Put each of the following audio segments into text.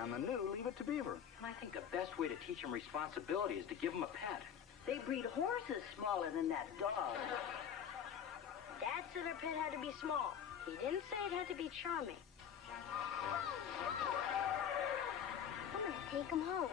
on the new Leave It to Beaver. And I think the best way to teach them responsibility is to give them a pet. They breed horses smaller than that dog. Dad said our pet had to be small. He didn't say it had to be charming. I'm gonna take him home.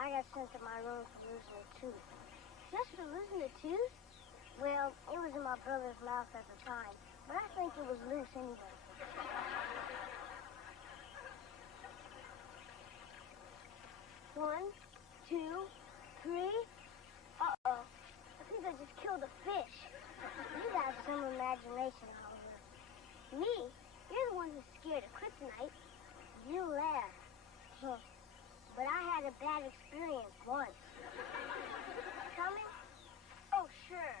I got sent to my room for losing a tooth. Just for losing a tooth? Well, it was in my brother's mouth at the time, but I think it was loose anyway. One, two, three. Uh-oh. I think I just killed a fish. You got some imagination, Oliver. Me? You're the one who's scared of kryptonite. You laugh. Huh. But I had a bad experience once. Coming? Oh, sure.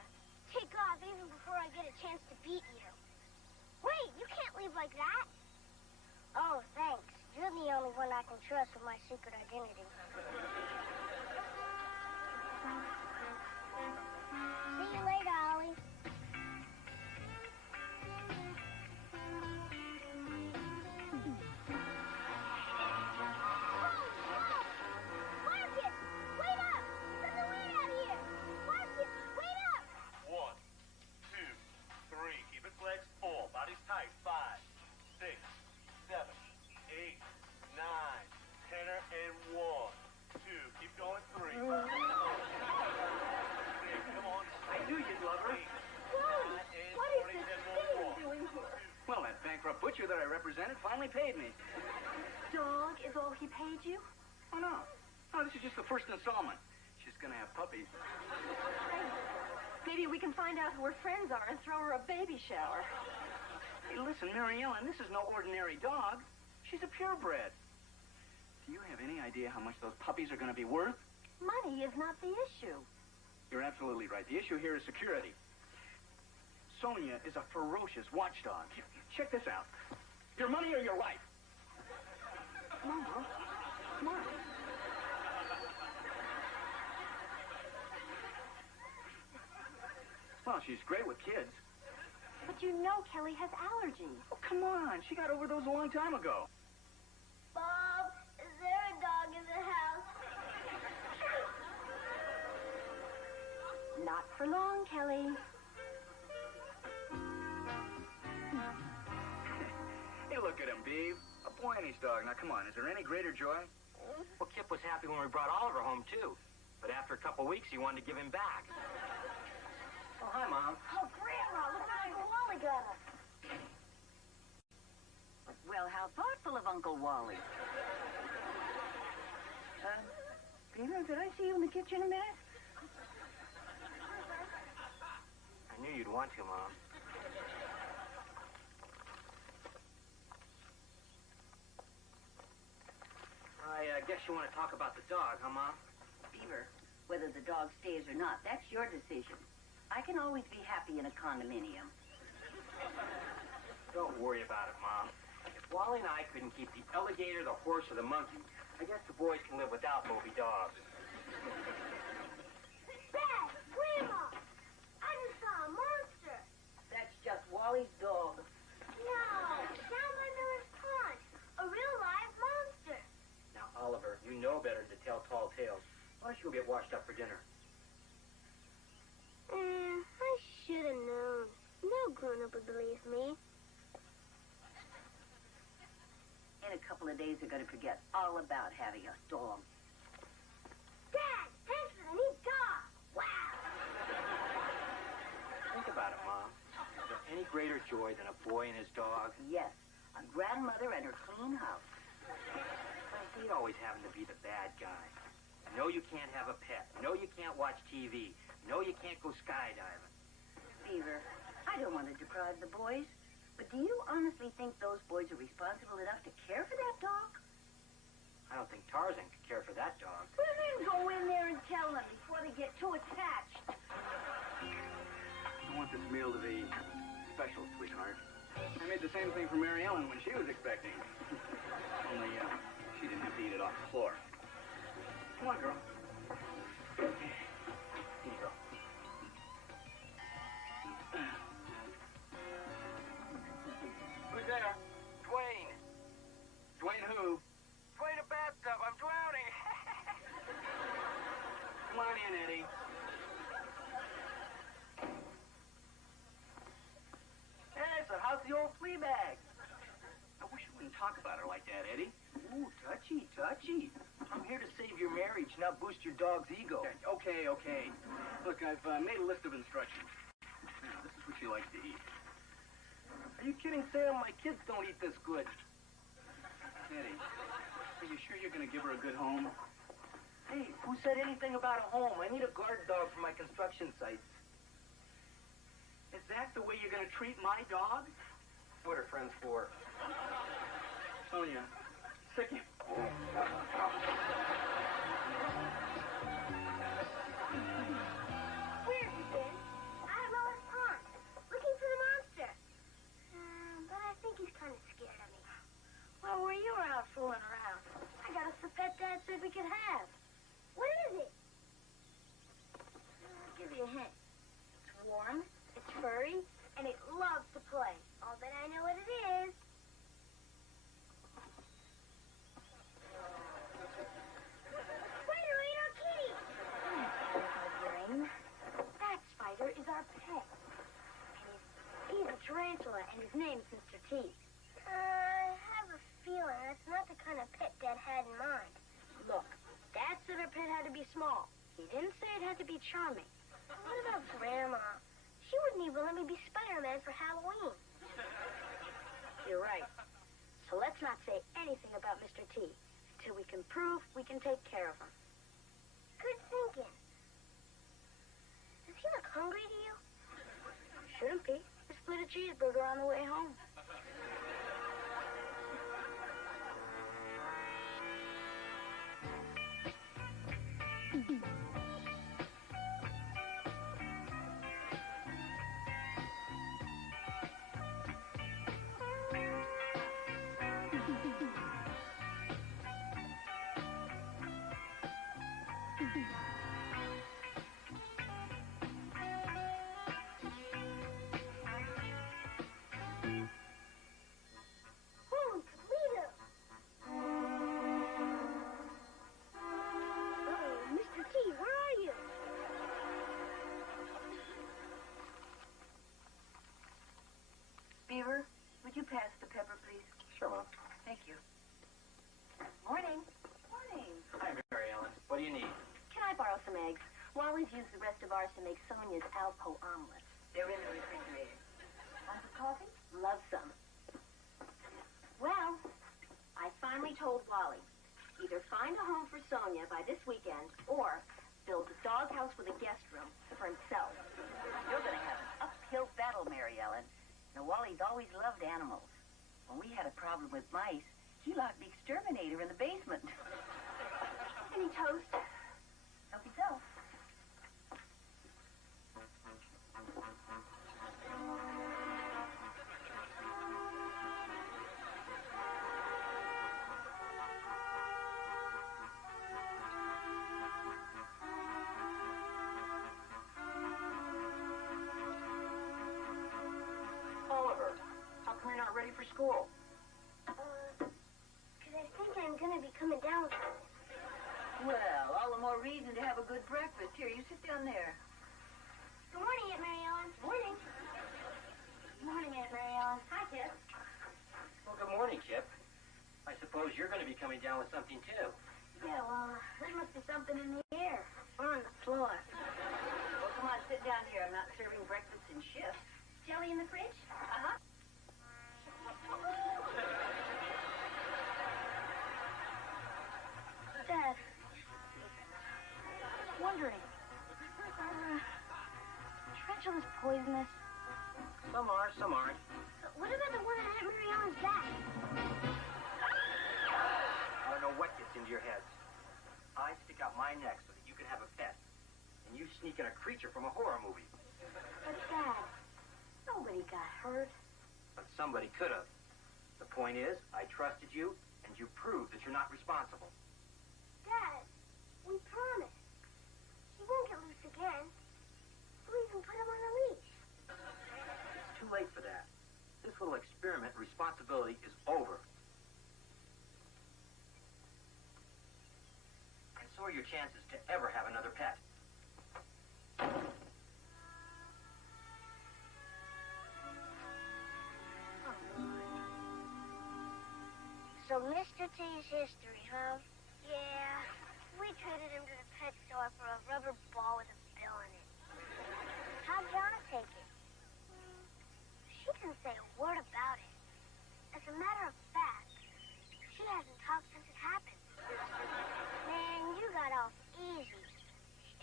Take off even before I get a chance to beat you. Wait, you can't leave like that. Oh, thanks. You're the only one I can trust with my secret identity. See you later, Ollie. Butcher that I represented finally paid me. Dog is all he paid you? Oh, no. No, this is just the first installment. She's gonna have puppies. Maybe we can find out who her friends are and throw her a baby shower. Hey, listen, Mary Ellen, this is no ordinary dog. She's a purebred. Do you have any idea how much those puppies are gonna be worth? Money is not the issue. You're absolutely right. The issue here is security. Sonia is a ferocious watchdog. Check this out. Your money or your life? Mama, Mom. Well, she's great with kids. But you know Kelly has allergies. Oh, come on. She got over those a long time ago. Bob, is there a dog in the house? Not for long, Kelly. Hey, look at him, Beaver. A Blaney's dog. Now, come on. Is there any greater joy? Well, Kip was happy when we brought Oliver home, too. But after a couple weeks, he wanted to give him back. Oh, hi, Mom. Oh, Grandma, look what Uncle Wally got us. Well, how thoughtful of Uncle Wally. Beaver, did I see you in the kitchen a minute? I knew you'd want to, Mom. I guess you want to talk about the dog, huh, Mom? Beaver, whether the dog stays or not, that's your decision. I can always be happy in a condominium. Don't worry about it, Mom. If Wally and I couldn't keep the alligator, the horse, or the monkey, I guess the boys can live without Moby dogs. Dad! Grandma! I just saw a monster! That's just Wally's dog. No! Down by Miller's Pond! A real live monster! Now, Oliver, you know better than to tell tall tales. Why don't you go get washed up for dinner? I should have known. No grown-up would believe me. In a couple of days, they're going to forget all about having a dog. boy and his dog. Yes, a grandmother and her clean house. He'd always happen to be the bad guy. No, you can't have a pet. No, you can't watch TV. No, you can't go skydiving. Beaver, I don't want to deprive the boys, but do you honestly think those boys are responsible enough to care for that dog? I don't think Tarzan could care for that dog. Well, then go in there and tell them before they get too attached. I want this meal to be special, sweetheart. I made the same thing for Mary Ellen when she was expecting. Only, she didn't have to eat it off the floor. Come on, girl. Here you go. Who's there? Dwayne! Dwayne who? Dwayne, a bathtub. I'm drowning. Come on in, Eddie. Hey, so how's the old flea bag? I wish you wouldn't talk about her like that, Eddie. Ooh, touchy, touchy. I'm here to save your marriage, not boost your dog's ego. Okay. Look, I've made a list of instructions. Now, this is what she likes to eat. Are you kidding, Sam? My kids don't eat this good. Eddie, are you sure you're going to give her a good home? Hey, who said anything about a home? I need a guard dog for my construction sites. Is that the way you're going to treat my dog? What are friends for? Sonia, sick him. Where have you been? Out of Lower's Pond, looking for the monster. But I think he's kind of scared of me. Well, where you were out fooling around, I got us the pet Dad said we could have. What is it? I'll give you a hint. It's warm, it's furry, and it loves to play. I'll bet I know what it is. Spider-Man or kitty? Brain. That spider is our pet. And he's a tarantula, and his name's Mr. T. I have a feeling that's not the kind of pet Dad had in mind. Look, Dad said our pet had to be small. He didn't say it had to be charming. What about Grandma? She wouldn't even let me be Spider-Man for Halloween. You're right. So let's not say anything about Mr. T until we can prove we can take care of him. Good thinking. Does he look hungry to you? Shouldn't be. I split a cheeseburger on the way home. Holy Toledo! Mr. T, where are you? Beaver, would you pass the pepper, please? Sure, Mom. Thank you. Morning. Morning. Hi, Mary Ellen. What do you need? Can I borrow some eggs? Wally's used the rest of ours to make Sonia's Alpo omelets. They're in the refrigerator. Want some coffee? Love some. Well, I finally told Wally, either find a home for Sonia by this weekend or build a doghouse with a guest room for himself. You're going to have an uphill battle, Mary Ellen. Now, Wally's always loved animals. When we had a problem with mice, he locked the exterminator in the basement. Any toast? Help yourself. Oliver, how come you're not ready for school? Because I think I'm going to be coming down with you. Well, all the more reason to have a good breakfast. Here, you sit down there. Good morning, Aunt Mary Ellen. Morning. Good morning, Aunt Mary Ellen. Hi, Kip. Well, good morning, Chip. I suppose you're going to be coming down with something, too. Yeah, well, there must be something in the air. Or on the floor. Well, come on, sit down here. I'm not serving breakfast in shifts. Jelly in the fridge? Uh-huh. wondering. Tarantulas poisonous? Some are, some aren't. What about the one that had Mary Ellen's back? I don't know what gets into your heads. I stick out my neck so that you can have a pet. And you sneak in a creature from a horror movie. But, Dad, nobody got hurt. But somebody could have. The point is, I trusted you, and you proved that you're not responsible. Dad, we promised. She won't get loose again. We'll even put him on a leash. It's too late for that. This little experiment responsibility is over. And so are your chances to ever have another pet. So Mr. T's history, huh? Yeah. We treated him to the pet store for a rubber ball with a bill in it. How'd John take it? She didn't say a word about it. As a matter of fact, she hasn't talked since it happened. Man, you got off easy.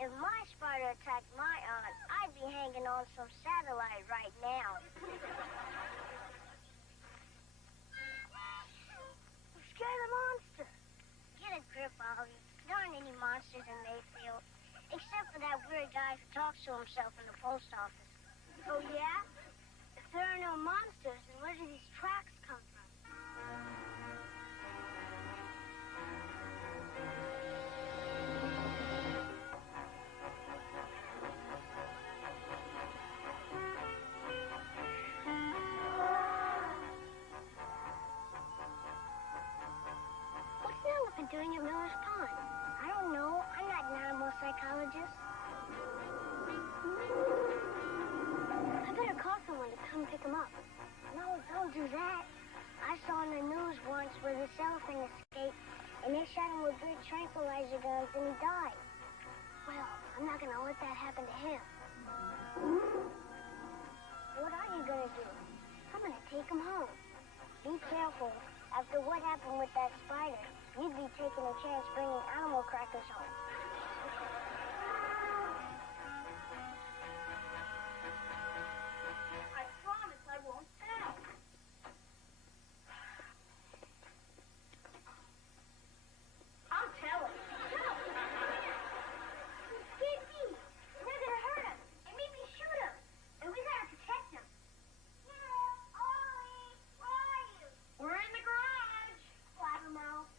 If my spider attacked my aunt, I'd be hanging on some satellite right now. You scared the monster. Get a grip, Ollie. There aren't any monsters in Mayfield, except for that weird guy who talks to himself in the post office. Oh, yeah? If there are no monsters, then where do these tracks come from? What's an elephant doing at Miller's Pond? I don't know. I'm not an animal psychologist. I better call someone to come pick him up. No, don't do that. I saw in the news once where this elephant escaped, and they shot him with big tranquilizer guns, and he died. Well, I'm not going to let that happen to him. What are you going to do? I'm going to take him home. Be careful. After what happened with that spider, you'd be taking a chance bringing animal crackers home. I promise I won't tell. I'm telling. No! Can't be. They're going to hurt him and maybe shoot him. And we got to protect him. Yeah, Ollie, where are you? We're in the garage. Blabbermouth.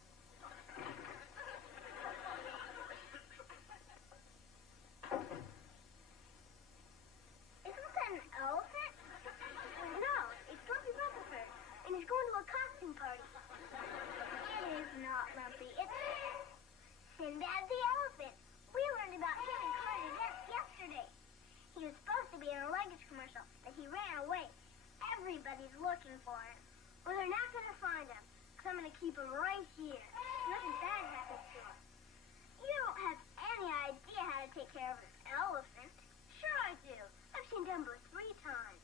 Isn't that an elephant? No, it's Lumpy Rumpelford, and he's going to a costume party. It is not Lumpy, it's Sinbad the elephant. We learned about him in current events yesterday. He was supposed to be in a luggage commercial, but he ran away. Everybody's looking for him. Well, they're not going to find him, because I'm going to keep him right here. Nothing bad happens to him. You don't have any idea how to take care of an elephant. Sure I do. I've seen Dumbo 3 times.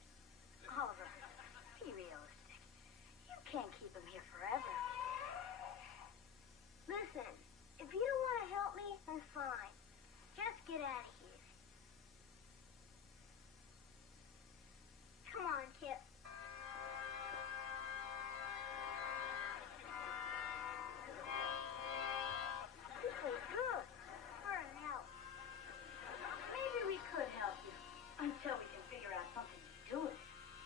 Oliver, be realistic. You can't keep him here forever. Listen, if you don't want to help me, then fine. Just get out of here. Come on, Kip. You play good. For now. Maybe we could help you until we can figure out something to do with it.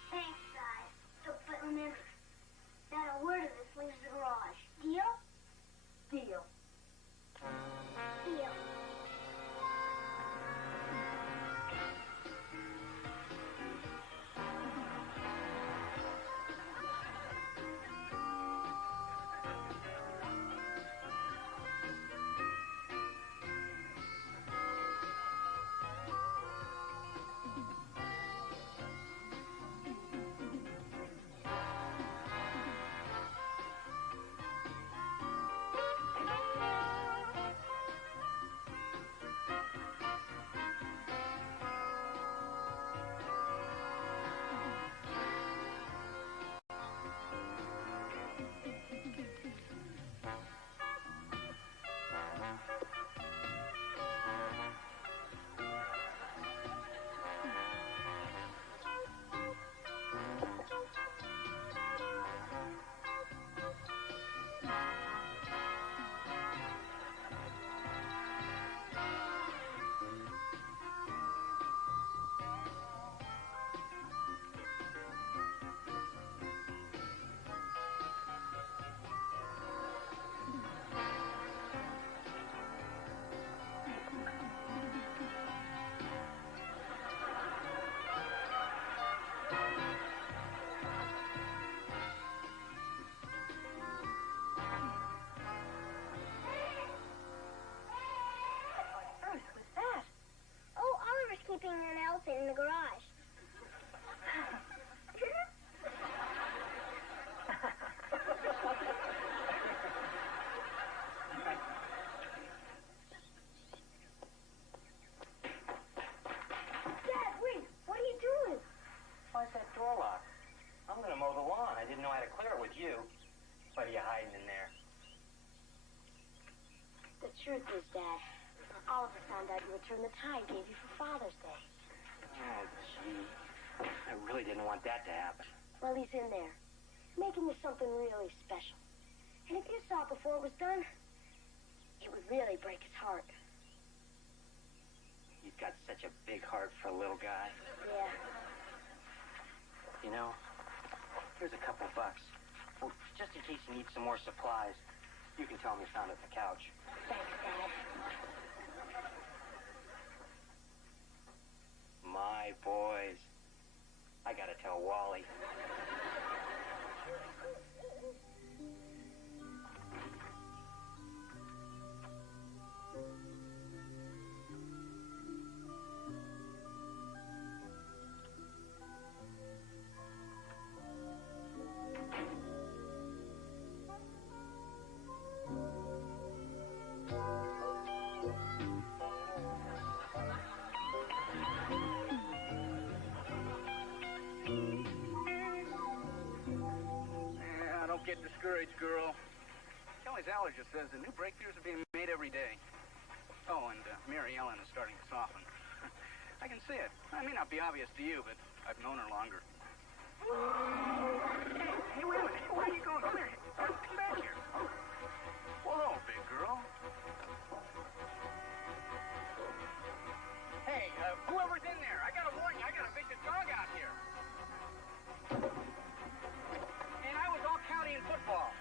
Thanks, guys. But remember, not a word of this leaves the garage. Deal? Deal. truth is, Dad, Oliver found out you returned the tie he gave you for Father's Day. Oh, gee. I really didn't want that to happen. Well, he's in there, making you something really special. And if you saw it before it was done, it would really break his heart. You've got such a big heart for a little guy. Yeah. You know, here's a couple bucks. Well, just in case you need some more supplies, you can tell him you found it on the couch. Thanks, Dad. My boys. I gotta tell Wally. Don't get discouraged, girl. Kelly's allergist says the new breakthroughs are being made every day. Oh, and Mary Ellen is starting to soften. I can see it. It may not be obvious to you, but I've known her longer. Hey, wait a minute. Where are you going? Come here. Come back here. Whoa, big girl. Hey, whoever's in there, I gotta warn you, I got a vicious dog out here. And I was all county in football.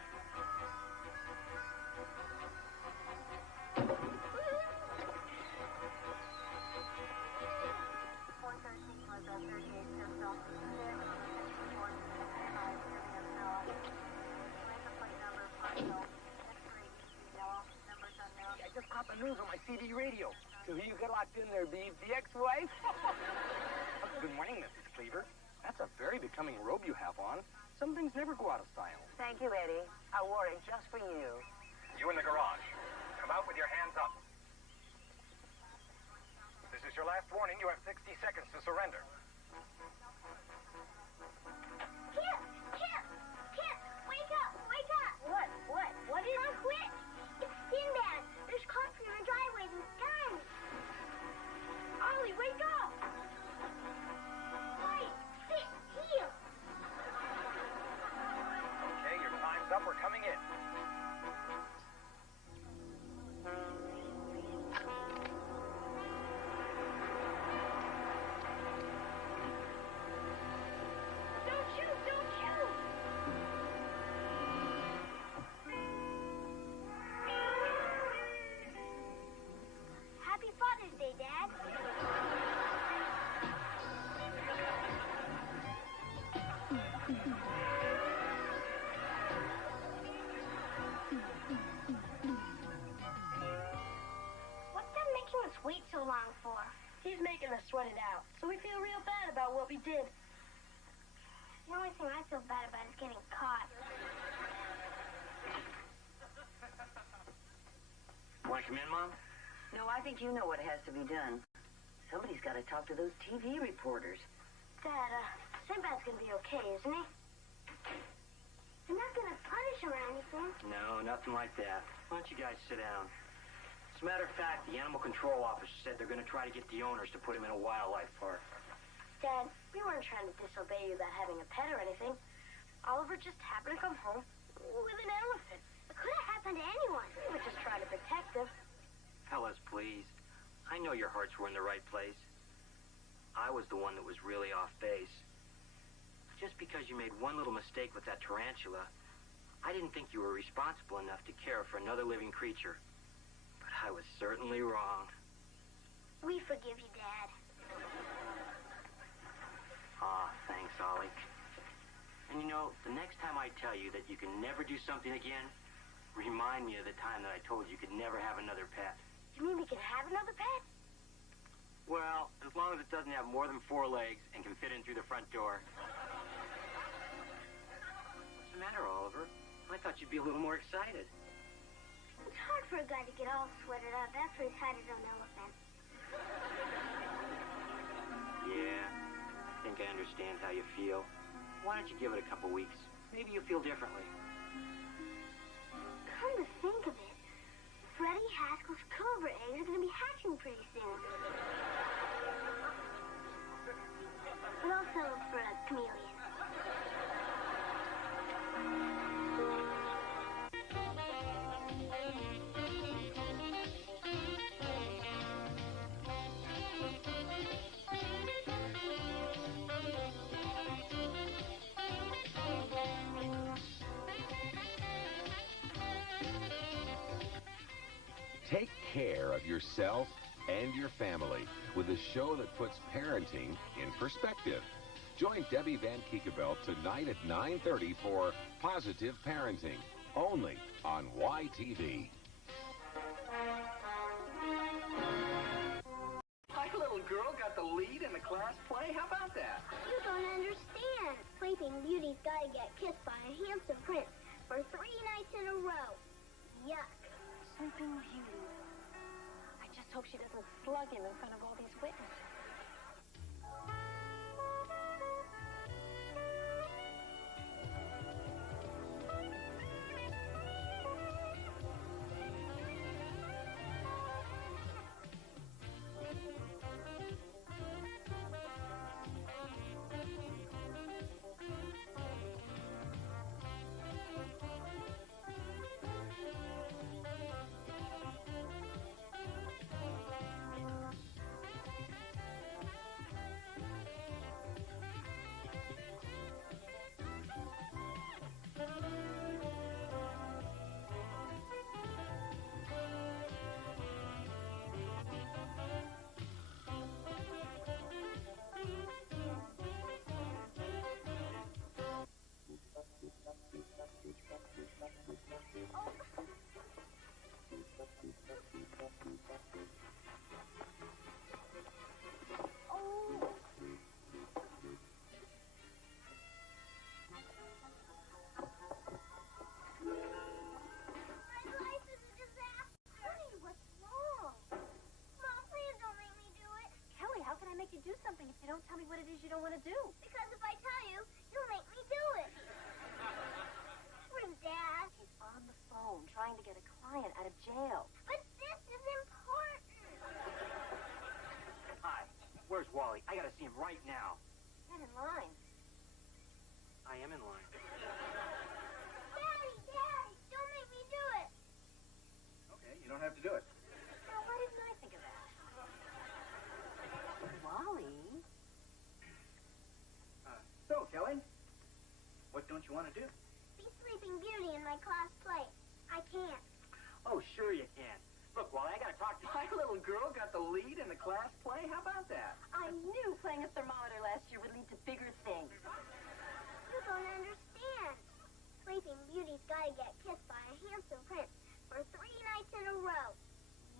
I just caught the news on my CD radio. So who you got locked in there, Beaver? The ex-wife? Good morning, Mrs. Cleaver. That's a very becoming robe you have on. Some things never go out of style. Thank you, Eddie. I wore it just for you. You in the garage. Come out with your hands up. This is your last warning. You have 60 seconds to surrender. Kip! Kip! Kip! Wake up! Wake up! What? What is Don't quit! It's Sinbad. There's cops in our driveways with guns. Ollie, wake up! Wait! Sit! Heel! Okay, your time's up. We're coming in. Don't shoot! Don't shoot! Happy Father's Day, Dad. What's Dad making us wait so long for? He's making us sweat it out, so we feel real bad about what we did. The only thing I feel bad about is getting caught. Want to come in, Mom? No, I think you know what has to be done. Somebody's got to talk to those TV reporters. Dad, Sinbad's gonna be okay, isn't he? They're not gonna punish him or anything. No, nothing like that. Why don't you guys sit down? As a matter of fact, the animal control officer said they're going to try to get the owners to put him in a wildlife park. Dad, we weren't trying to disobey you about having a pet or anything. Oliver just happened to come home with an elephant. It could have happened to anyone. We were just trying to protect him. Fellas, please. I know your hearts were in the right place. I was the one that was really off base. Just because you made one little mistake with that tarantula, I didn't think you were responsible enough to care for another living creature. But I was certainly wrong. We forgive you, Dad. Aw, thanks, Ollie. And you know, the next time I tell you that you can never do something again, remind me of the time that I told you could never have another pet. You mean we can have another pet? Well, as long as it doesn't have more than 4 legs and can fit in through the front door. What's the matter, Oliver? I thought you'd be a little more excited. It's hard for a guy to get all sweated up after he's had his own elephant. Yeah, I think I understand how you feel. Why don't you give it a couple weeks? Maybe you'll feel differently. Come to think of it, Freddie Haskell's cobra eggs are going to be hatching pretty soon. And I'll settle for a chameleon. Take care of yourself and your family with a show that puts parenting in perspective. Join Debbie Van Kiekeveld tonight at 9:30 for Positive Parenting, only on YTV. My little girl got the lead in the class play. How about that? You don't understand. Sleeping Beauty's got to get kissed by a handsome prince for 3 nights in a row. Yuck. Sleeping Beauty. I just hope she doesn't slug him in front of all these witnesses. Do something if you don't tell me what it is you don't want to do. Because if I tell you, you'll make me do it. Where's Dad? He's on the phone trying to get a client out of jail. But this is important. Hi, where's Wally? I gotta see him right now. Get in line. I am in line. Daddy, don't make me do it. Okay, you don't have to do it. Now, why didn't I think of that? Wally? So, Kelly, what don't you want to do? Be Sleeping Beauty in my class play. I can't. Oh, sure you can. Look, Wally, I gotta talk to you. My little girl got the lead in the class play. How about that? I knew playing a thermometer last year would lead to bigger things. You don't understand. Sleeping Beauty's got to get kissed by a handsome prince for 3 nights in a row.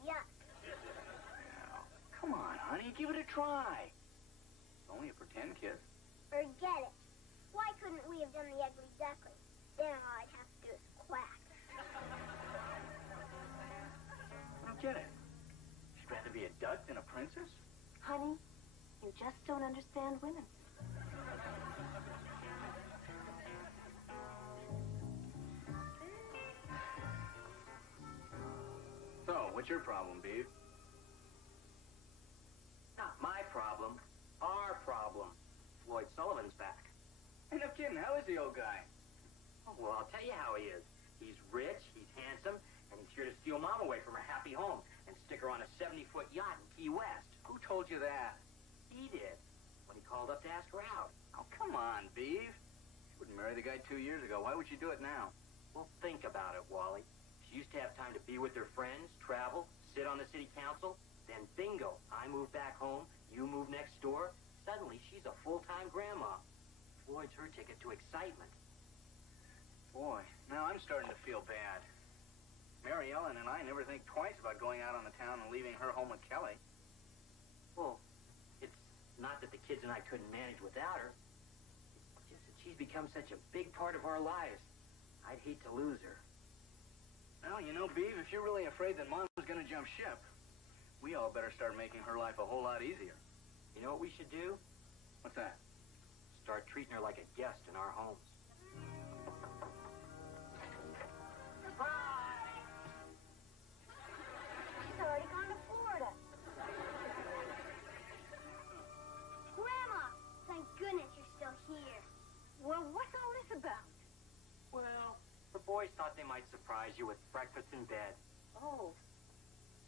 Yuck. Now, come on, honey, give it a try. It's only a pretend kiss. Forget it. Why couldn't we have done the ugly duckling? Then all I'd have to do is quack. I don't get it. She'd rather be a duck than a princess? Honey, you just don't understand women. So, what's your problem, Beaver? Not my problem. Our problem. Floyd Sullivan's back. Hey, no kidding. How is the old guy? Oh, well, I'll tell you how he is. He's rich, he's handsome, and he's here to steal Mom away from her happy home and stick her on a 70-foot yacht in Key West. Who told you that? He did, when he called up to ask her out. Oh, come on, Beav. She wouldn't marry the guy 2 years ago. Why would she do it now? Well, think about it, Wally. She used to have time to be with her friends, travel, sit on the city council. Then bingo, I move back home, you move next door. Suddenly, she's a full-time grandma. Floyd's her ticket to excitement. Boy, now I'm starting to feel bad. Mary Ellen and I never think twice about going out on the town and leaving her home with Kelly. Well, it's not that the kids and I couldn't manage without her. It's just that she's become such a big part of our lives. I'd hate to lose her. Well, you know, Beav, if you're really afraid that Mom's going to jump ship, we all better start making her life a whole lot easier. You know what we should do? What's that? Start treating her like a guest in our homes. already gone to Florida. Grandma, thank goodness you're still here. Well, what's all this about? Well, the boys thought they might surprise you with breakfast in bed. Oh.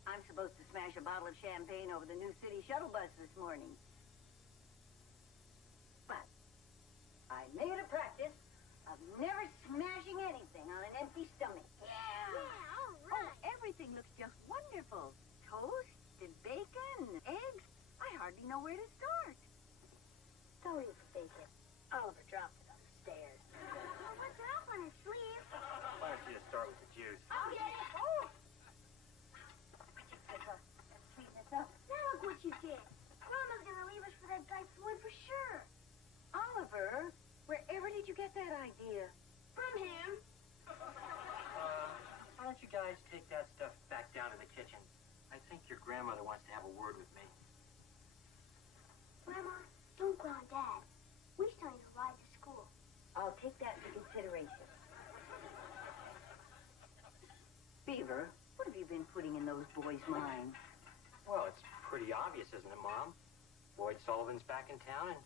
I'm supposed to smash a bottle of champagne over the new city shuttle bus this morning. But I made a practice of never smashing anything on an empty stomach. Yeah, all right. Oh, everything looks just wonderful. Toast and bacon and eggs. I hardly know where to start. Don't eat the bacon. Oliver dropped it on the stairs. Well, what's up on his sleeve? Why don't you just start with the juice? I'll get it. Oh! Let's sweeten this up. Now look what you did. Grandma's gonna leave us for that guy Floyd for sure. Oliver, wherever did you get that idea? From him. Why don't you guys take that stuff back down to the kitchen? I think your grandmother wants to have a word with me. Grandma, don't go on Dad. We still need to ride to school. I'll take that into consideration. Beaver, what have you been putting in those boys' minds? Well, it's pretty obvious, isn't it, Mom? Boyd Sullivan's back in town, and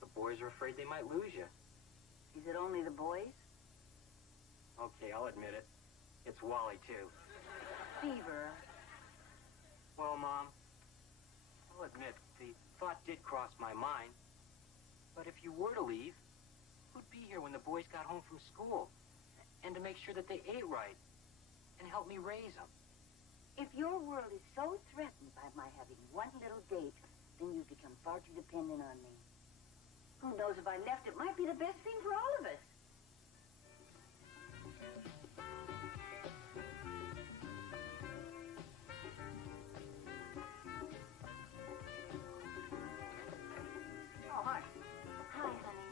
the boys are afraid they might lose you. Is it only the boys? Okay, I'll admit it. It's Wally, too. Beaver. Well, Mom, I'll admit, the thought did cross my mind. But if you were to leave, who'd be here when the boys got home from school? And to make sure that they ate right and help me raise them. If your world is so threatened by my having one little date, then you've become far too dependent on me. Who knows, if I left, it might be the best thing for all of us. Oh, hi. Hi, honey.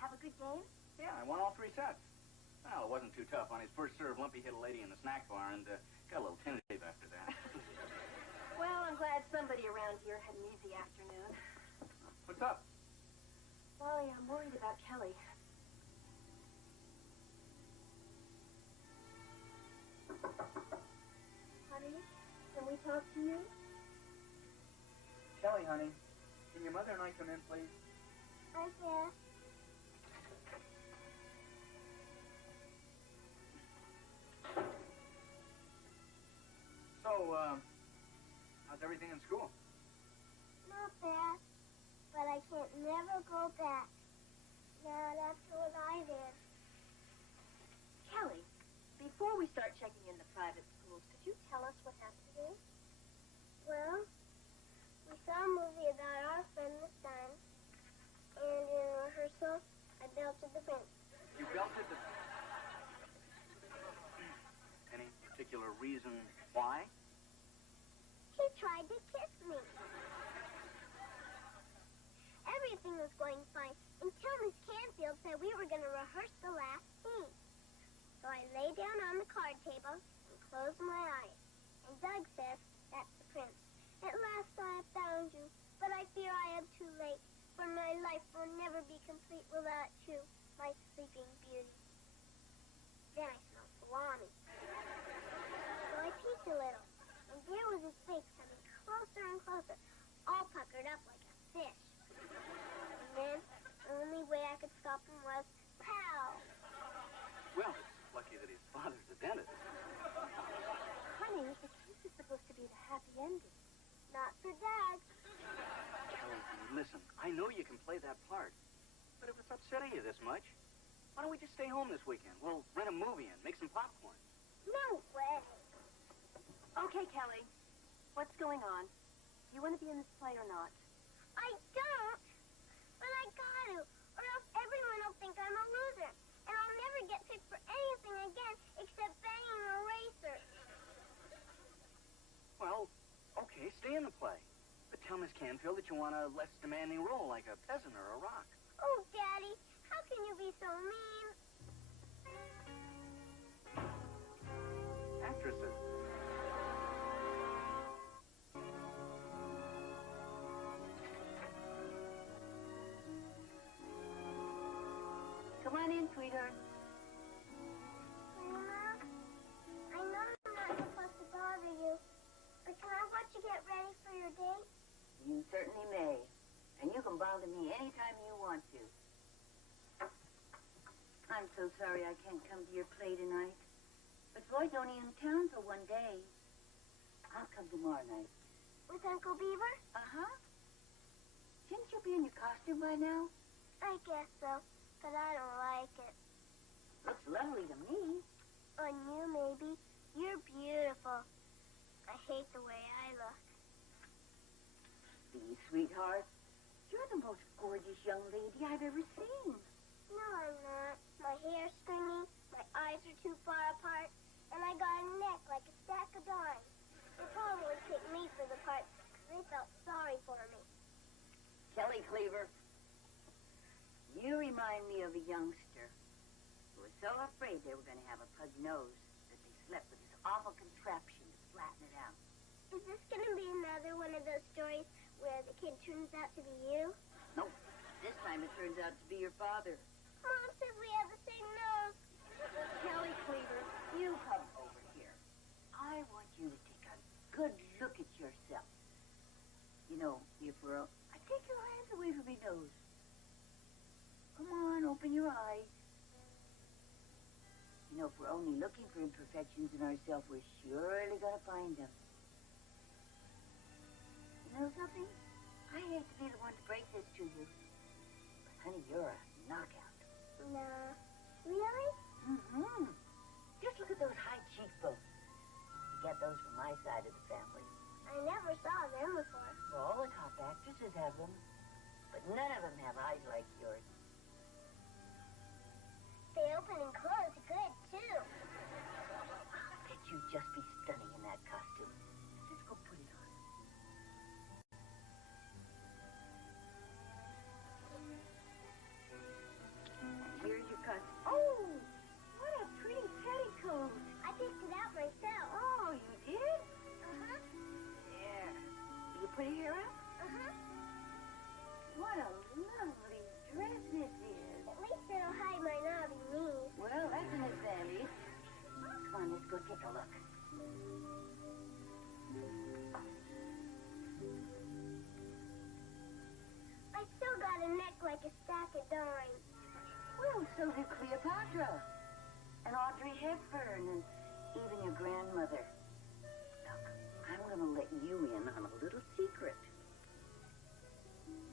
Have a good game? Yeah, I won all 3 sets. Well, it wasn't too tough. On his first serve, Lumpy hit a lady in the snack bar and got a little tentative after that. Well, I'm glad somebody around here had an easy afternoon. What's up? Wally, I'm worried about Kelly. Honey, can we talk to you? Kelly, honey, can your mother and I come in, please? Okay. So, how's everything in school? Not bad, but I can't never go back. Not after what I did. Kelly, before we start checking into private schools, could you tell us what happened today? Well, we saw a movie about our friend the sun, and in rehearsal, I belted the prince. You belted the... Any particular reason why? He tried to kiss me. Everything was going fine until Miss Canfield said we were going to rehearse the last scene. So I lay down on the card table and closed my eyes. And Doug says, "That's the prince. At last I have found you, but I fear I am too late, for my life will never be complete without you, my sleeping beauty." Then I smelled salami. So I peeked a little, and there was his face coming closer and closer, all puckered up like a fish. And then, the only way I could stop him was, pow! Well, it's lucky that his father's a dentist. Honey, the kiss is supposed to be the happy ending. Not for Dad. Kelly, listen, I know you can play that part, but if it's upsetting you this much, why don't we just stay home this weekend? We'll rent a movie and make some popcorn. No way. Okay, Kelly, what's going on? You want to be in this play or not? I don't. But I got to, or else everyone will think I'm a loser. And I'll never get picked for anything again except banging a racer. Well, okay, stay in the play. But tell Miss Canfield that you want a less demanding role, like a peasant or a rock. Oh, Daddy, how can you be so mean? Actresses. Come on in, sweetheart. Grandma, You certainly may. And you can bother me anytime you want to. I'm so sorry I can't come to your play tonight. But Floyd's only in town for one day. I'll come tomorrow night. With Uncle Beaver? Uh-huh. Shouldn't you be in your costume by now? I guess so, but I don't like it. Looks lovely to me. On you, maybe. You're beautiful. I hate the way I look. Please, sweetheart. You're the most gorgeous young lady I've ever seen. No, I'm not. My hair's stringy, my eyes are too far apart, and I got a neck like a stack of dimes. They probably picked me for the part because they felt sorry for me. Kelly Cleaver, you remind me of a youngster who was so afraid they were going to have a pug nose that they slept with this awful contraption to flatten it out. Is this going to be another one of those stories where the kid turns out to be you? Nope. This time it turns out to be your father. Mom says we have the same nose. Kelly Cleaver, you come over here. I want you to take a good look at yourself. You know, if we're... Take your hands away from your nose. Come on, open your eyes. You know, if we're only looking for imperfections in ourselves, we're surely going to find them. You know something? I hate to be the one to break this to you. But, honey, you're a knockout. No. Really? Mm-hmm. Just look at those high cheekbones. You get those from my side of the family. I never saw them before. Well, all the top actresses have them. But none of them have eyes like yours. They open and close good, too. Bet you'd just be stunning in that costume. Let's go put it on. And here's your costume. Oh, what a pretty petticoat. I picked it out myself. Oh, you did? Uh-huh. Yeah. Did you put your hair up? Uh-huh. What a lovely dress this is. At least it'll hide my knobby knees. Well, that's an advantage. Come on, let's go take a look. I still got a neck like a stack of dimes. Well, so did Cleopatra. And Audrey Hepburn, and even your grandmother. Look, I'm going to let you in on a little secret.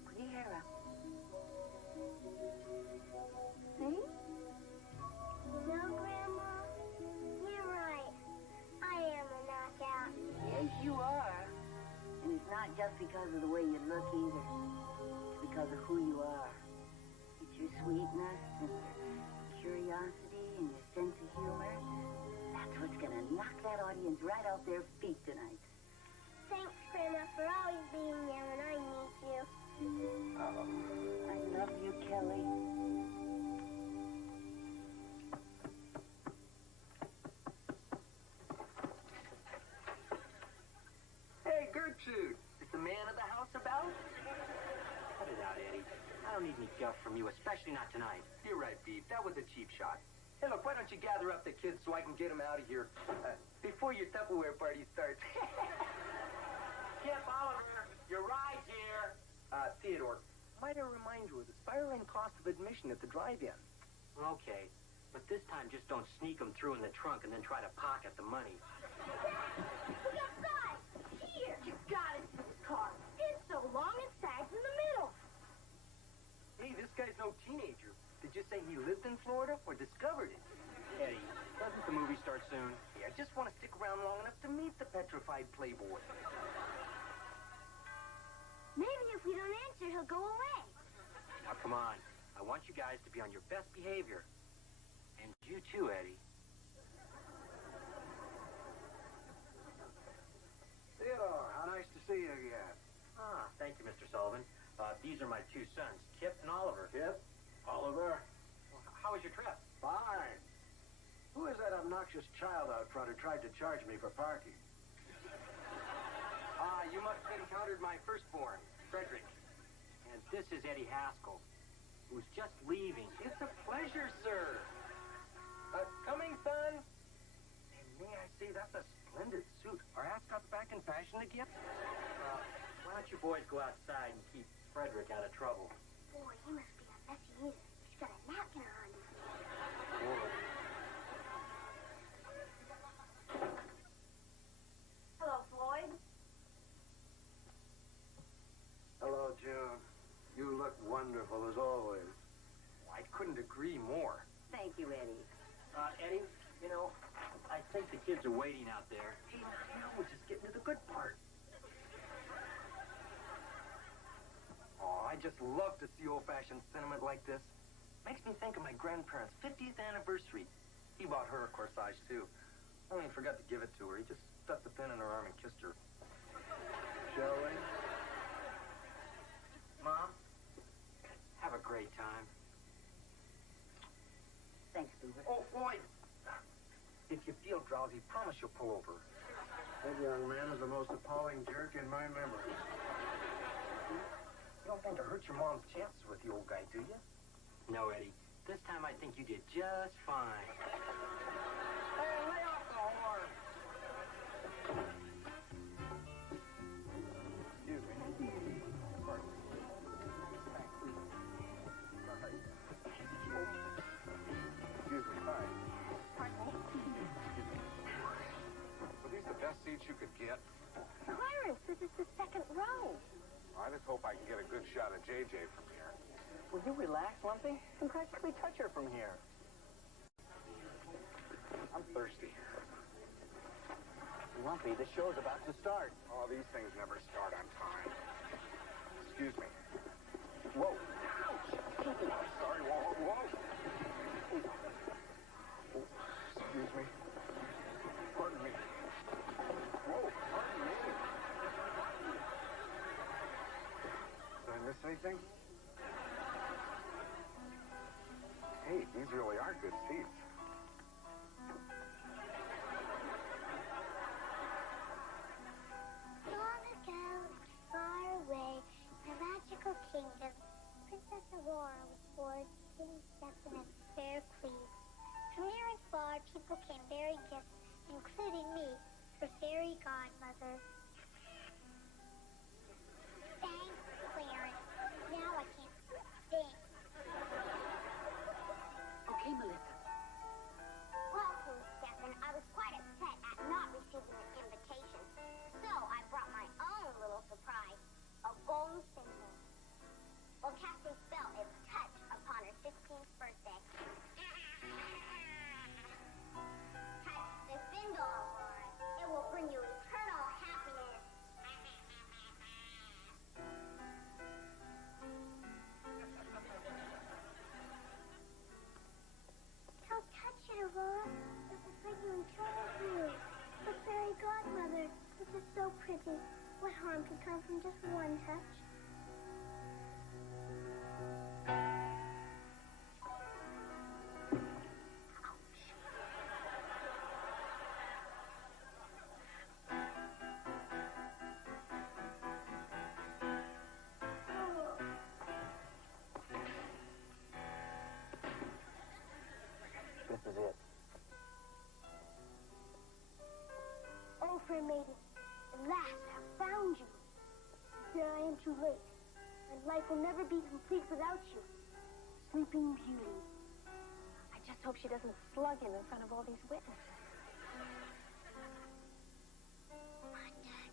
Put your hair up. See? No, Grandma. You're right. I am a knockout. Yes, you are. And it's not just because of the way you look either. It's because of who you are. It's your sweetness and your curiosity and your sense of humor. That's what's going to knock that audience right off their feet tonight. Thanks, Grandma, for always being there when I need you. Oh, I love you, Kelly. Hey, Gertrude, is the man of the house about? Cut it out, Eddie. I don't need any guff from you, especially not tonight. You're right, Beef. That was a cheap shot. Hey, look, why don't you gather up the kids so I can get them out of here before your Tupperware party starts? Kip, Oliver, your ride's here. Theodore, might I remind you of the spiraling cost of admission at the drive-in? Okay, but this time just don't sneak them through in the trunk and then try to pocket the money. Look outside! Here! You gotta see this car. It's so long it sags in the middle. Hey, this guy's no teenager. Did you say he lived in Florida or discovered it? Eddie, doesn't the movie start soon? Yeah, I just want to stick around long enough to meet the petrified playboy. Maybe if we don't answer, he'll go away. Now, come on. I want you guys to be on your best behavior. And you too, Eddie. Theodore, how nice to see you again. Ah, thank you, Mr. Sullivan. These are my two sons, Kip and Oliver. Kip? Oliver? Well, how was your trip? Fine. Who is that obnoxious child out front who tried to charge me for parking? You must have encountered my firstborn, Frederick. And this is Eddie Haskell, who's just leaving. It's a pleasure, sir. Coming, son. And may I say, that's a splendid suit. Are ascots back in fashion again? Well, Why don't you boys go outside and keep Frederick out of trouble? Boy, he must be a messy eater. He's got a napkin on his Hello, Floyd. Hello, June. You look wonderful as always. I couldn't agree more. Thank you, Eddie. Eddie, you know, I think the kids are waiting out there. Hey, now we're just getting to the good part. Oh, I just love to see old-fashioned sentiment like this. Makes me think of my grandparents' 50th anniversary. He bought her a corsage, too. Only he forgot to give it to her. He just stuck the pin in her arm and kissed her. Shall we? Mom, have a great time. Thanks, Beaver. Oh, Floyd! If you feel drowsy, promise you'll pull over. That young man is the most appalling jerk in my memory. You don't think to hurt your mom's chances with the old guy, do you? No, Eddie. This time I think you did just fine. Hey, lay off the horn! Excuse me. Pardon me. Excuse me. Hi. Were these the best seats you could get? Clarence, this is the second row. I just hope I can get a good shot of JJ from here. Will you relax, Lumpy? You can practically touch her from here. I'm thirsty. Lumpy, the show's about to start. Oh, these things never start on time. Excuse me. Whoa. Ouch! I'm sorry. Whoa, whoa. Excuse me. Pardon me. Whoa, pardon me. Did I miss anything? Hey, these really are good seats. Long ago, far away, in a magical kingdom, Princess Aurora was born, sitting steps in a fair queen. From near and far, people came bearing gifts, including me, her fairy godmother. Thanks, Clarence. Now I can't think. Okay, Melissa. Well, Queen Stefan, I was quite upset at not receiving an invitation. So I brought my own little surprise, a golden spindle. We'll cast a spell and touch upon her 15th birthday. Touch the spindle, Aurora. It will bring you eternal happiness. Don't touch it, Aurora. It will bring you eternal bliss. The fairy godmother, this is so pretty. What harm can come from just one touch? This is it. Oh, fair maiden, at last I've found you. Here I am too late, and life will never be complete without you. Sleeping Beauty. I just hope she doesn't slug him in front of all these witnesses. Come on, Dad.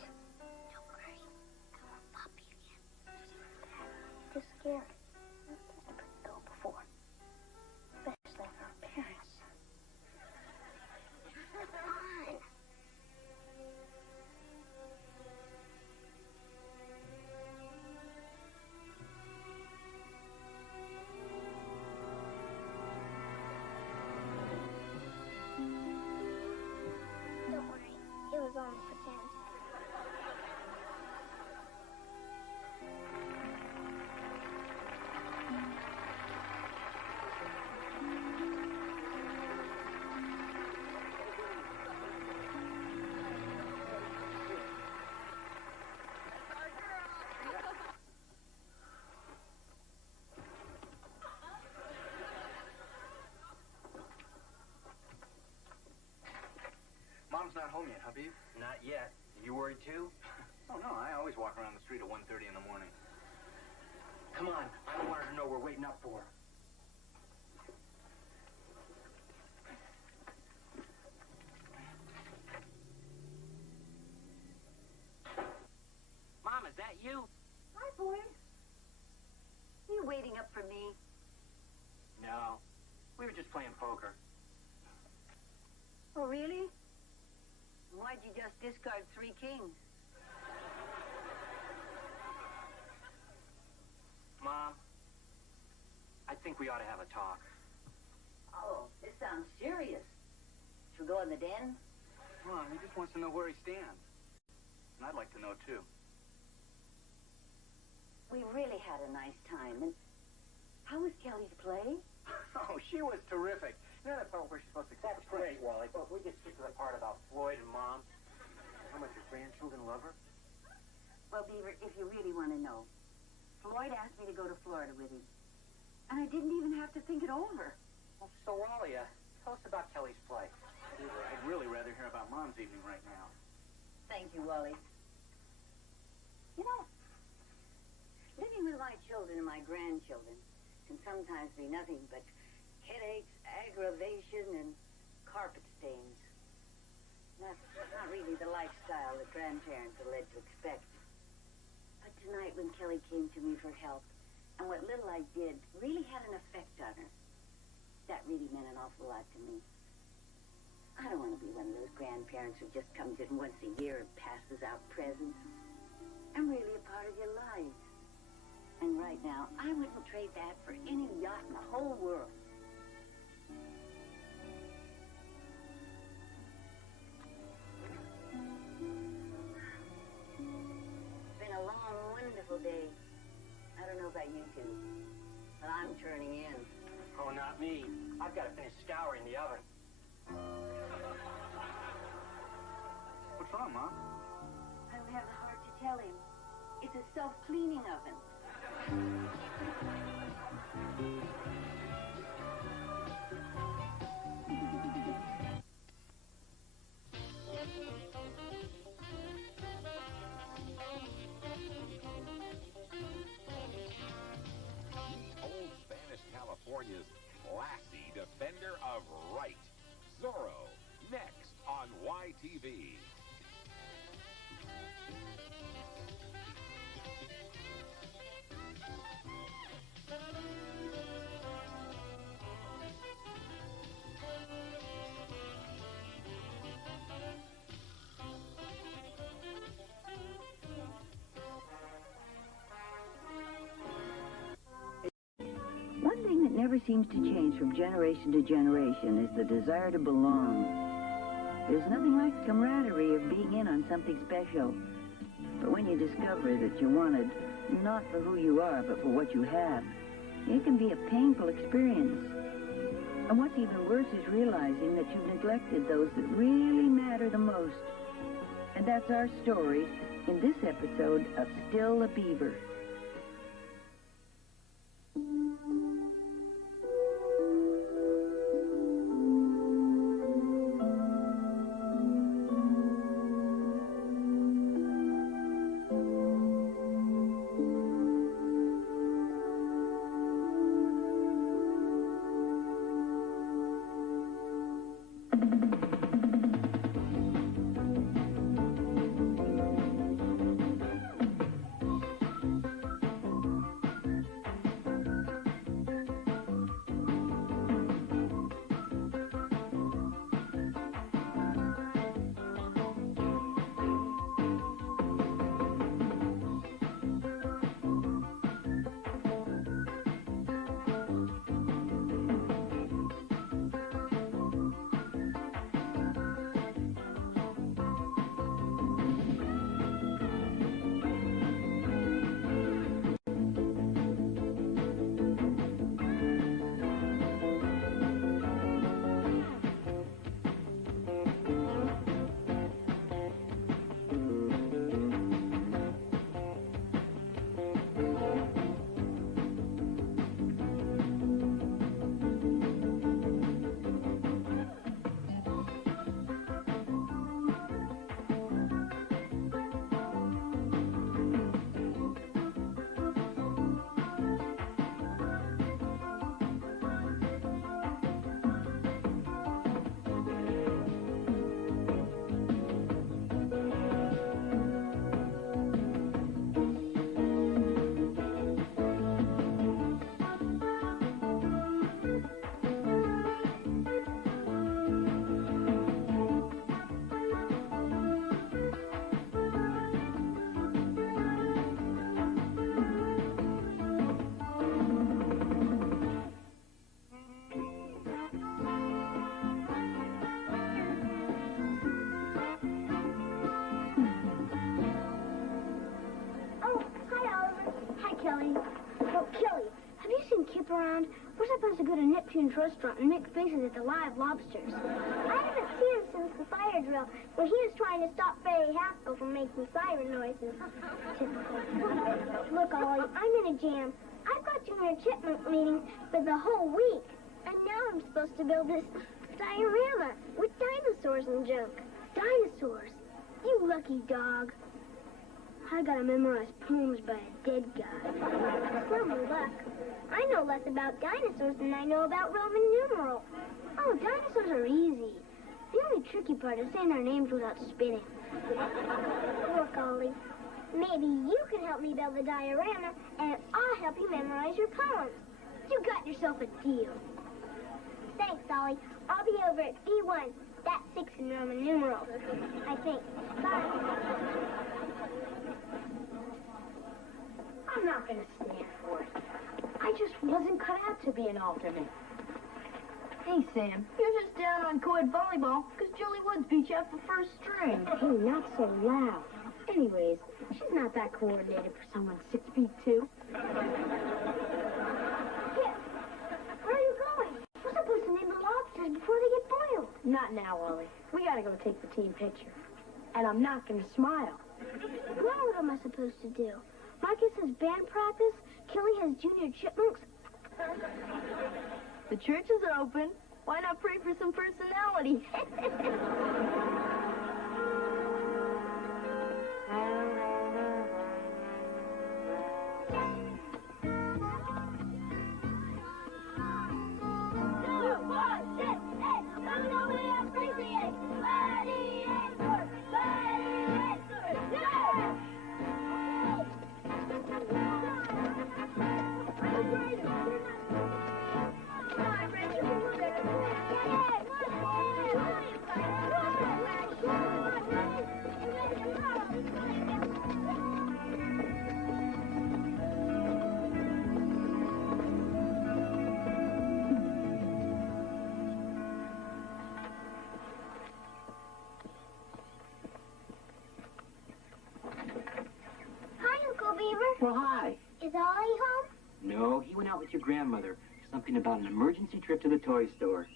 Kiss me. Don't worry. I won't pop you again. It's scary. I've been pretty dull before. Especially for our parents. Come on. Don't worry. It was only pretend. Mom's not home yet, huh, Beaver? Not yet. You worried too? Oh, no, I always walk around the street at 1:30 in the morning. Come on, I don't want her to know we're waiting up for her. Mom, is that you? Hi, boy. Are you waiting up for me? No, we were just playing poker. Oh, really? Why'd you just discard 3 kings? Mom, I think we ought to have a talk. Oh, this sounds serious. Should we go in the den? Well, he just wants to know where he stands. And I'd like to know, too. We really had a nice time. And how was Kelly's play? Oh, she was terrific. You know that part where she's supposed to... That's great, Wally. But we just skip to the part about Floyd and Mom. How much your grandchildren love her? Well, Beaver, if you really want to know, Floyd asked me to go to Florida with him. And I didn't even have to think it over. Well, so, Wally, tell us about Kelly's play. Beaver, I'd really rather hear about Mom's evening right now. Thank you, Wally. You know, living with my children and my grandchildren can sometimes be nothing but headaches, aggravation, and carpet stains. That's not really the lifestyle that grandparents are led to expect. But tonight when Kelly came to me for help, and what little I did really had an effect on her, that really meant an awful lot to me. I don't want to be one of those grandparents who just comes in once a year and passes out presents. I'm really a part of your lives. And right now, I wouldn't trade that for any yacht in the whole world. It's been a long, wonderful day. I don't know about you two, but I'm turning in. Oh, not me. I've got to finish scouring the oven. What's wrong, Mom? I don't have the heart to tell him. It's a self-cleaning oven. Old Spanish California's classy defender of right. Zorro, next on YTV. One thing that never seems to change from generation to generation is the desire to belong. There's nothing like the camaraderie of being in on something special. But when you discover that you're wanted, not for who you are, but for what you have, it can be a painful experience. And what's even worse is realizing that you've neglected those that really matter the most. And that's our story in this episode of Still a Beaver. around, we're supposed to go to Neptune's restaurant and make faces at the live lobsters. I haven't seen him since the fire drill, when he was trying to stop Barry Haskell from making siren noises. Typical. Look, Ollie, I'm in a jam. I've got Junior Chipmunk meeting for the whole week. And now I'm supposed to build this diorama with dinosaurs and junk. Dinosaurs? You lucky dog. I gotta memorize poems by a dead guy. Some luck. I know less about dinosaurs than I know about Roman numerals. Oh, dinosaurs are easy. The only tricky part is saying their names without spitting. Look, Ollie, maybe you can help me build the diorama, and I'll help you memorize your poems. You got yourself a deal. Thanks, Ollie. I'll be over at B1. That's 6 in Roman numerals, I think. Bye. I'm not going to stand for it. I just wasn't cut out to be an alternate. Hey, Sam, you're just down on co-ed volleyball because Julie Woods beat you up for first string. Hey, not so loud. Anyways, she's not that coordinated for someone 6'2". Here. Where are you going? We're supposed to name the lobsters before they get boiled. Not now, Ollie. We got to go take the team picture. And I'm not going to smile. Well, what am I supposed to do? Marcus has band practice. Kelly has Junior Chipmunks. The church is open. Why not pray for some personality? Well, hi. Is Ollie home? No, he went out with your grandmother. Something about an emergency trip to the toy store.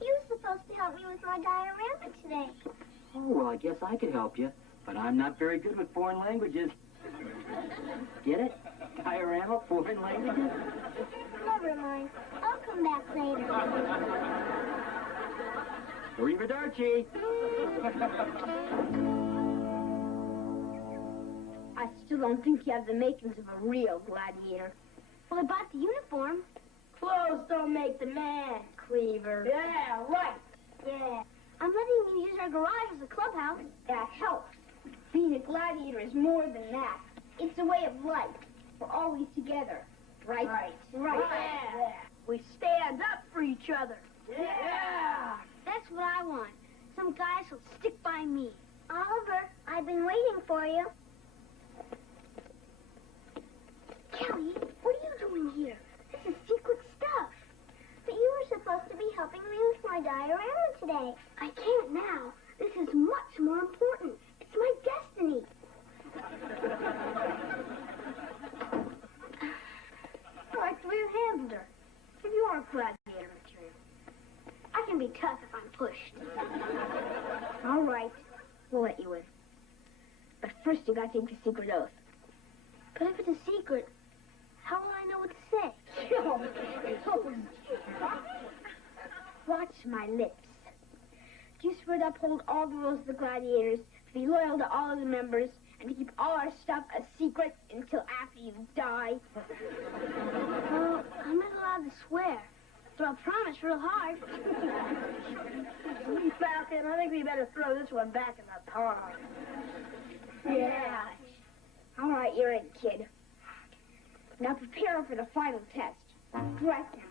He was supposed to help me with my diorama today. Oh, well, I guess I could help you, but I'm not very good with foreign languages. Get it? Diorama, foreign languages? Never mind. I'll come back later. Arrivederci. I still don't think you have the makings of a real gladiator. Well, I bought the uniform. Clothes don't make the man, Cleaver. Yeah, right. Yeah. I'm letting you use our garage as a clubhouse. That helps. Being a gladiator is more than that. It's a way of life. We're always together. Right? Right. Yeah. We stand up for each other. Yeah. That's what I want. Some guys who'll stick by me. Oliver, I've been waiting for you. Kelly, what are you doing here? This is secret stuff. But you were supposed to be helping me with my diorama today. I can't now. This is much more important. It's my destiny. All right, throw your hands at her. If you are gladiator material. I can be tough if I'm pushed. All right, we'll let you in. But first you gotta take the secret oath. But if it's a secret, how will I know what to say? Watch my lips. Do you swear to uphold all the rules of the gladiators, to be loyal to all of the members, and to keep all our stuff a secret until after you die? Well, I'm not allowed to swear, but I'll promise real hard. Falcon, I think we better throw this one back in the pond. Yeah. All right, you're in, kid. Now prepare for the final test. Right now.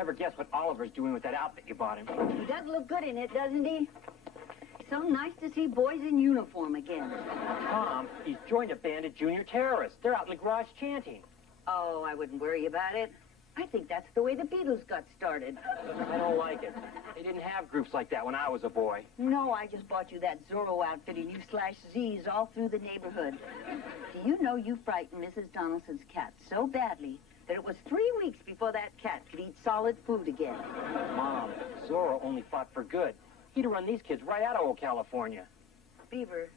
never guess what Oliver's doing with that outfit you bought him. He does look good in it, doesn't he? So nice to see boys in uniform again. Tom, he's joined a band of junior terrorists. They're out in the garage chanting. Oh, I wouldn't worry about it. I think that's the way the Beatles got started. I don't like it. They didn't have groups like that when I was a boy. No, I just bought you that Zorro outfit and you slashed Z's all through the neighborhood. Do you know you frightened Mrs. Donaldson's cat so badly that it was 3 weeks before that cat could eat solid food again? Mom, Zorro only fought for good. He'd run these kids right out of old California. Beaver,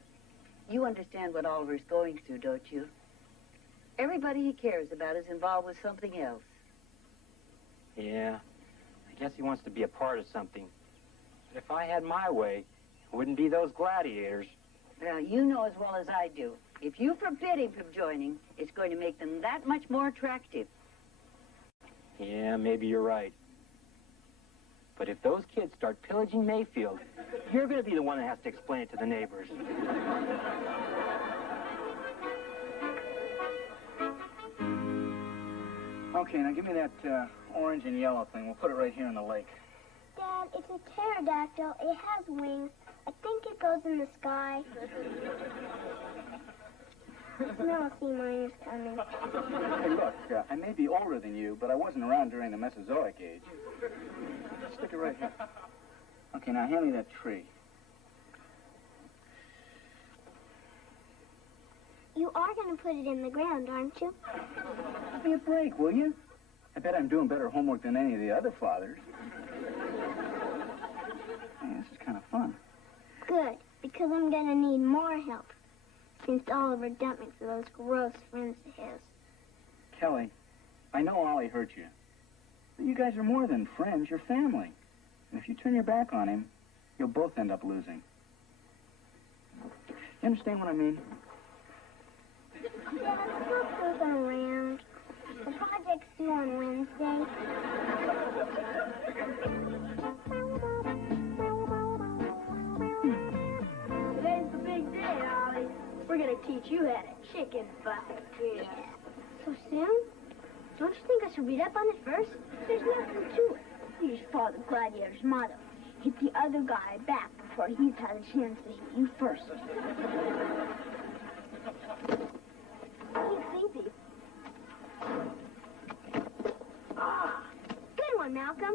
you understand what Oliver's going through, don't you? Everybody he cares about is involved with something else. Yeah, I guess he wants to be a part of something. But if I had my way, it wouldn't be those gladiators. Well, you know as well as I do. If you forbid him from joining, it's going to make them that much more attractive. Yeah, maybe you're right. But if those kids start pillaging Mayfield, you're going to be the one that has to explain it to the neighbors. Okay, now give me that orange and yellow thing. We'll put it right here in the lake. Dad, it's a pterodactyl. It has wings. I think it goes in the sky. Smell sea miners coming. Hey, look, I may be older than you, but I wasn't around during the Mesozoic age. Stick it right here. Okay, now hand me that tree. You are going to put it in the ground, aren't you? Give me a break, will you? I bet I'm doing better homework than any of the other fathers. Hey, this is kind of fun. Good, because I'm going to need more help since Oliver dumped me for those gross friends of his. Kelly, I know Ollie hurt you. But you guys are more than friends. You're family. And if you turn your back on him, you'll both end up losing. You understand what I mean? Yeah, I'm still pooping around. The project's due on Wednesday. Today's the big day, Ollie. We're gonna teach you how to chicken fight. Yeah. So soon? Don't you think I should read up on it first? There's nothing to it. You just follow the gladiator's motto. Hit the other guy back before he's had a chance to hit you first. Keep sleepy. Good one, Malcolm.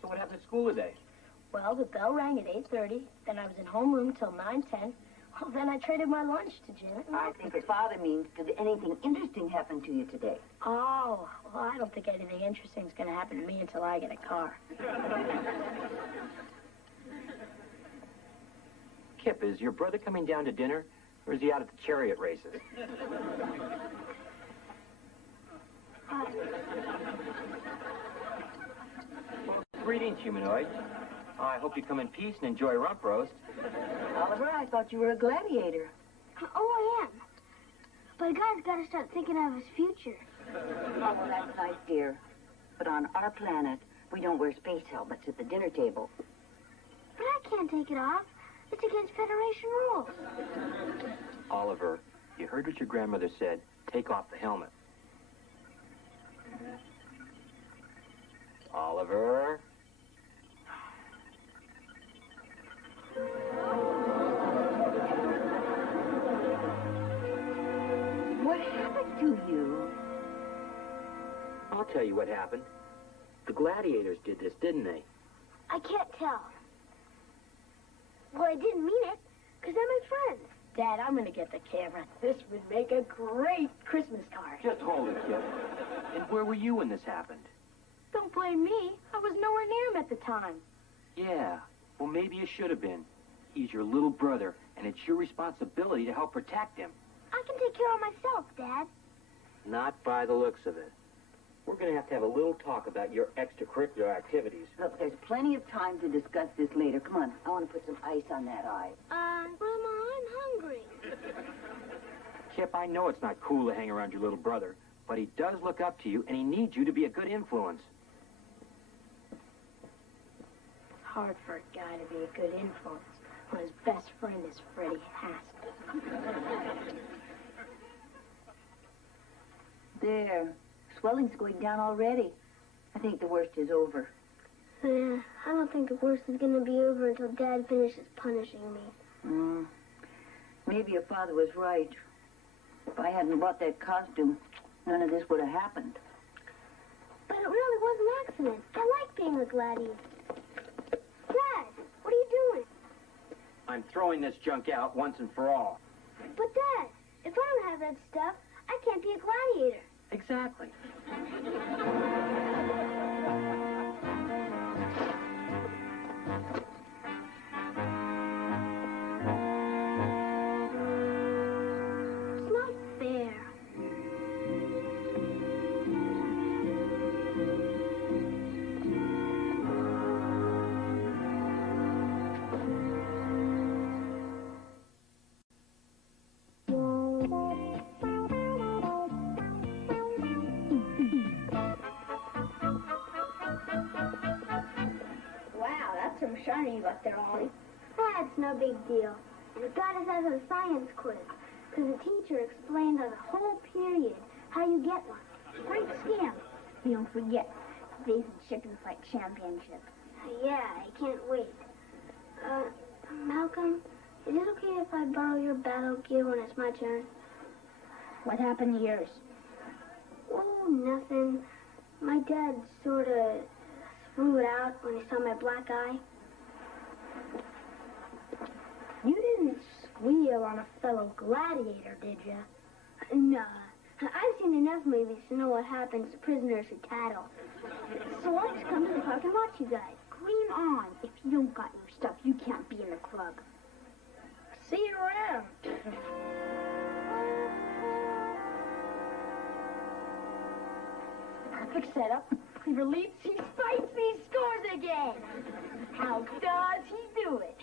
So what happened at school today? Well, the bell rang at 8:30. Then I was in homeroom till 9:10. Well, then I traded my lunch to Janet. I think her father means, did anything interesting happen to you today? Oh, well, I don't think anything interesting is going to happen to me until I get a car. Kip, is your brother coming down to dinner, or is he out at the chariot races? Well, greetings, humanoid. I hope you come in peace and enjoy rump roast. Oliver, I thought you were a gladiator. Oh, I am. But a guy's got to start thinking of his future. Oh, well, that's nice, dear. But on our planet, we don't wear space helmets at the dinner table. But I can't take it off. It's against Federation rules. Oliver, you heard what your grandmother said. Take off the helmet. Oliver? What happened to you? I'll tell you what happened. The gladiators did this, didn't they? I can't tell. Well, I didn't mean it, because they're my friends. Dad, I'm going to get the camera. This would make a great Christmas card. Just hold it, Kip. And where were you when this happened? Don't blame me. I was nowhere near him at the time. Yeah, well, maybe you should have been. He's your little brother, and it's your responsibility to help protect him. I can take care of myself, Dad. Not by the looks of it. We're going to have a little talk about your extracurricular activities. Look, there's plenty of time to discuss this later. Come on, I want to put some ice on that eye. Grandma, I'm hungry. Kip, I know it's not cool to hang around your little brother, but he does look up to you, and he needs you to be a good influence. Hard for a guy to be a good influence when his best friend is Freddie Haskell. There. Swelling's going down already. I think the worst is over. Yeah, I don't think the worst is going to be over until Dad finishes punishing me. Maybe your father was right. If I hadn't bought that costume, none of this would have happened. But it really was an accident. I like being a gladiator. Dad, what are you doing? I'm throwing this junk out once and for all. But Dad, if I don't have that stuff, I can't be a gladiator. Exactly. It's not fair. Wow, that's some shiny you got there, Ollie. That's no big deal. And it got us out of the science quiz. Because the teacher explained on the whole period how you get one. Great scam. You don't forget, Beef and Chicken Fight Championship. Yeah, I can't wait. Malcolm, is it okay if I borrow your battle gear when it's my turn? What happened to yours? Oh, nothing. My dad sort of threw it out when he saw my black eye. You didn't squeal on a fellow gladiator, did you? Nah. I've seen enough movies to know what happens to prisoners who tattle. So I'll just come to the park and watch you guys. Green on. If you don't got your stuff, you can't be in the club. See you around. Perfect setup. Beaver leaps, he spikes, he scores again. How does he do it?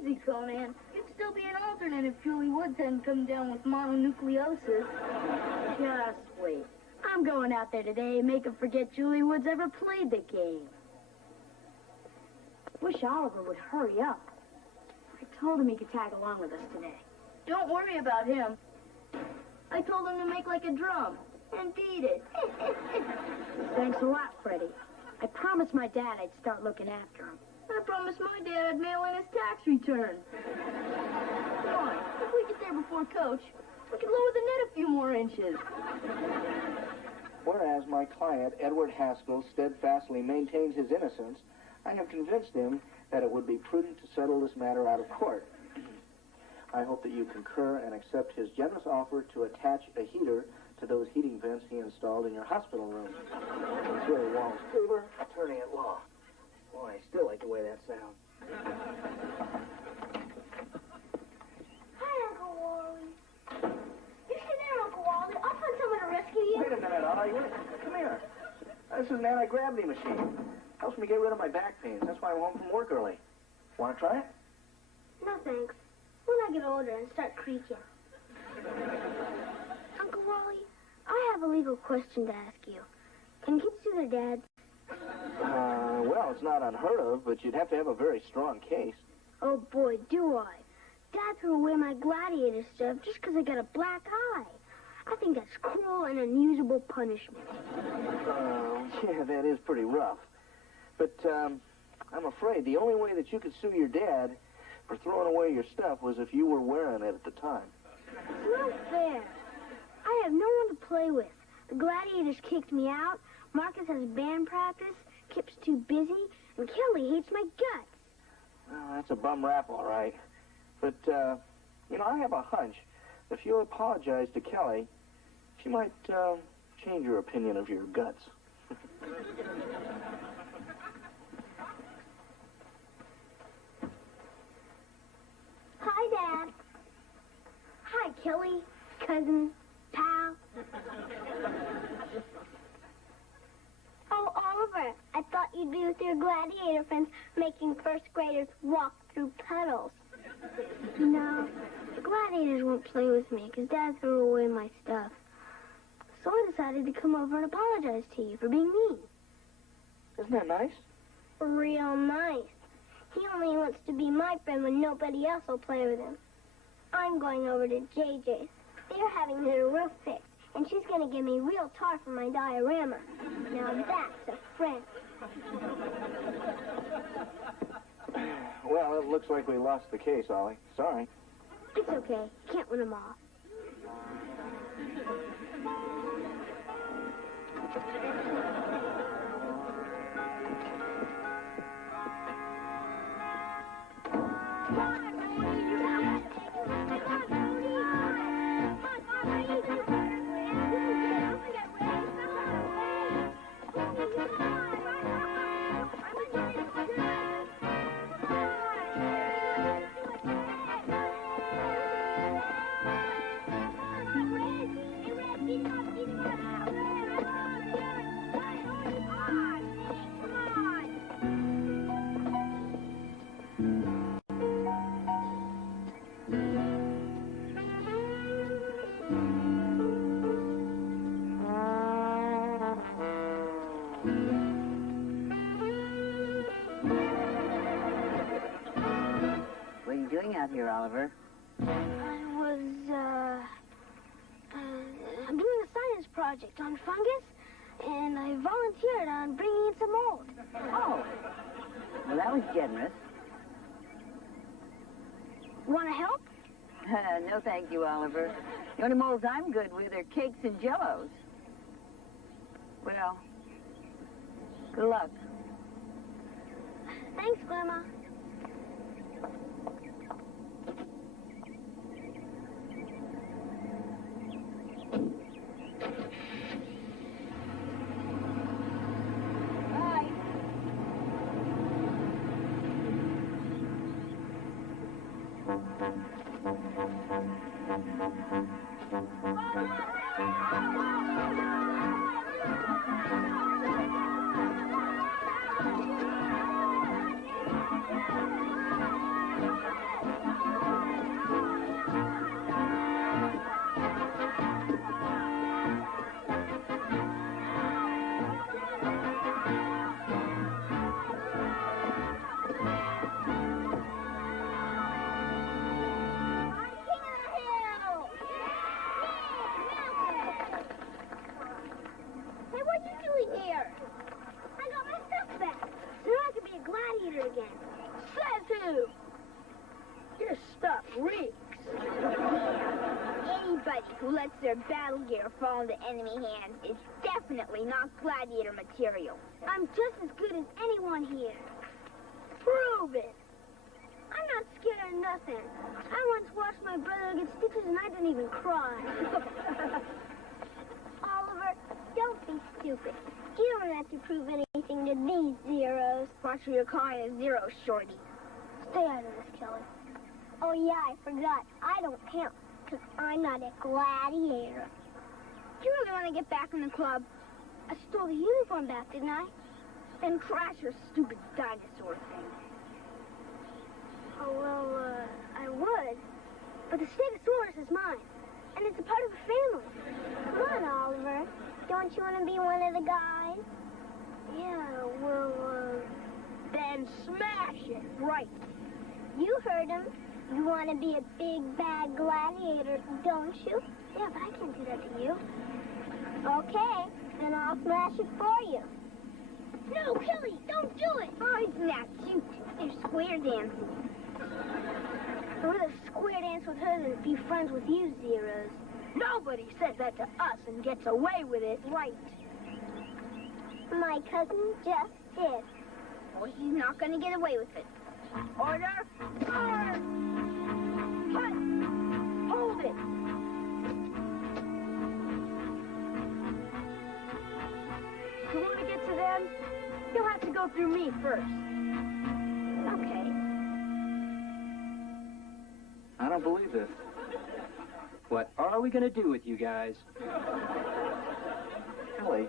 Easy, Conan. You'd still be an alternate if Julie Woods hadn't come down with mononucleosis. Just wait. I'm going out there today and make him forget Julie Woods ever played the game. Wish Oliver would hurry up. I told him he could tag along with us today. Don't worry about him. I told him to make like a drum and beat it. Thanks a lot, Freddie. I promised my dad I'd start looking after him. I promised my dad I'd mail in his tax return. Come on, if we get there before Coach, we can lower the net a few more inches. Whereas my client, Edward Haskell, steadfastly maintains his innocence, I have convinced him that it would be prudent to settle this matter out of court. I hope that you concur and accept his generous offer to attach a heater to those heating vents he installed in your hospital room. Sincerely, Wallace Beaver, attorney at law. Boy, I still like the way that sounds. Hi, Uncle Wally. You stay there, Uncle Wally. I'll find someone to rescue you. Wait a minute, Ollie. Come here. This is an anti-gravity machine. Helps me get rid of my back pains. That's why I'm home from work early. Want to try it? No, thanks. When I get older and start creaking. Uncle Wally, I have a legal question to ask you. Can kids sue their dads? Well, it's not unheard of, but you'd have to have a very strong case. Oh, boy, do I. Dad threw away my gladiator stuff just because I got a black eye. I think that's cruel and unusable punishment. Yeah, that is pretty rough. But, I'm afraid the only way that you could sue your dad for throwing away your stuff was if you were wearing it at the time. It's not fair. I have no one to play with. The gladiators kicked me out. Marcus has band practice. Kip's too busy. And Kelly hates my guts. Well, that's a bum rap, all right. But, I have a hunch. If you apologize to Kelly, she might, change her opinion of your guts. Hi, Dad. Hi, Kelly. Cousin. Pal. Oh, Oliver, I thought you'd be with your gladiator friends making first graders walk through puddles. No, the gladiators won't play with me because Dad threw away my stuff. So I decided to come over and apologize to you for being mean. Isn't that nice? Real nice. He only wants to be my friend when nobody else will play with him. I'm going over to JJ's. They're having their roof fixed, And she's going to give me real tar for my diorama. Now that's a friend. Well, it looks like we lost the case, Ollie. Sorry. It's okay. Can't win them all. What are you doing out here, Oliver? I'm doing a science project on fungus, and I volunteered on bringing in some mold. Oh. Well, that was generous. Want to help? No, thank you, Oliver. The only molds I'm good with are cakes and jellos. Well, good luck. Thanks, Grandma. Who lets their battle gear fall into enemy hands is definitely not gladiator material. I'm just as good as anyone here. Prove it! I'm not scared of nothing. I once watched my brother get stitches and I didn't even cry. Oliver, don't be stupid. You don't have to prove anything to these zeros. Watch for your calling a zero, Shorty. Stay out of this, Kelly. Oh, yeah, I forgot. I don't count, because I'm not a gladiator. Do you really want to get back in the club? I stole the uniform back, didn't I? Then crash your stupid dinosaur thing. Oh, well, I would. But the Stegosaurus is mine, and it's a part of the family. Come on, Oliver. Don't you want to be one of the guys? Yeah, well, then smash it, right? You heard him. You want to be a big, bad gladiator, don't you? Yeah, but I can't do that to you. Okay, then I'll smash it for you. No, Kelly, don't do it. Oh, isn't that cute? They're square dancing. I'd rather square dance with her than be friends with you, Zeros. Nobody says that to us and gets away with it, right? My cousin just did. Well, he's not going to get away with it. Order! Order! Hut! Hold it! If you want to get to them, you'll have to go through me first. Okay. I don't believe this. What are we going to do with you guys? Kelly,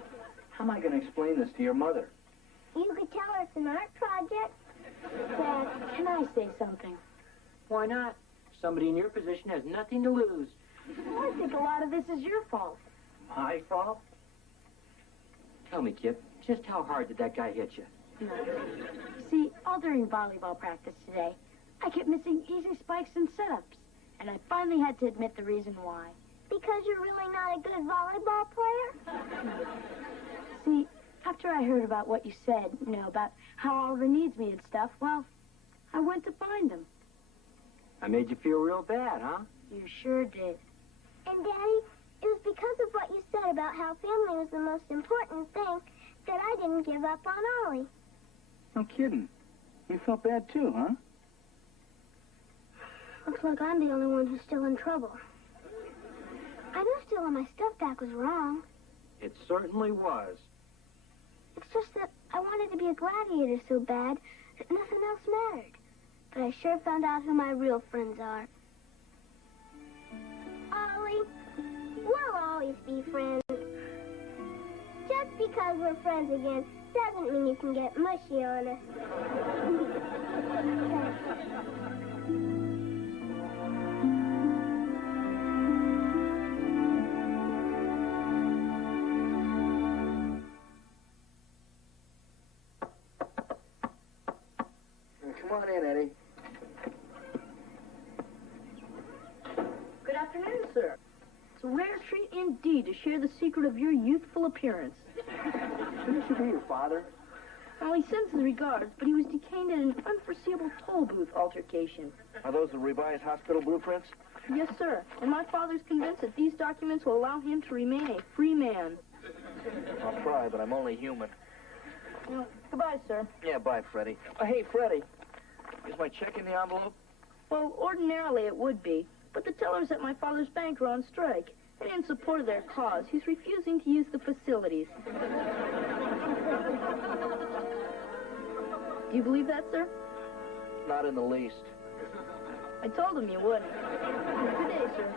how am I going to explain this to your mother? You could tell her it's an art project. Dad, can I say something? Why not? Somebody in your position has nothing to lose. I think a lot of this is your fault. My fault? Tell me, Kip, just how hard did that guy hit you? No. See, all during volleyball practice today, I kept missing easy spikes and setups. And I finally had to admit the reason why. Because you're really not a good volleyball player? See, after I heard about what you said, about how Oliver needs me and stuff, well, I went to find him. I made you feel real bad, huh? You sure did. And, Daddy, it was because of what you said about how family was the most important thing that I didn't give up on Ollie. No kidding. You felt bad too, huh? Looks like I'm the only one who's still in trouble. I know stealing my stuff back was wrong. It certainly was. It's just that I wanted to be a gladiator so bad that nothing else mattered. But I sure found out who my real friends are. Ollie, we'll always be friends. Just because we're friends again doesn't mean you can get mushy on us. Come on in, Eddie. Good afternoon, sir. It's a rare treat indeed to share the secret of your youthful appearance. Shouldn't you be your father? Well, he sends his regards, but he was detained in an unforeseeable toll booth altercation. Are those the revised hospital blueprints? Yes, sir. And my father's convinced that these documents will allow him to remain a free man. I'll try, but I'm only human. Well, goodbye, sir. Yeah, bye, Freddie. Hey, Freddie. Is my check in the envelope? Well, ordinarily it would be, but the tellers at my father's bank are on strike. And in support of their cause, he's refusing to use the facilities. Do you believe that, sir? Not in the least. I told him you would. Good day, sir.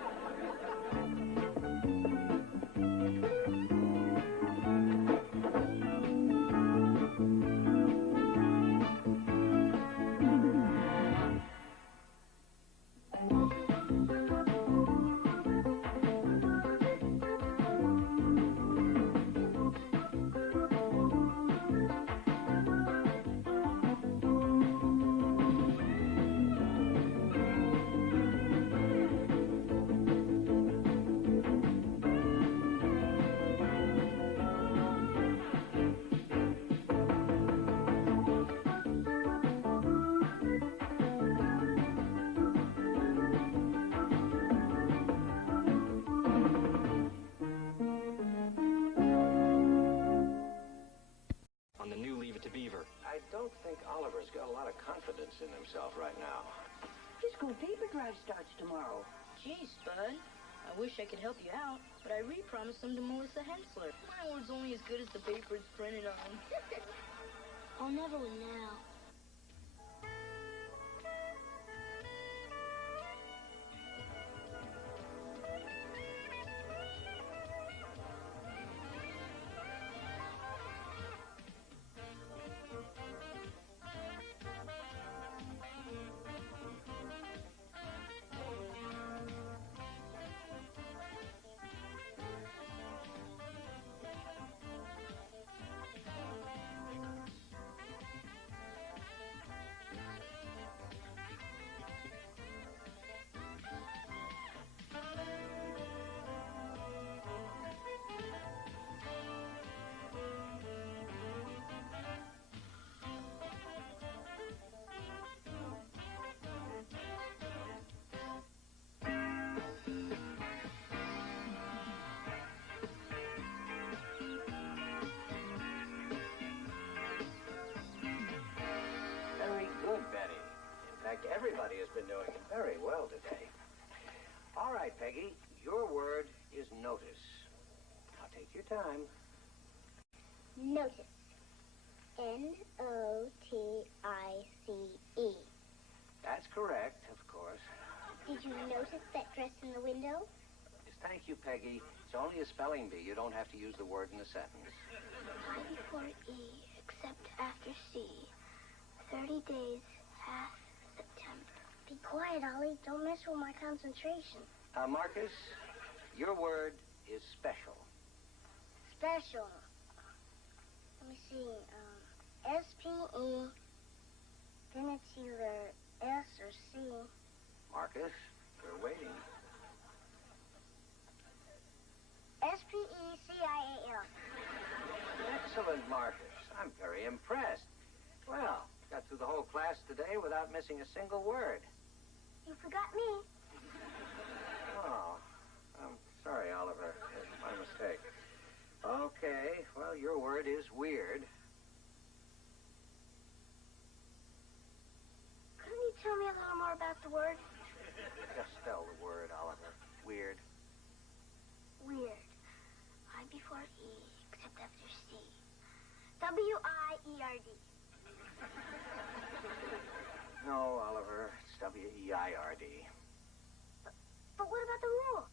Beaver. I don't think Oliver's got a lot of confidence in himself right now. His school paper drive starts tomorrow. Gee, Spud. I wish I could help you out, but I re-promised them to Melissa Hensler. My word's only as good as the paper it's printed on. I'll never win now. Everybody has been doing very well today. All right, Peggy, your word is notice. Now take your time. Notice. N-O-T-I-C-E. That's correct, of course. Did you notice that dress in the window? Yes, thank you, Peggy. It's only a spelling bee. You don't have to use the word in a sentence. Try before E, except after C. 30 days, half September. Be quiet, Ollie. Don't mess with my concentration. Marcus, your word is special. Special. Let me see. S-P-E. Then it's either S or C. Marcus, we're waiting. I'm very impressed. Well, got through the whole class today without missing a single word. You forgot me. Oh, I'm sorry, Oliver. It's my mistake. Okay, well, your word is weird. Couldn't you tell me a little more about the word? Just spell the word, Oliver. Weird. Weird. I before E, except after C. W-I-E-R-D. No, Oliver. It's W-E-I-R-D. But what about the rule?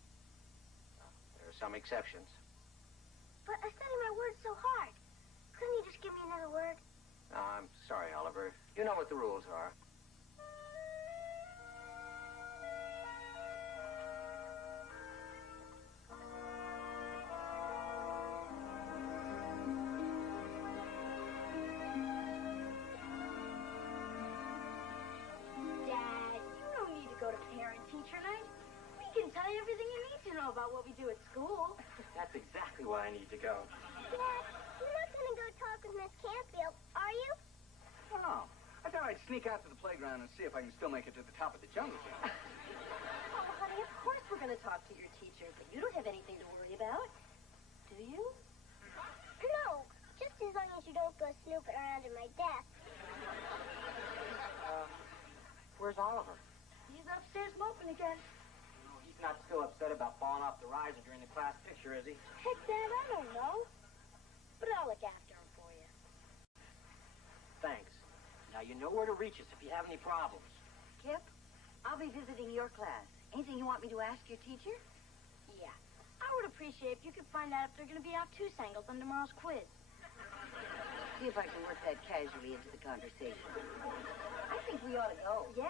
There are some exceptions. But I study my words so hard. Couldn't you just give me another word? I'm sorry, Oliver. You know what the rules are. Dad, you don't need to go to parent-teacher night. We can tell you everything you need to know about what we do at school. That's exactly why I need to go. Dad, you're not going to go talk with Miss Canfield, are you? Oh, I thought I'd sneak out to the playground and see if I can still make it to the top of the jungle gym. Oh, honey, of course we're going to talk to your teacher, but you don't have anything to worry about, do you? No, just as long as you don't go snooping around in my desk. Where's Oliver? He's upstairs moping again. No, he's not still upset about falling off the riser during the class picture, is he? Heck, Dad, I don't know. But I'll look after him for you. Thanks. Now you know where to reach us if you have any problems. Kip, I'll be visiting your class. Anything you want me to ask your teacher? Yeah. I would appreciate if you could find out if they're going to be obtuse angles on tomorrow's quiz. See if I can work that casually into the conversation. I think we ought to go. Yeah.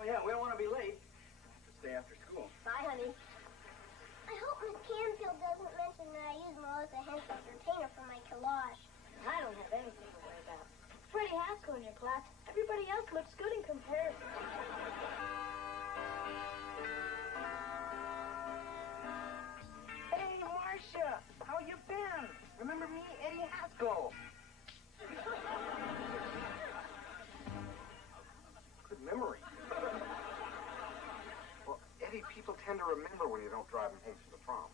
Oh, yeah, we don't want to be late. I have to stay after school. Bye, honey. I hope Miss Canfield doesn't mention that I use Melissa Henson's retainer for my collage. I don't have anything to worry about. Freddie Haskell in your class. Everybody else looks good in comparison. Hey, Marcia, how you been? Remember me, Eddie Haskell? Good memory. Well, Eddie, people tend to remember when you don't drive them home from the prom.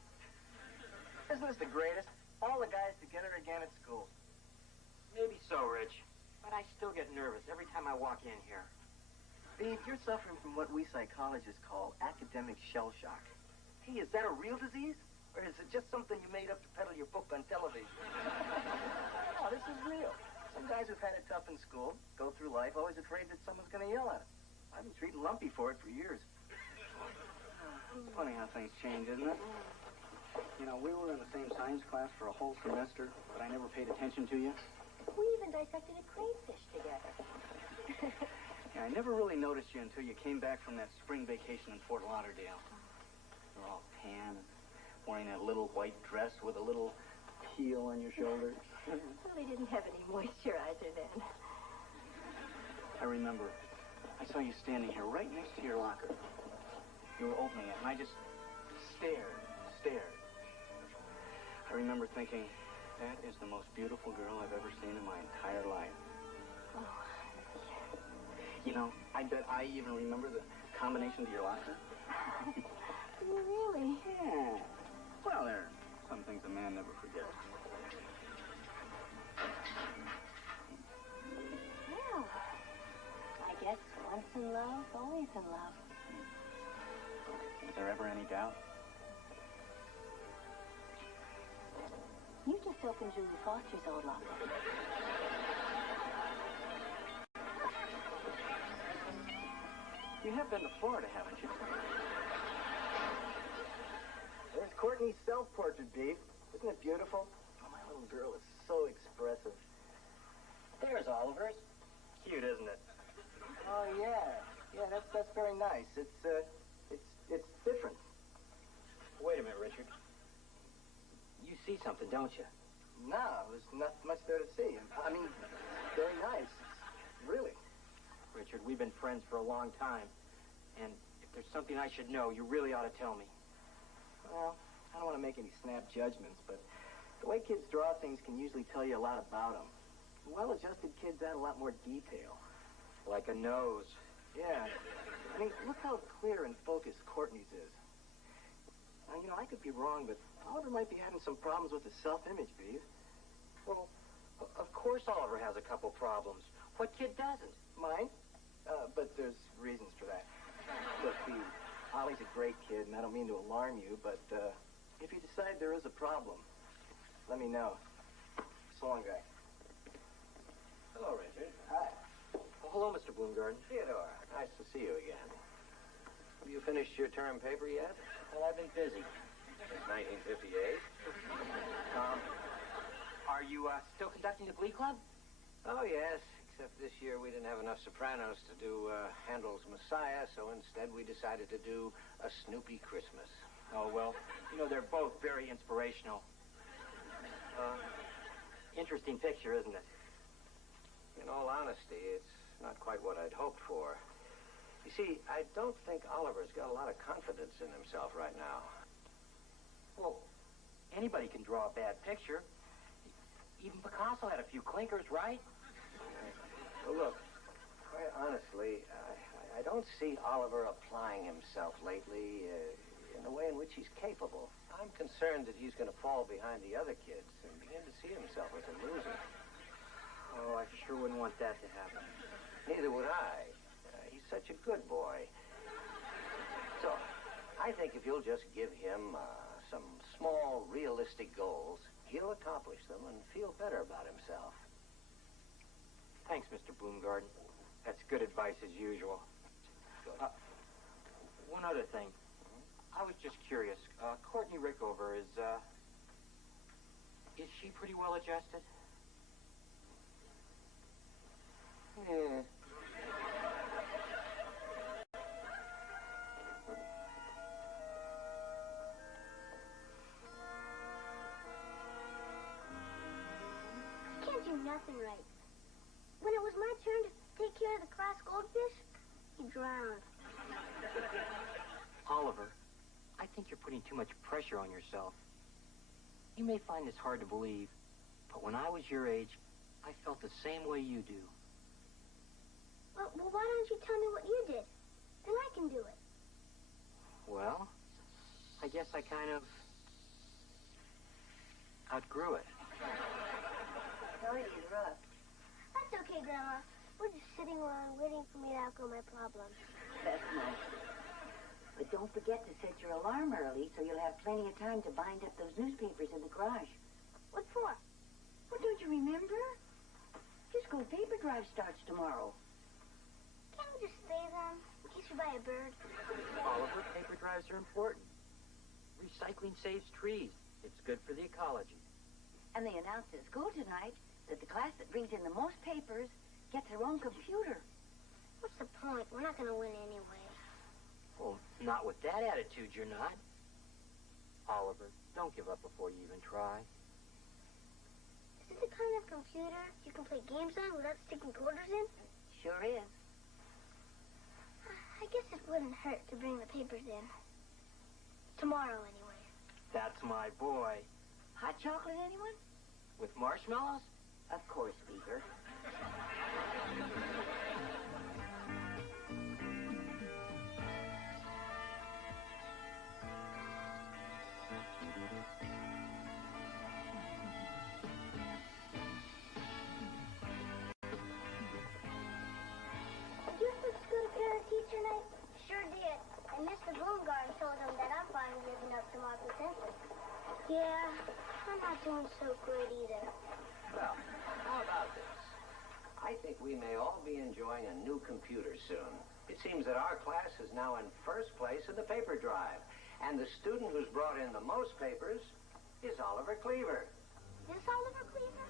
Isn't this the greatest? All the guys together again at school. Maybe so, Rich. But I still get nervous every time I walk in here. Beaver, you're suffering from what we psychologists call academic shell shock. Hey, is that a real disease? Or is it just something you made up to peddle your book on television? No, this is real. Some guys who've had it tough in school go through life always afraid that someone's going to yell at them. I've been treating Lumpy for it for years. It's funny how things change, isn't it? You know, we were in the same science class for a whole semester, but I never paid attention to you. We even dissected a crayfish together. Yeah, I never really noticed you until you came back from that spring vacation in Fort Lauderdale. You were all tan and wearing that little white dress with a little heel on your shoulder. Well, they didn't have any moisturizer then. I remember. I saw you standing here right next to your locker. You were opening it, and I just stared. I remember thinking, that is the most beautiful girl I've ever seen in my entire life. Oh. You know, I bet I even remember the combination to your locker. Really? Yeah. Well, there are some things a man never forgets. Well, I guess once in love, always in love. Was there ever any doubt? You just opened Julie Foster's old locker. You have been to Florida, haven't you? There's Courtney's self-portrait, Beaver. Isn't it beautiful? Oh, my little girl is so expressive. There's Oliver's. Cute, isn't it? Oh, yeah. Yeah, that's very nice. It's different. Wait a minute, Richard. You see something, don't you? No, there's not much there to see. I mean, very nice. Really. Richard, we've been friends for a long time. And if there's something I should know, you really ought to tell me. Well, I don't want to make any snap judgments, but the way kids draw things can usually tell you a lot about them. Well-adjusted kids add a lot more detail. Like a nose. Yeah. I mean, look how clear and focused Courtney's is. Now, you know, I could be wrong, but Oliver might be having some problems with his self-image, Beaver. Well, of course Oliver has a couple problems. What kid doesn't? Mine? But there's reasons for that. Look, Beaver, Ollie's a great kid, and I don't mean to alarm you, but if you decide there is a problem, let me know. So long, guy. Hello, Richard. Hi. Oh, hello, Mr. Bloomgarden. Theodore, nice to see you again. Have you finished your term paper yet? Well, I've been busy. Since 1958? Are you still conducting the Glee Club? Oh, yes. Except this year we didn't have enough sopranos to do Handel's Messiah, so instead we decided to do A Snoopy Christmas. Oh, well, you know, they're both very inspirational. Interesting picture, isn't it? In all honesty, it's not quite what I'd hoped for. You see, I don't think Oliver's got a lot of confidence in himself right now. Well, anybody can draw a bad picture. Even Picasso had a few clinkers, right? Well, look, quite honestly, I don't see Oliver applying himself lately in the way in which he's capable. I'm concerned that he's going to fall behind the other kids and begin to see himself as a loser. Oh, I sure wouldn't want that to happen. Neither would I. He's such a good boy. So, I think if you'll just give him some small, realistic goals, he'll accomplish them and feel better about himself. Thanks, Mr. Bloomgarden. That's good advice as usual. One other thing. I was just curious. Courtney Rickover is she pretty well adjusted? Yeah. Can't do nothing right. When it was my turn to take care of the class goldfish, he drowned. Oliver, I think you're putting too much pressure on yourself. You may find this hard to believe, but when I was your age, I felt the same way you do. Well, why don't you tell me what you did? Then I can do it. Well, I guess I kind of outgrew it. Sorry to interrupt. That's okay, Grandma. We're just sitting around waiting for me to outgrow my problems. That's nice. But don't forget to set your alarm early so you'll have plenty of time to bind up those newspapers in the garage. What for? Well, don't you remember? Your school paper drive starts tomorrow. Can't we just save them in case we buy a bird? Oliver, paper drives are important. Recycling saves trees. It's good for the ecology. And they announced at school tonight that the class that brings in the most papers gets their own computer. What's the point? We're not going to win anyway. Well, not with that attitude, you're not. Oliver, don't give up before you even try. Is this the kind of computer you can play games on without sticking quarters in? Sure is. I guess it wouldn't hurt to bring the papers in. Tomorrow, anyway. That's my boy. Hot chocolate, anyone? With marshmallows? Of course, Beaver. Did you supposed to go to parent-teacher night? Sure did. And Mr. Bloomgarden told him that I'm finally living up to my potential. Yeah, I'm not doing so great either. Well, how about this? I think we may all be enjoying a new computer soon. It seems that our class is now in first place in the paper drive. And the student who's brought in the most papers is Oliver Cleaver. This Oliver Cleaver?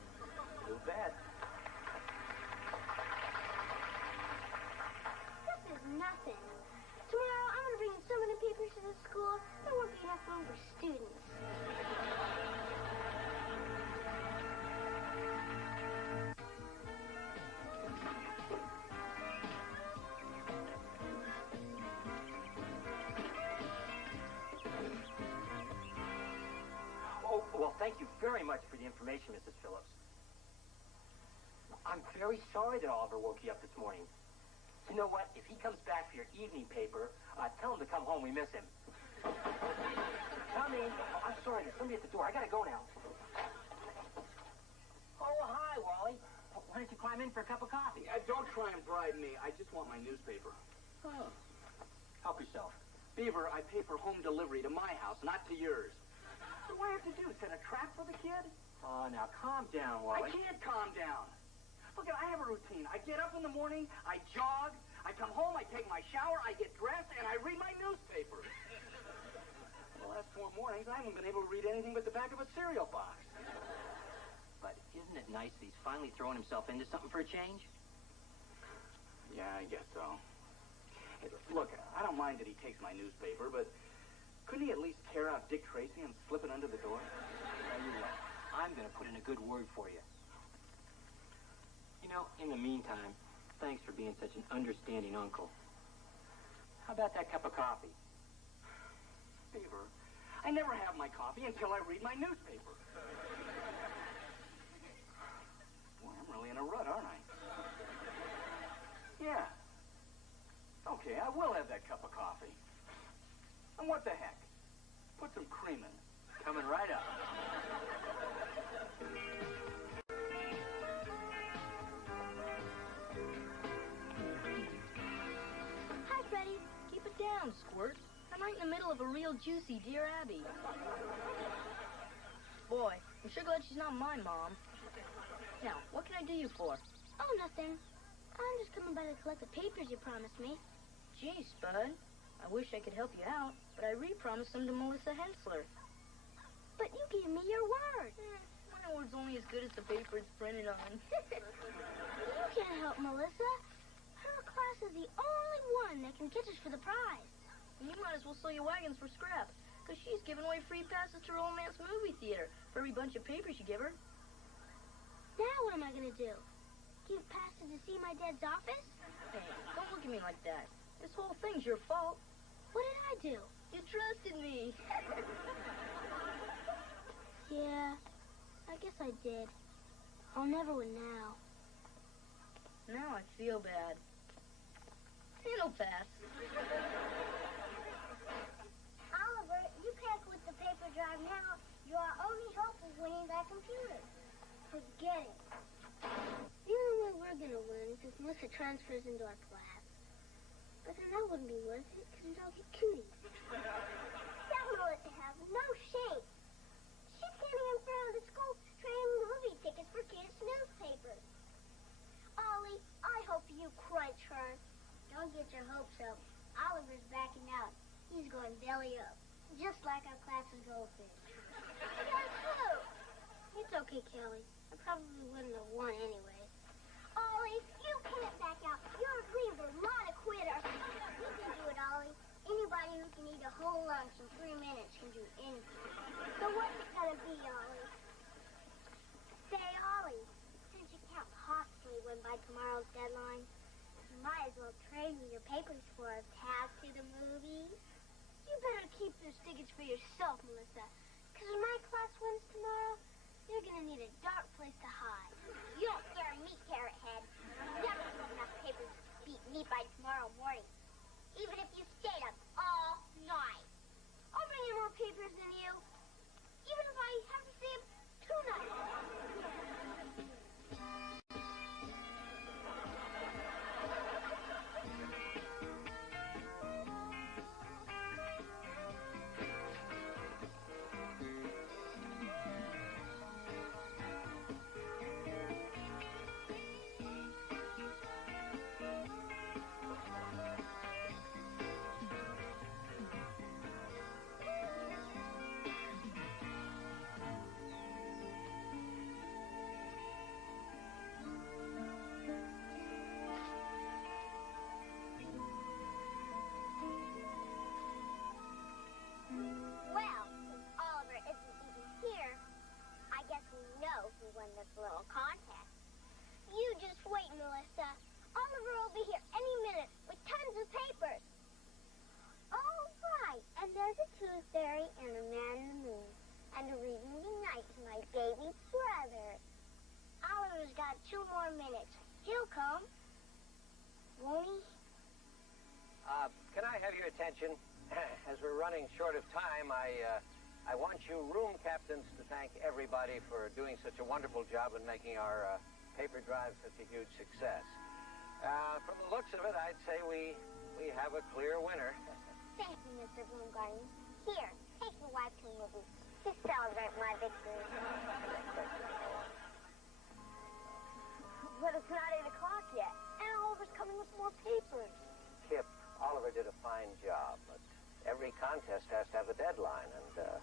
You bet. This is nothing. Tomorrow, I'm going to bring in so many papers to the school, there won't be enough room for students. Oh, well, thank you very much for the information, Mrs. Phillips. I'm very sorry that Oliver woke you up this morning. You know what? If he comes back for your evening paper, tell him to come home. We miss him. Come in. Oh, I'm sorry. There's somebody at the door. I gotta go now. Oh, hi, Wally. Why don't you climb in for a cup of coffee? Don't try and bribe me. I just want my newspaper. Oh. Help yourself. Beaver, I pay for home delivery to my house, not to yours. What do I have to do? Set a trap for the kid? Oh, now calm down, Wally. I can't calm down. Look, I have a routine. I get up in the morning, I jog, I come home, I take my shower, I get dressed, and I read my newspaper. The last 4 mornings, I haven't been able to read anything but the back of a cereal box. But isn't it nice that he's finally throwing himself into something for a change? Yeah, I guess so. Hey, look, I don't mind that he takes my newspaper, but couldn't he at least tear out Dick Tracy and slip it under the door? Tell you what, I'm going to put in a good word for you. You know, in the meantime, thanks for being such an understanding uncle. How about that cup of coffee? Beaver, I never have my coffee until I read my newspaper. Boy, I'm really in a rut, aren't I? Yeah. Okay, I will have that cup of coffee. And what the heck? Put some cream in it. Coming right up. Hi, Freddie. Keep it down, Squirt. I'm right in the middle of a real juicy Dear Abby. Boy, I'm sure glad she's not my mom. Now, what can I do you for? Oh, nothing. I'm just coming by to collect the papers you promised me. Gee, Spud. I wish I could help you out, but I re-promised them to Melissa Hensler. But you gave me your word. My word's only as good as the paper it's printed on. You can't help Melissa. Her class is the only one that can catch us for the prize. You might as well sell your wagons for scrap, because she's giving away free passes to Romance Movie Theater for every bunch of papers you give her. Now what am I going to do? Give passes to see my dad's office? Hey, don't look at me like that. This whole thing's your fault. What did I do? You trusted me. Yeah, I guess I did. I'll never win now. Now I feel bad. It'll pass. Oliver, you can't quit the paper drive now. Your only hope is winning that computer. Forget it. The only way we're going to win is if Melissa transfers into our class. But then that wouldn't be worth it, because I'll get cooties. That Melissa has no shame. She's standing in front of the school trading movie tickets for kids' newspapers. Ollie, I hope you crunch her. Don't get your hopes up. Oliver's backing out. He's going belly up, just like our class's goldfish. That's true. It's okay, Kelly. I probably wouldn't have won anyway. Ollie, you can't back out. You're a Beaver, not a quitter. You can do it, Ollie. Anybody who can eat a whole lunch in 3 minutes can do anything. So what's it gonna be, Ollie? Say, Ollie, since you can't possibly win by tomorrow's deadline, you might as well trade me your papers for a pass to the movies. You better keep those tickets for yourself, Melissa. Because when my class wins tomorrow, you're gonna need a dark place to hide. You don't scare me, Carrot Head. Never get enough papers to beat me by tomorrow morning. Even if you stayed up all night. I'll bring in more papers than you. Even if I have to stay up 2 nights. Oliver's got 2 more minutes. He'll come. Won't he? Can I have your attention? As we're running short of time, I want you room captains to thank everybody for doing such a wonderful job in making our paper drive such a huge success. From the looks of it, I'd say we have a clear winner. Thank you, Mr. Bloomgarden. Here, take the wiping with you to celebrate my victory. But it's not 8 o'clock yet, and Oliver's coming with more papers. Kip, Oliver did a fine job, but every contest has to have a deadline, and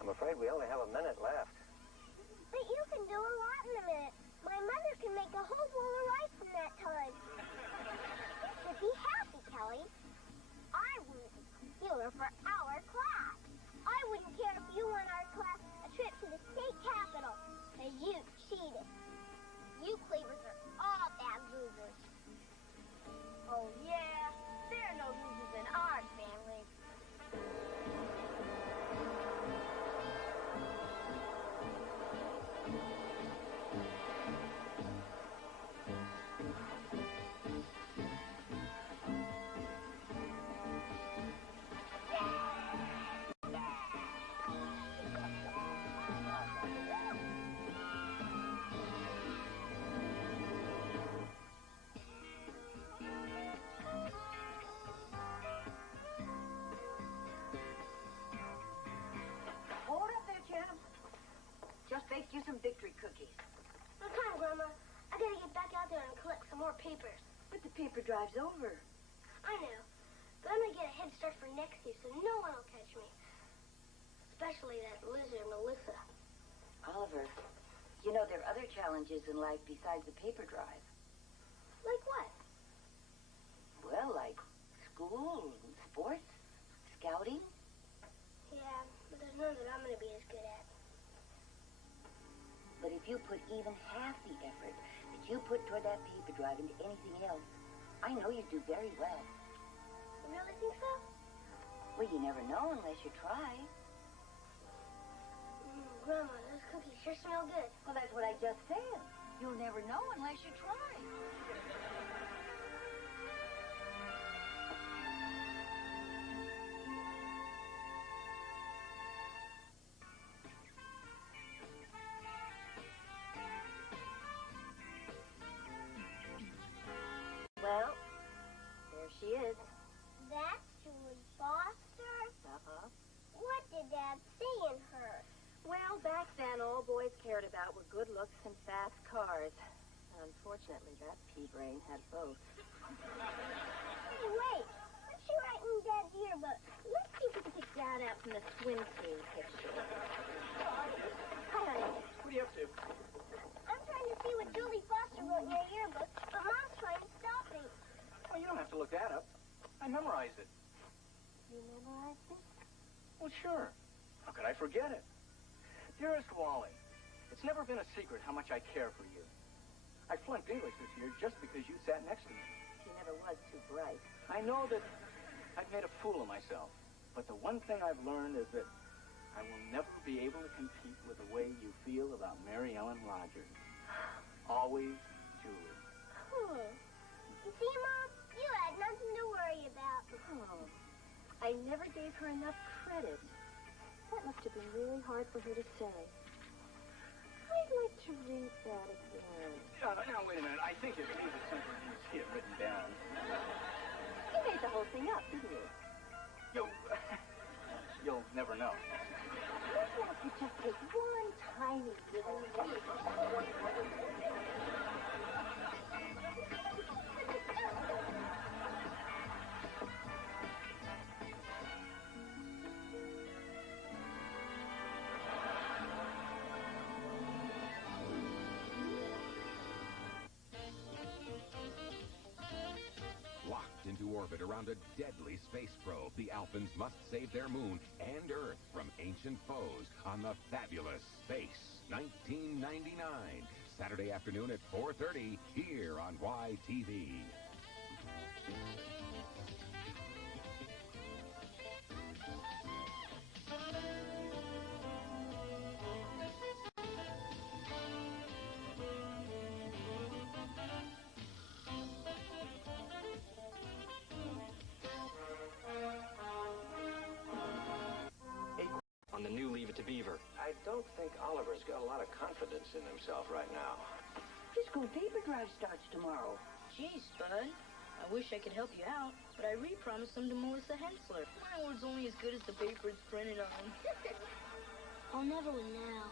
I'm afraid we only have a minute left. But you can do a lot in a minute. My mother can make a whole bowl of rice in that time. You should be happy, Kelly. I wouldn't be computer for our class. I wouldn't care if you won our class a trip to the state capitol, because you cheated. You Cleavers are all bad losers. Oh, yeah? There are no losers in our family. Just baked you some victory cookies. No time, Grandma. I gotta get back out there and collect some more papers. But the paper drive's over. I know. But I'm gonna get a head start for next year so no one will catch me. Especially that lizard, Melissa. Oliver, you know there are other challenges in life besides the paper drive. Like what? Well, like school, sports, scouting. Yeah, but there's none that I'm gonna be as good at. But if you put even half the effort that you put toward that paper drive into anything else, I know you'd do very well. You really think so? Well, you never know unless you try. Grandma, those cookies sure smell good. Well, that's what I just said. You'll never know unless you try. Well, there she is. That's Julie Foster? Uh-huh. What did Dad see in her? Well, back then, all boys cared about were good looks and fast cars. Unfortunately, that pea-brain had both. Hey, wait. What's she writing in Dad's yearbook? Let's see if we can pick that out from the swim team picture. Hi, honey. What are you up to? I'm trying to see what Julie Foster wrote in her yearbook, but Mom's trying to stop me. Well, you don't have to look that up. I memorized it. You memorized it? Well, sure. How could I forget it? Dearest Wally, it's never been a secret how much I care for you. I flunked English this year just because you sat next to me. She never was too bright. I know that I've made a fool of myself, but the one thing I've learned is that I will never be able to compete with the way you feel about Mary Ellen Rogers. Always, Julie. You see, Mom? You had nothing to worry about. Oh, I never gave her enough credit. That must have been really hard for her to say. I'd like to read that again. Now, wait a minute. I think it's simply you see it written down. You made the whole thing up, didn't you? You'll never know. Maybe I could just take one tiny little leap. Into orbit around a deadly space probe, the Alphans must save their moon and Earth from ancient foes on the fabulous Space 1999. Saturday afternoon at 4:30 here on YTV. don't think Oliver's got a lot of confidence in himself right now. His school paper drive starts tomorrow. Gee, Spud. I wish I could help you out, but I re-promised them to Melissa Hensler. My word's only as good as the paper it's printed on. I'll never win now.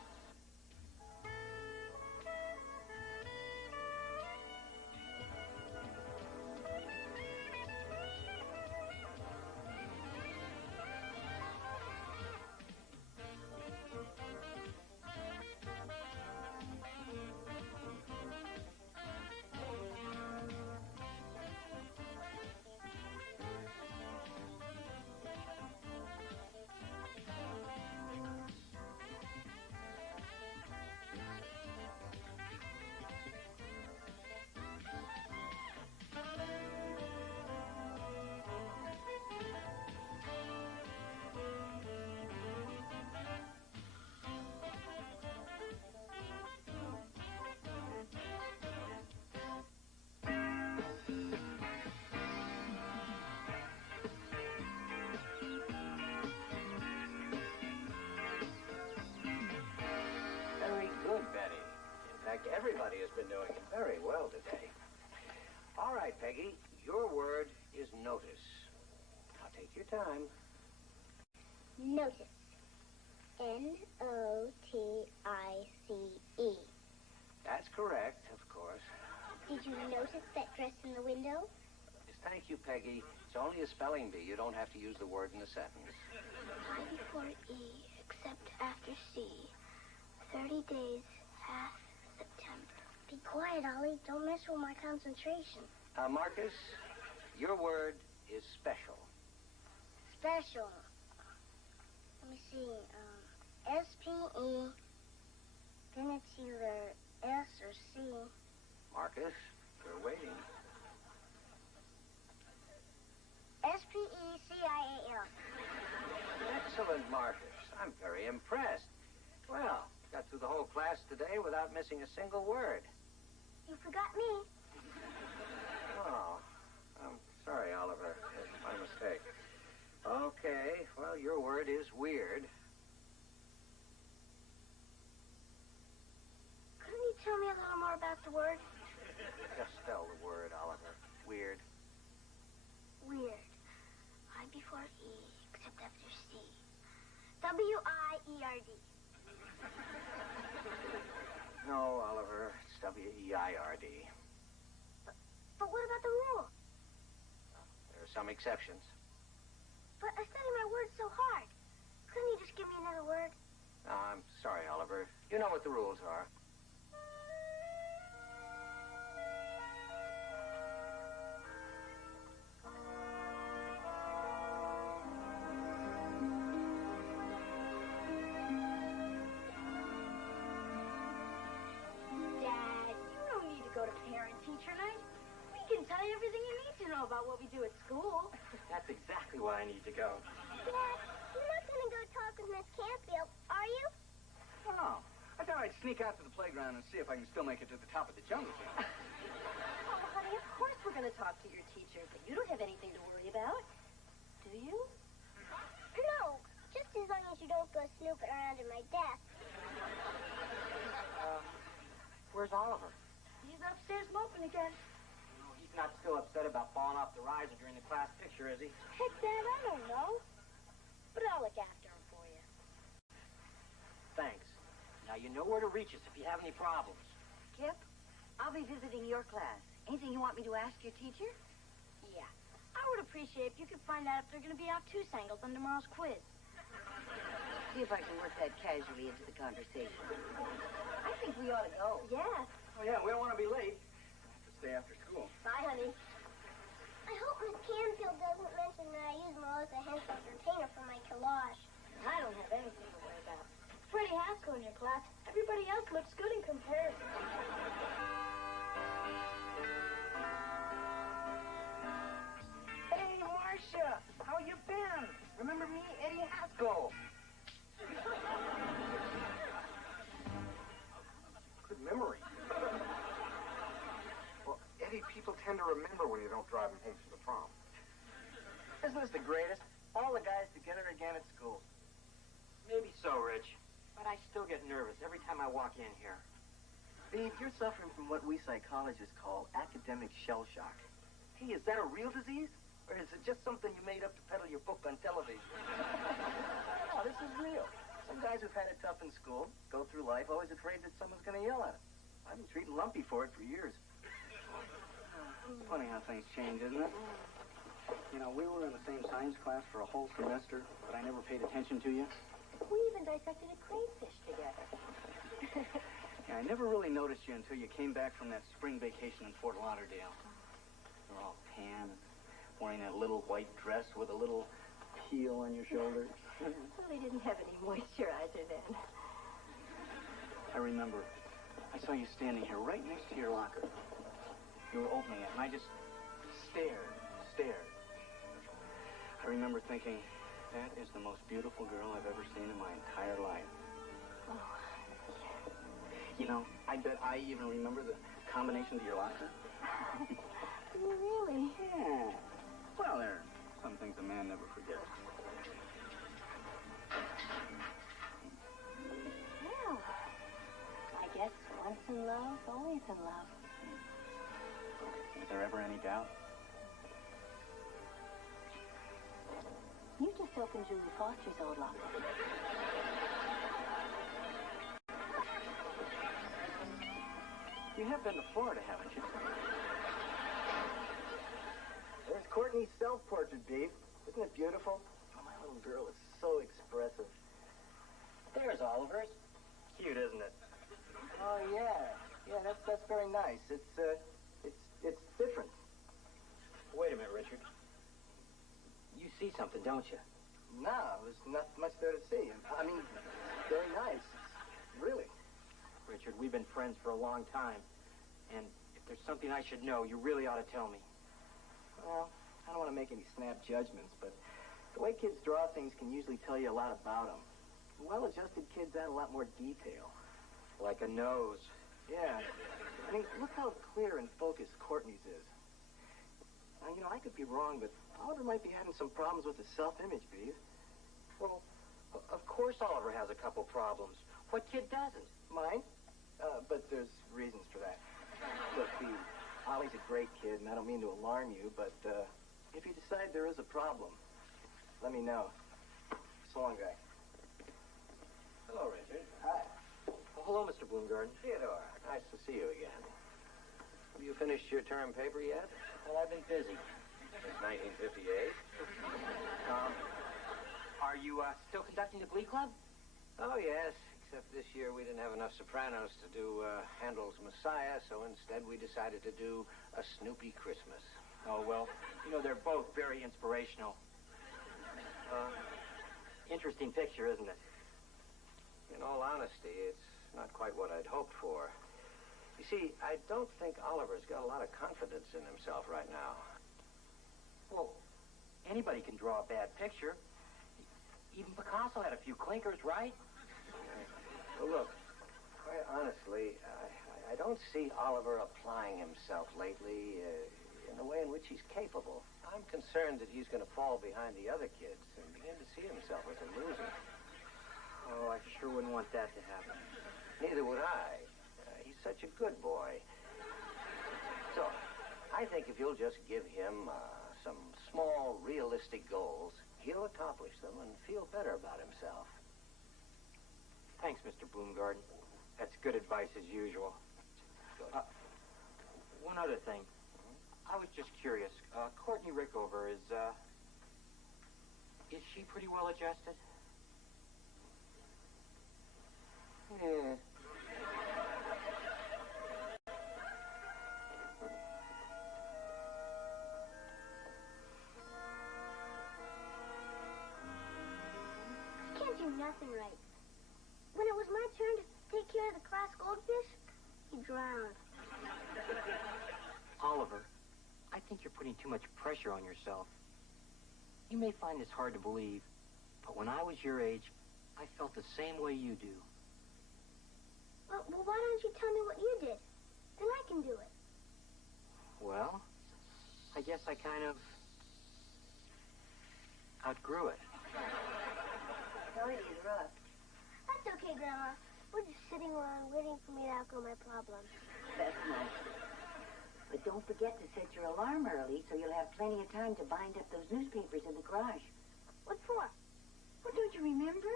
Very good, Betty. In fact, everybody has been doing very well today. All right, Peggy, your word is notice. Now take your time. Notice. N-O-T-I-C-E. That's correct, of course. Did you notice that dress in the window? Thank you, Peggy. It's only a spelling bee. You don't have to use the word in a sentence. I before E, except after C. 30 days, half September. Be quiet, Ollie. Don't mess with my concentration. Marcus, your word is special. Special. Let me see. S-P-E. Then it's either S or C. Marcus, we're waiting. S-P-E-C-I-A-L. Excellent, Marcus. I'm very impressed. Well, got through the whole class today without missing a single word. You forgot me. Oh, I'm sorry, Oliver. It's my mistake. Okay, well, your word is weird. Couldn't you tell me a little more about the word? Just spell the word, Oliver. Weird. Weird. I before E, except after C. W-I-E-R-D. No, Oliver, it's W-E-I-R-D. But what about the rule? There are some exceptions. But I study my words so hard. Couldn't you just give me another word? I'm sorry, Oliver. You know what the rules are. Dad, you don't need to go to parent-teacher night. We can tell you everything you need to know about what we do at school. That's exactly why I need to go. Dad, you're not going to go talk with Miss Canfield, are you? Oh, I thought I'd sneak out to the playground and see if I can still make it to the top of the jungle gym. Oh, honey, of course we're going to talk to your teacher, but you don't have anything to worry about, do you? No, just as long as you don't go snooping around in my desk. Where's Oliver? He's upstairs moping again. No, he's not still upset about falling off the riser during the class picture, is he? Heck, Dad, I don't know. But I'll look after him for you. Thanks. Now you know where to reach us if you have any problems. Kip, I'll be visiting your class. Anything you want me to ask your teacher? Yeah. I would appreciate if you could find out if they're going to be obtuse-angled on tomorrow's quiz. See if I can work that casually into the conversation. I think we ought to go. Yeah. Oh, yeah, we don't want to be late. We'll have to stay after school. Bye, honey. I hope Miss Canfield doesn't mention that I use Melissa Hensler's retainer for my collage. I don't have anything to worry about. Freddie Haskell in your class. Everybody else looks good in comparison. Hey, Marcia, how you been? Remember me, Eddie Haskell? Good memory. Well, Eddie, people tend to remember when you don't drive them home from the prom. Isn't this the greatest? All the guys together again at school. Maybe so, Rich. But I still get nervous every time I walk in here. Beaver, you're suffering from what we psychologists call academic shell shock. Hey, is that a real disease? Or is it just something you made up to peddle your book on television? No, this is real. Some guys who've had it tough in school go through life always afraid that someone's going to yell at them. I've been treating Lumpy for it for years. It's funny how things change, isn't it? You know, we were in the same science class for a whole semester, but I never paid attention to you. We even dissected a crayfish together. Yeah, I never really noticed you until you came back from that spring vacation in Fort Lauderdale. You were all tan and wearing that little white dress with a little heel on your shoulders. Well, they didn't have any moisturizer then. I remember. I saw you standing here right next to your locker. You were opening it, and I just stared. I remember thinking, that is the most beautiful girl I've ever seen in my entire life. Oh. You know, I bet I even remember the combination to your locker. Really? Yeah. Well, there are some things a man never forgets. Well, I guess once in love, always in love. Is there ever any doubt? You just opened Julie Foster's old locker. You have been to Florida, haven't you? There's Courtney's self-portrait, Beaver. Isn't it beautiful? Oh, my little girl is so expressive. There's Oliver's. Cute, isn't it? Oh, yeah. Yeah, that's very nice. It's different. Wait a minute, Richard. You see something, don't you? No, there's not much there to see. I mean, very nice. Really. Richard, we've been friends for a long time. And if there's something I should know, you really ought to tell me. Well, I don't want to make any snap judgments, but the way kids draw things can usually tell you a lot about them. Well-adjusted kids add a lot more detail. Like a nose. Yeah. I mean, look how clear and focused Courtney's is. Now, you know, I could be wrong, but Oliver might be having some problems with his self-image, Beaver. Well, of course Oliver has a couple problems. What kid doesn't? Mine? But there's reasons for that. Look, Beaver, Ollie's a great kid, and I don't mean to alarm you, but if you decide there is a problem, let me know. So long, guy. Hello, Richard. Hi. Oh, hello, Mr. Bloomgarden. Theodore, nice to see you again. Have you finished your term paper yet? Well, I've been busy. Since 1958? Are you still conducting the Glee Club? Oh, yes. Except this year we didn't have enough sopranos to do Handel's Messiah, so instead we decided to do A Snoopy Christmas. Oh, well, you know, they're both very inspirational. Interesting picture, isn't it? In all honesty, it's not quite what I'd hoped for. You see, I don't think Oliver's got a lot of confidence in himself right now. Well, anybody can draw a bad picture. Even Picasso had a few clinkers, right? Well, look, quite honestly, I don't see Oliver applying himself lately in the way in which he's capable. I'm concerned that he's going to fall behind the other kids and begin to see himself as a loser. Oh, I sure wouldn't want that to happen. Neither would I. He's such a good boy. So, I think if you'll just give him some small, realistic goals, he'll accomplish them and feel better about himself. Thanks, Mr. Bloomgarden. That's good advice as usual. Good. One other thing. I was just curious. Courtney Rickover is she pretty well adjusted? Yeah. Can't do nothing right. When it was my turn to take care of the class goldfish, he drowned. Oliver, I think you're putting too much pressure on yourself. You may find this hard to believe, but when I was your age, I felt the same way you do. Well, why don't you tell me what you did? Then I can do it. Well, I guess I kind of outgrew it. Sorry to interrupt. That's That's okay, Grandma. We're just sitting around waiting for me to outgrow my problems. That's nice. But don't forget to set your alarm early so you'll have plenty of time to bind up those newspapers in the garage. What for? Well, don't you remember?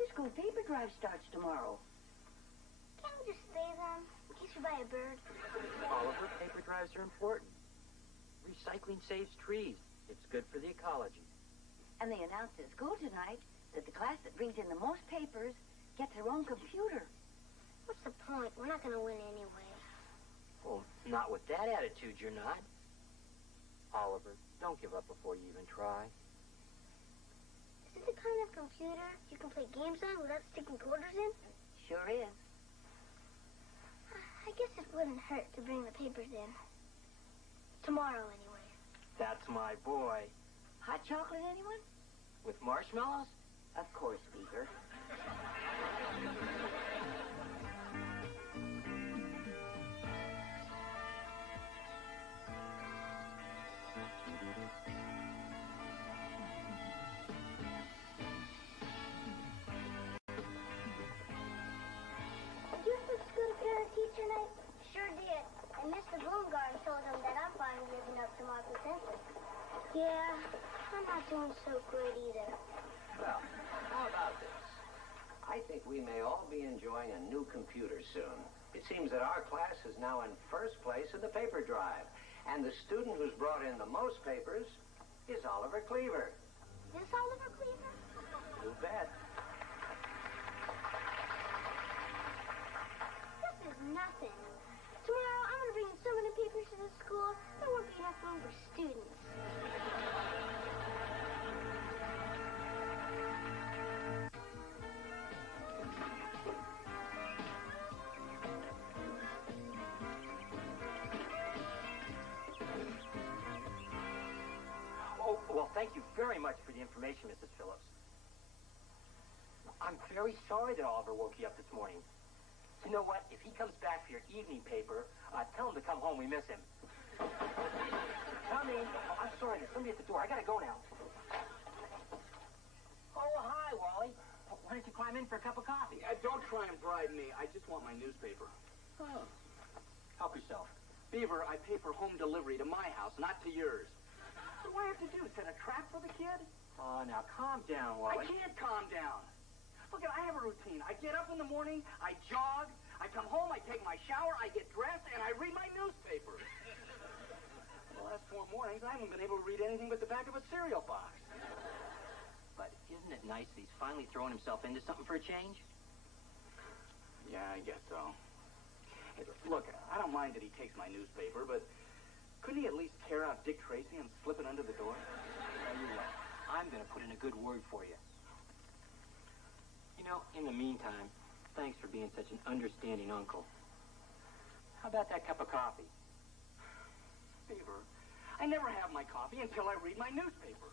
Your school paper drive starts tomorrow. Can't we just stay then, in case we buy a bird? Oliver, paper drives are important. Recycling saves trees. It's good for the ecology. And they announced at school tonight that the class that brings in the most papers gets their own computer. What's the point? We're not going to win anyway. Well, not with that attitude, you're not. Oliver, don't give up before you even try. Is this the kind of computer you can play games on without sticking quarters in? Sure is. I guess it wouldn't hurt to bring the papers in. Tomorrow, anyway. That's my boy. Hot chocolate, anyone? With marshmallows? Of course, Beaver. Did you have to go to parent-teacher night? Sure did. And Mr. Bloomgarden told him that I'm finally living up to my potential. Yeah, I'm not doing so great either. Well, how about this? I think we may all be enjoying a new computer soon. It seems that our class is now in first place in the paper drive. And the student who's brought in the most papers is Oliver Cleaver. This Oliver Cleaver? You bet. This is nothing. Tomorrow, I'm going to bring in so many papers to the school, there won't be enough room for students. Oh, well, thank you very much for the information, Mrs. Phillips. I'm very sorry that Oliver woke you up this morning. You know what? If he comes back for your evening paper, tell him to come home. We miss him. Come in. Oh, I'm sorry. There's somebody at the door. I gotta go now. Oh, hi, Wally. Why don't you climb in for a cup of coffee? Don't try and bribe me. I just want my newspaper. Oh. Help yourself. Beaver, I pay for home delivery to my house, not to yours. What do I have to do? Set a trap for the kid? Oh, now calm down, I Wally. can't calm down. Look, I have a routine. I get up in the morning, I jog, I come home, I take my shower, I get dressed, and I read my newspaper. The last 4 mornings, I haven't been able to read anything but the back of a cereal box. But isn't it nice that he's finally throwing himself into something for a change? Yeah, I guess so. Hey, look, I don't mind that he takes my newspaper, but couldn't he at least tear out Dick Tracy and slip it under the door? Tell you what, I'm going to put in a good word for you. You know, in the meantime, thanks for being such an understanding uncle. How about that cup of coffee? Beaver, I never have my coffee until I read my newspaper.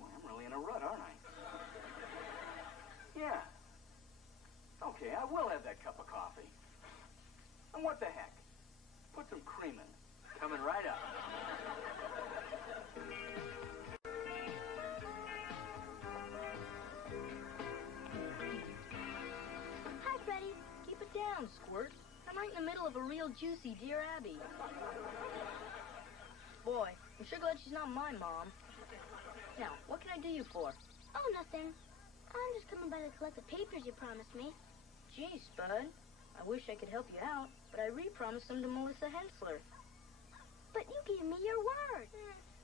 Boy, I'm really in a rut, aren't I? Yeah. Okay, I will have that cup of coffee. And what the heck? Put some cream in. Coming right up. Hi, Freddie. Keep it down, Squirt. I'm right in the middle of a real juicy Dear Abby. Boy, I'm sure glad she's not my mom. Now, what can I do you for? Oh, nothing. I'm just coming by to collect the papers you promised me. Gee, Spud. I wish I could help you out, but I re-promised them to Melissa Hensler. But you gave me your word.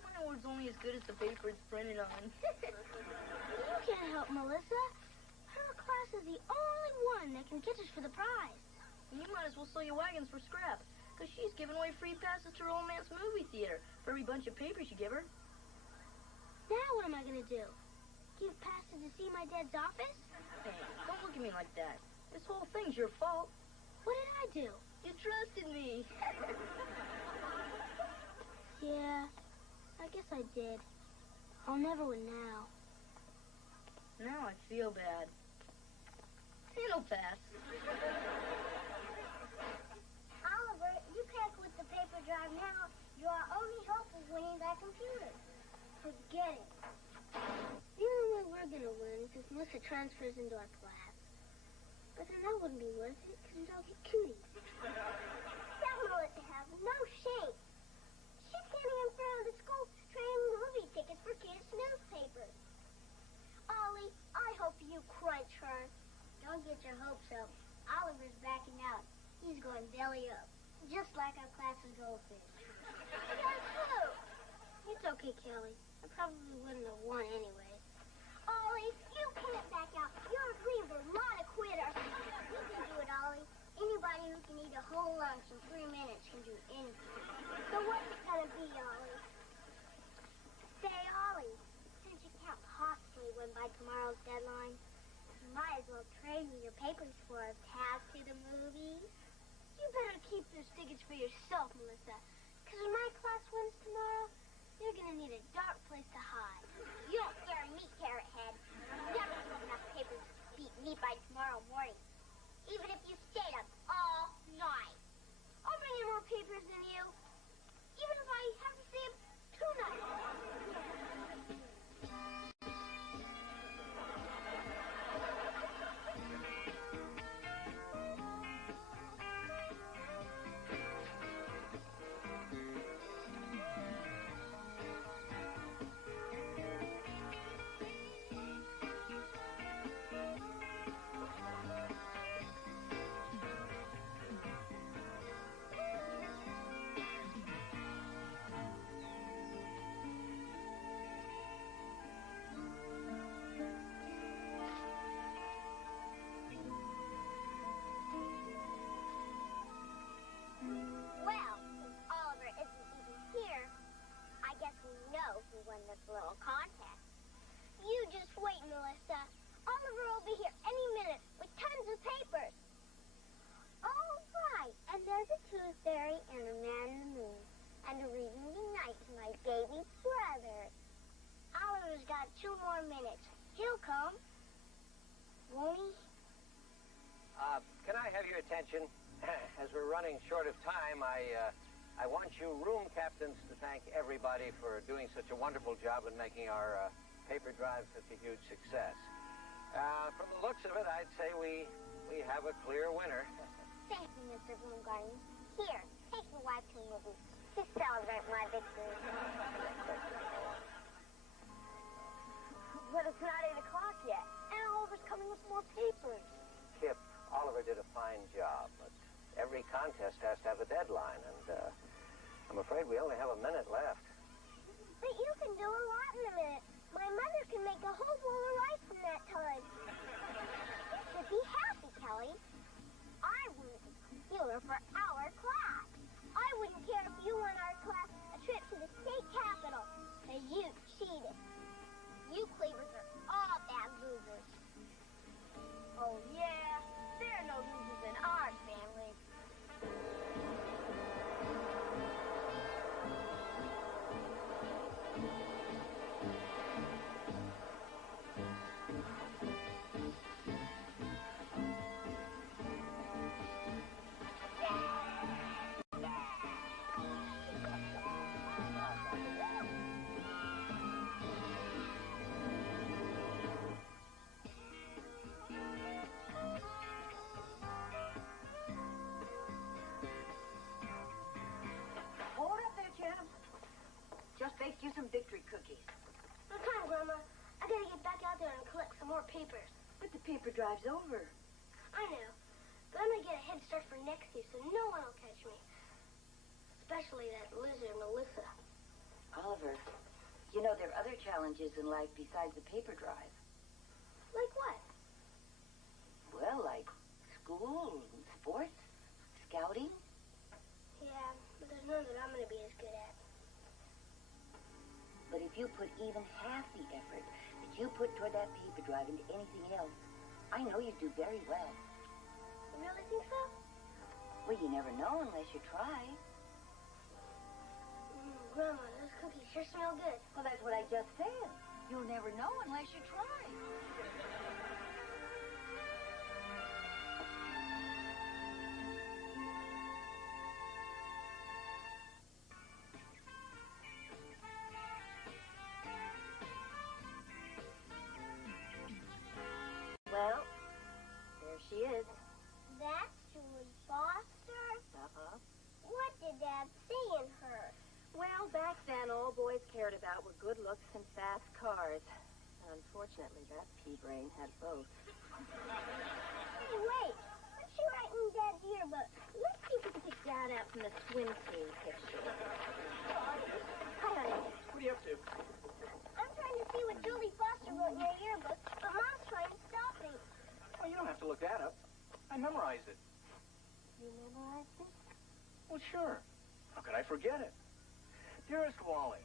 My word's only as good as the paper it's printed on. You can't help Melissa. Her class is the only one that can catch us for the prize. You might as well sell your wagons for scrap, because she's giving away free passes to Romance Movie Theater for every bunch of papers you give her. Now what am I going to do? Give passes to see my dad's office? Hey, don't look at me like that. This whole thing's your fault. What did I do? You trusted me. Yeah, I guess I did. I'll never win now. Now I feel bad. It'll pass. Oliver, you can't quit the paper drive now. Your only hope is winning that computer. Forget it. The only way we're if Melissa transfers into our class. But then that wouldn't be worth it, because we'd all get cooties. That Melissa has no shame. She's standing in front of the school trading movie tickets for kids' newspapers. Ollie, I hope you crunch her. Don't get your hopes up. Oliver's backing out. He's going belly up, just like our class's goldfish. That's true. It's okay, Kelly. I probably wouldn't have won anyway. Ollie, you can't back out. You're a Beaver, not a quitter. You can do it, Ollie. Anybody who can eat a whole lunch in 3 minutes can do anything. So what's it gonna be, Ollie? Say, Ollie, since you can't possibly win by tomorrow's deadline, you might as well trade me your papers for a pass to the movies. You better keep those tickets for yourself, Melissa. Because when my class wins tomorrow, you're gonna need a dark place to hide. You don't scare me, Carrot Head. You never have enough papers to beat me by tomorrow morning. Even if you stayed up all night. I'll bring in more papers than you. Even if I have to stay up 2 nights. This little contest. You just wait, Melissa. Oliver will be here any minute with tons of papers. Oh, right. And there's a tooth fairy and a man in the moon. And a reading tonight to my baby brother. Oliver's got 2 more minutes. He'll come. Won't he? Can I have your attention? As we're running short of time, I want you room captains to thank everybody for doing such a wonderful job in making our paper drive such a huge success. From the looks of it, I'd say we have a clear winner. Thank you, Mr. Bloomgarden. Here, take the wife to a movie to celebrate my victory. But it's not 8 o'clock yet, and Oliver's coming with more papers. Kip, Oliver did a fine job, but every contest has to have a deadline, and I'm afraid we only have a minute left. But you can do a lot in a minute. My mother can make a whole bowl of rice in that time. You should be happy, Kelly. I wouldn't be popular for our class. I wouldn't care if you won our class a trip to the state capitol. Because you cheated. You Cleavers are all bad losers. Oh, yeah? There are no losers in our family. Just baked you some victory cookies. No time, Grandma. I gotta get back out there and collect some more papers. But the paper drive's over. I know. But I'm gonna get a head start for next year so no one will catch me. Especially that loser, Melissa. Oliver, you know there are other challenges in life besides the paper drive. Like what? Well, like school, sports, scouting. Yeah, but there's none that I'm gonna be as good at. But if you put even half the effort that you put toward that paper drive into anything else, I know you'd do very well. You really think so? Well, you never know unless you try. Grandma, those cookies sure smell good. Well, that's what I just said. You'll never know unless you try. all boys cared about were good looks and fast cars. And unfortunately, that pea-brain had both. Hey, wait. What's she writing in Dad's yearbook? Let's see if we can pick that out from the swim team picture. Hi, honey. What are you up to? I'm trying to see what Julie Foster wrote in her yearbook, but Mom's trying to stop me. Well, you don't have to look that up. I memorized it. You memorized it? Well, sure. How could I forget it? Dearest Wally,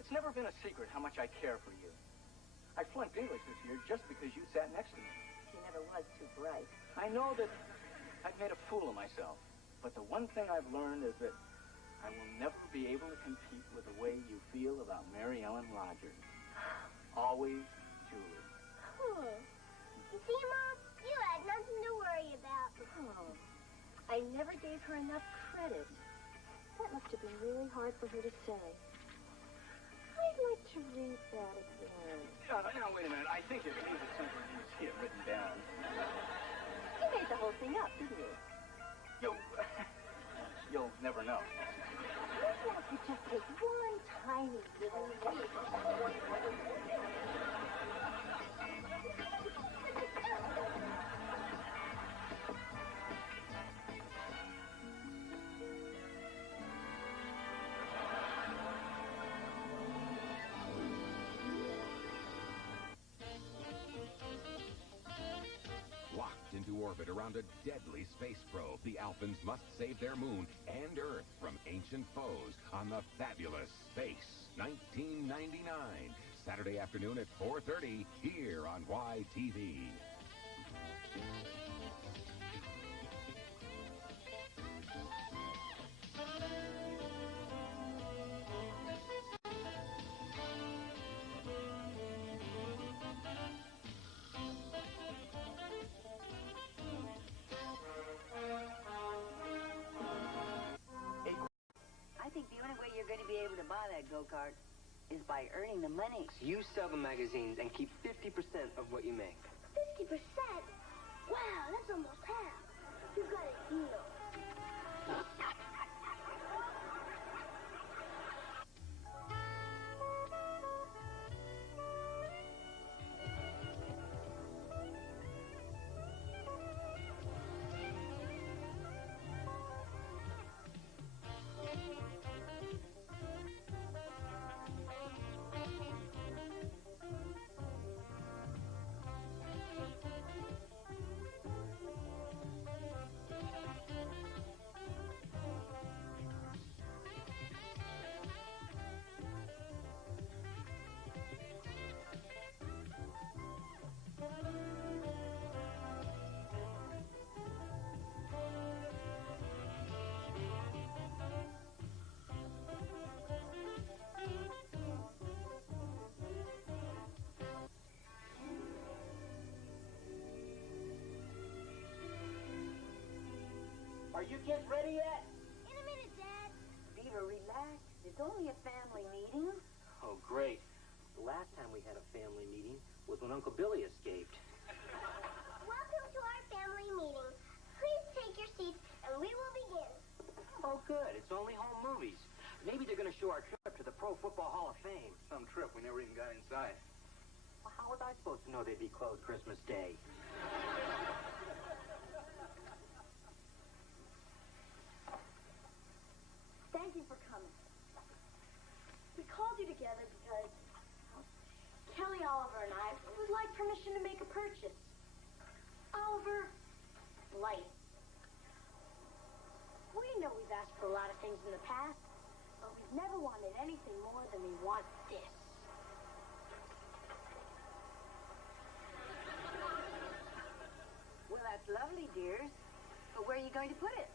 it's never been a secret how much I care for you. I flunked English this year just because you sat next to me. She never was too bright. I know that I've made a fool of myself, but the one thing I've learned is that I will never be able to compete with the way you feel about Mary Ellen Rogers. Always, Julie. You see, Mom? You had nothing to worry about. Oh, I never gave her enough credit. That must have been really hard for her to say. I'd like to read that again. Now, wait a minute. I think it means it's something you see it written down. You made the whole thing up, didn't you? You'll never know. What if you just take one tiny little leap? Into orbit around a deadly space probe, the Alphans must save their moon and Earth from ancient foes on the fabulous Space 1999. Saturday afternoon at 4:30 here on YTV. I think the only way you're going to be able to buy that go-kart is by earning the money. So you sell the magazines and keep 50% of what you make. 50%? Wow, that's almost half. You got a deal. Are you kids ready yet? In a minute, Dad. Beaver, relax. It's only a family meeting. Oh, great. The last time we had a family meeting was when Uncle Billy escaped. Welcome to our family meeting. Please take your seats, and we will begin. Oh, good. It's only home movies. Maybe they're going to show our trip to the Pro Football Hall of Fame. Some trip. We never even got inside. Well, how was I supposed to know they'd be closed Christmas Day? Thank you for coming. We called you together because Kelly, Oliver, and I would like permission to make a purchase. Oliver, light. We know we've asked for a lot of things in the past, but we've never wanted anything more than we want this. Well, that's lovely, dears. But where are you going to put it?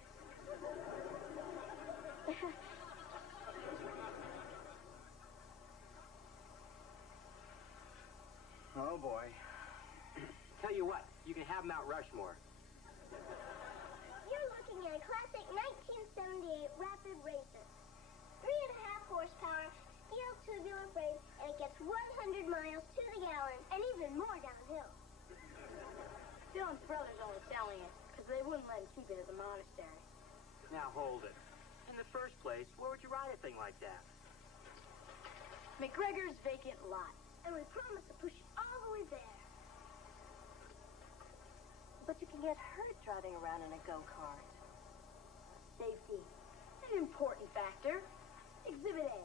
Oh, boy. Tell you what, you can have Mount Rushmore. You're looking at a classic 1978 Rapid Racer. 3.5 horsepower, steel tubular frame, and it gets 100 miles to the gallon, and even more downhill. Dylan's brothers only selling it because they wouldn't let him keep it at the monastery. Now hold it. In the first place, where would you ride a thing like that? McGregor's vacant lot. And we promise to push you all the way there. But you can get hurt driving around in a go-kart. Safety. An important factor. Exhibit A.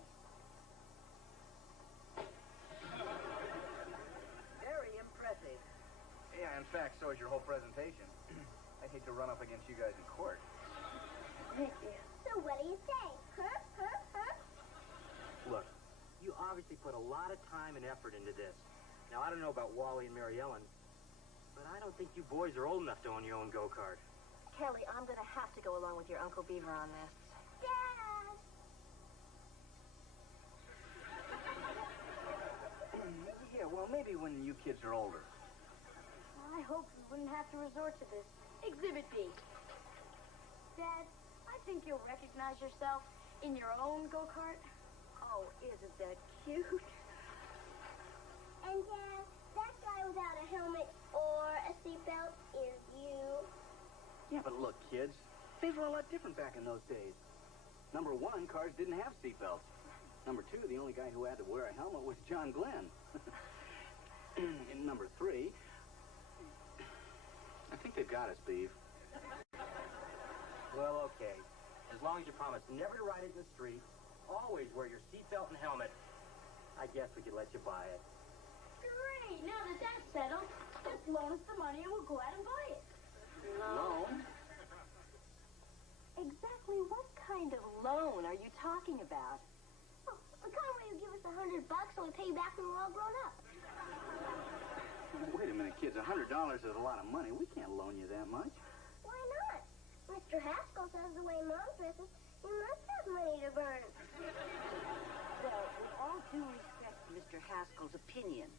Very impressive. Yeah, in fact, so is your whole presentation. I'd hate to run up against you guys in court. Thank you. So what do you say? Huh? Huh? Huh? Look, you obviously put a lot of time and effort into this. Now, I don't know about Wally and Mary Ellen, but I don't think you boys are old enough to own your own go-kart. Kelly, I'm going to have to go along with your Uncle Beaver on this. Dad! Yeah, well, maybe when you kids are older. I hope we wouldn't have to resort to this. Exhibit B. Dad, I think you'll recognize yourself in your own go-kart. Oh, isn't that cute? And Dad, that guy without a helmet or a seatbelt is you. Yeah, but look, kids, things were a lot different back in those days. Number one, cars didn't have seatbelts. Number two, the only guy who had to wear a helmet was John Glenn. And number three, I think they've got us, Beav. Well, okay. As long as you promise never to ride it in the street, always wear your seatbelt and helmet, I guess we could let you buy it. Great! Now that that's settled, just loan us the money and we'll go out and buy it. Loan? Exactly what kind of loan are you talking about? Oh, the kind where you give us $100 and we pay you back when we're all grown up. Wait a minute, kids. $100 is a lot of money. We can't loan you that much. Why not? Mr. Haskell says the way Mom dresses, you must have money to burn. Well, with all due respect to Mr. Haskell's opinion,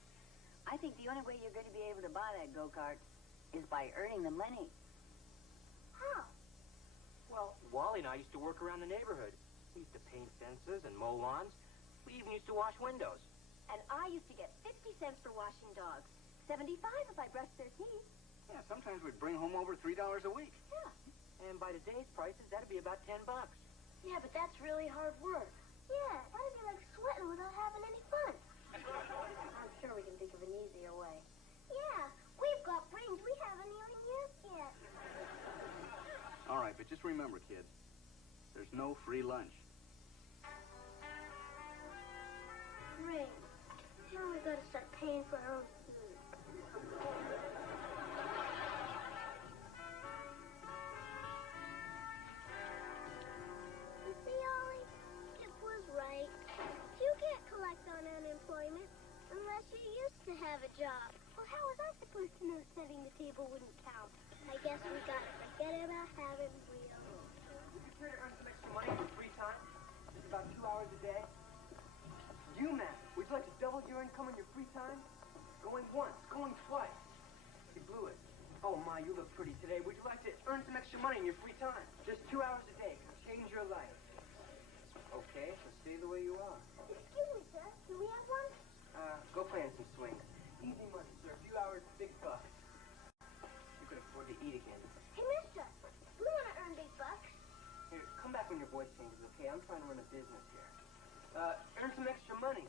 I think the only way you're going to be able to buy that go-kart is by earning the money. How? Well, Wally and I used to work around the neighborhood. We used to paint fences and mow lawns. We even used to wash windows. And I used to get 50 cents for washing dogs. 75 if I brushed their teeth. Yeah, sometimes we'd bring home over $3 a week. Yeah. And by today's prices, that'd be about $10. Yeah, but that's really hard work. Yeah, that'd be like sweating without having any fun. I'm sure we can think of an easier way. Yeah, we've got brains we haven't even used yet. All right, but just remember, kids, there's no free lunch. Brains. Now we gotta start paying for our own food. You see, Ollie? It was right. You can't collect on unemployment unless you used to have a job. Well, how was I supposed to know setting the table wouldn't count? I guess we gotta forget about having real. Would you care to earn some extra money in your free time? Just about 2 hours a day? You, Matt, would you like to double your income in your free time? Going once, going twice. You blew it. Oh, my, you look pretty today. Would you like to earn some extra money in your free time? Just 2 hours a day could change your life. Okay, so stay the way you are. Excuse me, sir. Do we have one? Go play in some swings. Easy money, sir. A few hours, big bucks. You could afford to eat again. Hey, mister. We want to earn big bucks. Here, come back when your voice changes, okay? I'm trying to run a business here. Earn some extra money.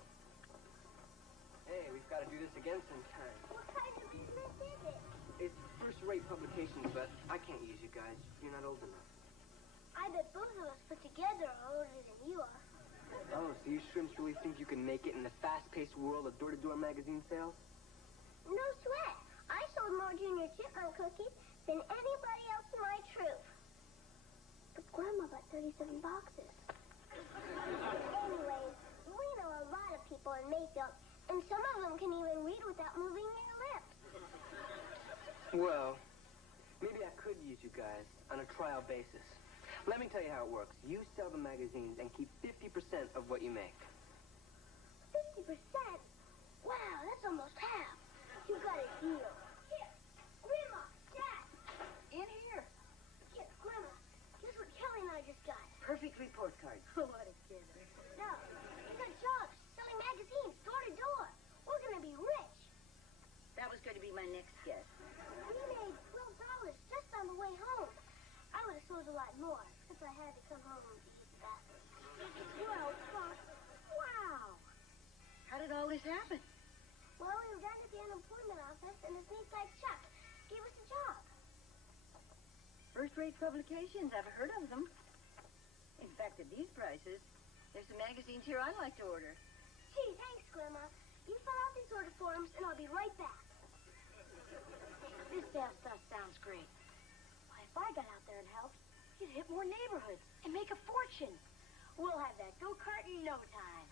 Hey, we've got to do this again sometime. What kind of business is it? It's first-rate publications, but I can't use you guys. You're not old enough. I bet both of us put together are older than you are. Oh, so you shrimps really think you can make it in the fast-paced world of door-to-door magazine sales? No sweat. I sold more Junior Chipmunk cookies than anybody else in my troop. But Grandma bought 37 boxes. Anyways, we know a lot of people in Mayfield, and some of them can even read without moving their lips. Well, maybe I could use you guys on a trial basis. Let me tell you how it works. You sell the magazines and keep 50% of what you make. 50%? Wow, that's almost half. You got a deal. Here, Grandma, Dad. In here. Here, Grandma, guess what Kelly and I just got? Perfect report card. What a kid. No, we got jobs selling magazines door to door. We're gonna be rich. That was going to be my next guess. We made $12 just on the way home. I would have sold a lot more if I had to come home to eat the bathroom. $12 bucks? Wow. this happen? Well, we were down at the unemployment office, and this neat guy Chuck gave us a job. First-rate publications. I've heard of them. In fact, at these prices, there's some magazines here I'd like to order. Gee, thanks, Grandma. You fill out these order forms, and I'll be right back. This sales stuff sounds great. Why, if I got out there and helped, you'd hit more neighborhoods and make a fortune. We'll have that go-kart in no time.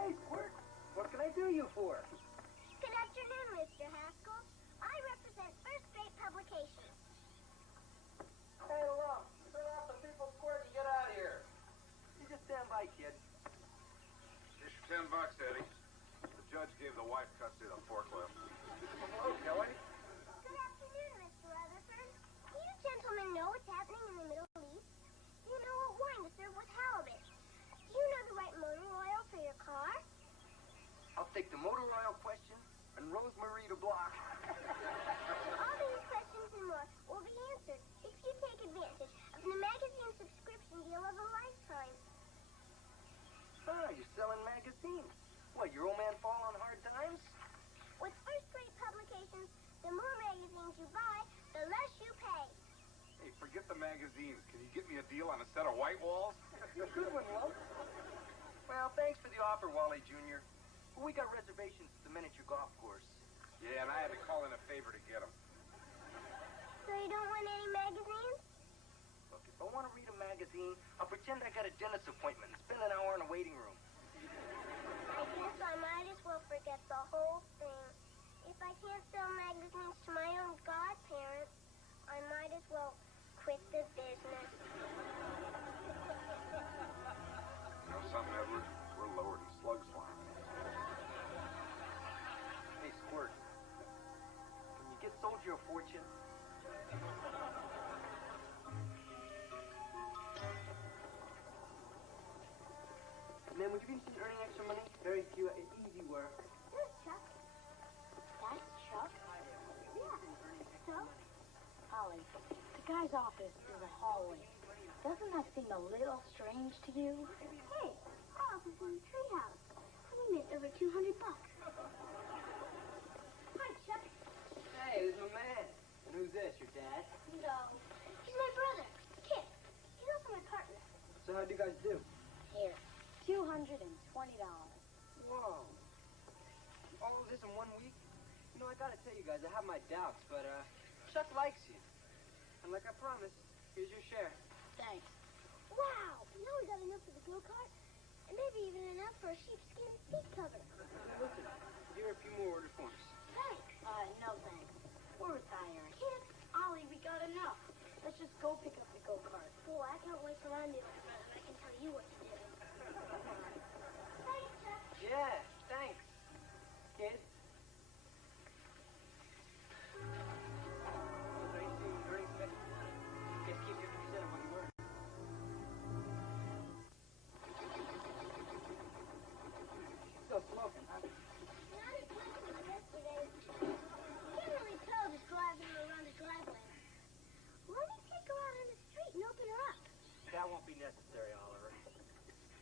Hey, Squirt. What can I do you for? Good afternoon, Mr. Haskell. I represent First Rate Publications. Hey, Lum. Turn off the People's Squirt and get out of here. You just stand by, kid. Here's your $10, Eddie. The judge gave the wife custody of the forklift. Hello, Kelly. Good afternoon, Mr. Rutherford. Do you gentlemen know what's happening in the Middle East? Do you know what wine to serve with halibut? Do you know the right motor oil for your car? I'll take the motor oil question and Rosemary to block. All these questions and more will be answered if you take advantage of the magazine subscription deal of a lifetime. Ah, you're selling magazines. What, your old man fall on hard times? With First Rate Publications, the more magazines you buy, the less you pay. Hey, forget the magazines. Can you get me a deal on a set of white walls? Good one, Will. Well, thanks for the offer, Wally Jr. We got reservations at the miniature golf course. Yeah, and I had to call in a favor to get them. So you don't want any magazines? Look, if I want to read a magazine, I'll pretend I got a dentist appointment and spend an hour in a waiting room. I guess I might as well forget the whole thing. If I can't sell magazines to my own godparents, I might as well quit the business. You know something, Edward? We're lower than slugs flying. Hey, Squirt, can you get Soldier a fortune? Man, would you be interested in earning extra money? Very few, easy work. There's Chuck. That's Chuck? Yeah. So? Holly, the guy's office is a hallway. Doesn't that seem a little strange to you? Hey, our office is a treehouse. We made over $200. Hi, Chuck. Hey, this is my man. And who's this, your dad? No. He's my brother, Kip. He's also my partner. So how'd you guys do? Here, $220. Whoa. All of this in 1 week? You know, I gotta tell you guys, I have my doubts, but, Chuck likes you. And like I promised, here's your share. Thanks. Wow. Now we got enough for the go-kart, and maybe even enough for a sheepskin seat cover. Listen, here are a few more order forms. Thanks. No thanks. We're retiring. Kip. Ollie, we got enough. Let's just go pick up the go-kart. Boy, I can't wait till I'm the old man and I can tell you what to do. Thanks, Chuck. Yeah, thanks, kid. Still smoking, huh? Not as much as yesterday. Can't really tell just driving her around the driveway. Why don't you take her out on the street and open her up? That won't be necessary, Oliver.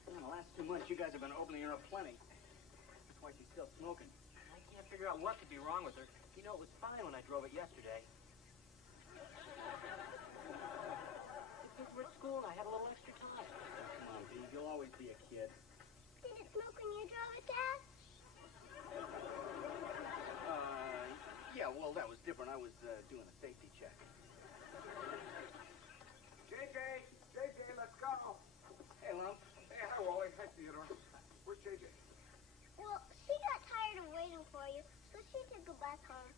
In the last 2 months, you guys have been opening her up plenty. That's why she's still smoking. I can't figure out what could be wrong with her. You know, it was fine when I drove it yesterday. The kids were at school and I had a little extra time. Come on, B, you'll always be a kid. Did it smoke when you drove it, Dad? Yeah, well, that was different. I was doing a safety check. JJ, let's go. Hey, Lump. Hey, hi, Wally. Hi, Theodore. Where's JJ? Well, she got tired of waiting for you, so she took go back home.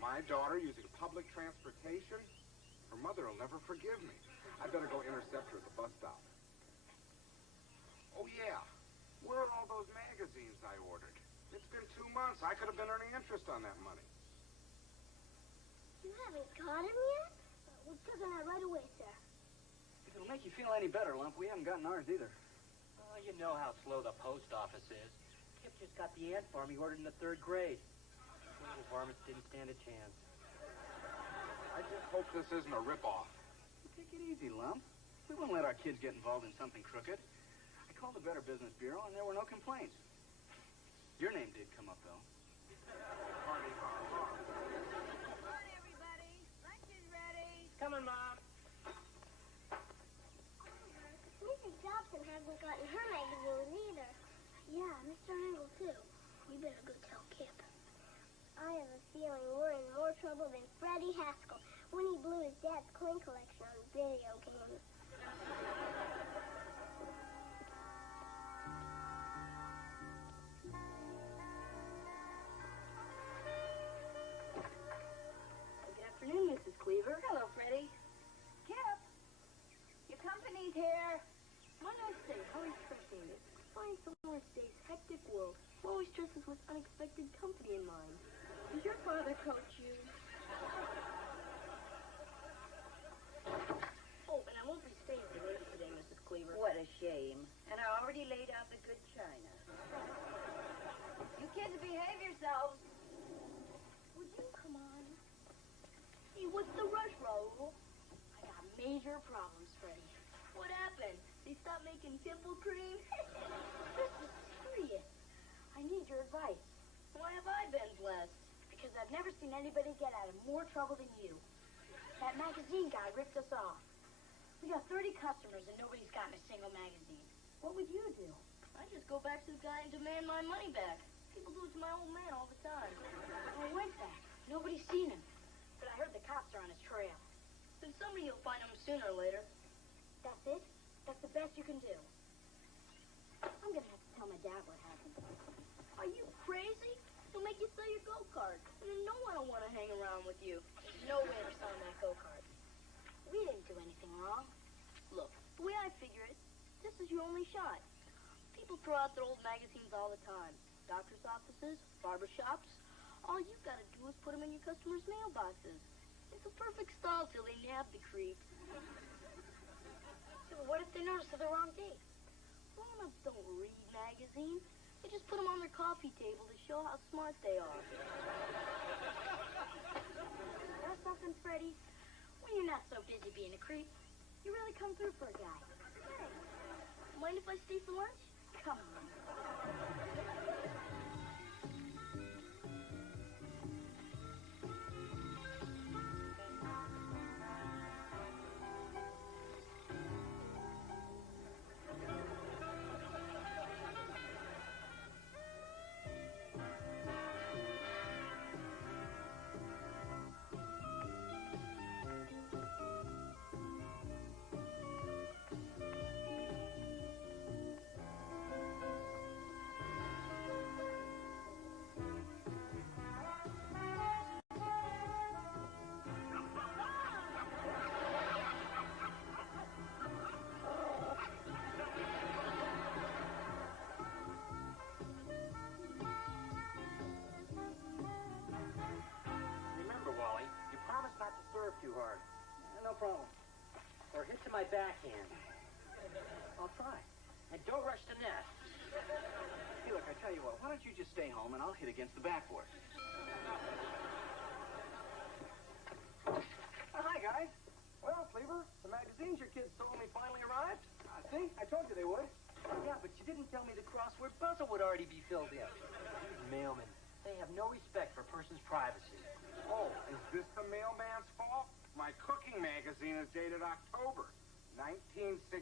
My daughter using public transportation? Her mother will never forgive me. I better go intercept her at the bus stop. Oh, yeah. Where are all those magazines I ordered? It's been 2 months. I could have been earning interest on that money. You haven't got him yet? We're taking that right away, sir. If it'll make you feel any better, Lump, we haven't gotten ours either. Oh, you know how slow the post office is. Kip just got the ant farm he ordered in the 3rd grade. Little varmints didn't stand a chance. I just hope this isn't a ripoff. Take it easy, Lump. We won't let our kids get involved in something crooked. I called the Better Business Bureau, and there were no complaints. Your name did come up, though. Party hard. Come on, everybody. Lunch is ready. Coming, Mom. Mrs. Dobson hasn't gotten her magazine either. Yeah, Mr. Angle, too. You better go tell Kip. I have a feeling we're in more trouble than Freddie Haskell when he blew his dad's coin collection on video games. Good afternoon, Mrs. Cleaver. Hello, Freddie. Kip, your company's here. Why not say how refreshing it is to find someone in today's hectic world who always dresses with unexpected company in mind. Does your father coach you? Oh, and I won't be staying for lunch today, Mrs. Cleaver. What a shame. And I already laid out the good china. You kids behave yourselves. Would you come on? Hey, what's the rush, Raoul? I got major problems, Freddie. What happened? They stopped making pimple cream? This is serious. I need your advice. Why have I been blessed? Because I've never seen anybody get out of more trouble than you. That magazine guy ripped us off. We got 30 customers and nobody's gotten a single magazine. What would you do? I just go back to the guy and demand my money back. People do it to my old man all the time. I went back. Nobody's seen him. But I heard the cops are on his trail. Then somebody will find him sooner or later. That's it? That's the best you can do. I'm gonna have to tell my dad what happened. Are you crazy? He'll make you sell your go-kart. And then no one will want to hang around with you. There's no way we're selling that go-kart. We didn't do anything wrong. Look, the way I figure it, this is your only shot. People throw out their old magazines all the time. Doctor's offices, barber shops. All you've got to do is put them in your customers' mailboxes. It's a perfect stall till they nab the creep. So what if they notice the wrong date? Grown-ups don't read magazines. They just put them on their coffee table to show how smart they are. That's something, Freddie. When you're not so busy being a creep, you really come through for a guy. Hey, mind if I stay for lunch? Come on. Too hard. No problem. Or hit to my backhand. I'll try. And don't rush the net. Hey, look, I tell you what, why don't you just stay home and I'll hit against the backboard. Hi, guys. Well, Cleaver, the magazines your kids sold me finally arrived. See, I told you they would. Yeah, but you didn't tell me the crossword puzzle would already be filled in. Mailmen, they have no respect for person's privacy. Oh, is this the mailman's fault? My cooking magazine is dated October 1967.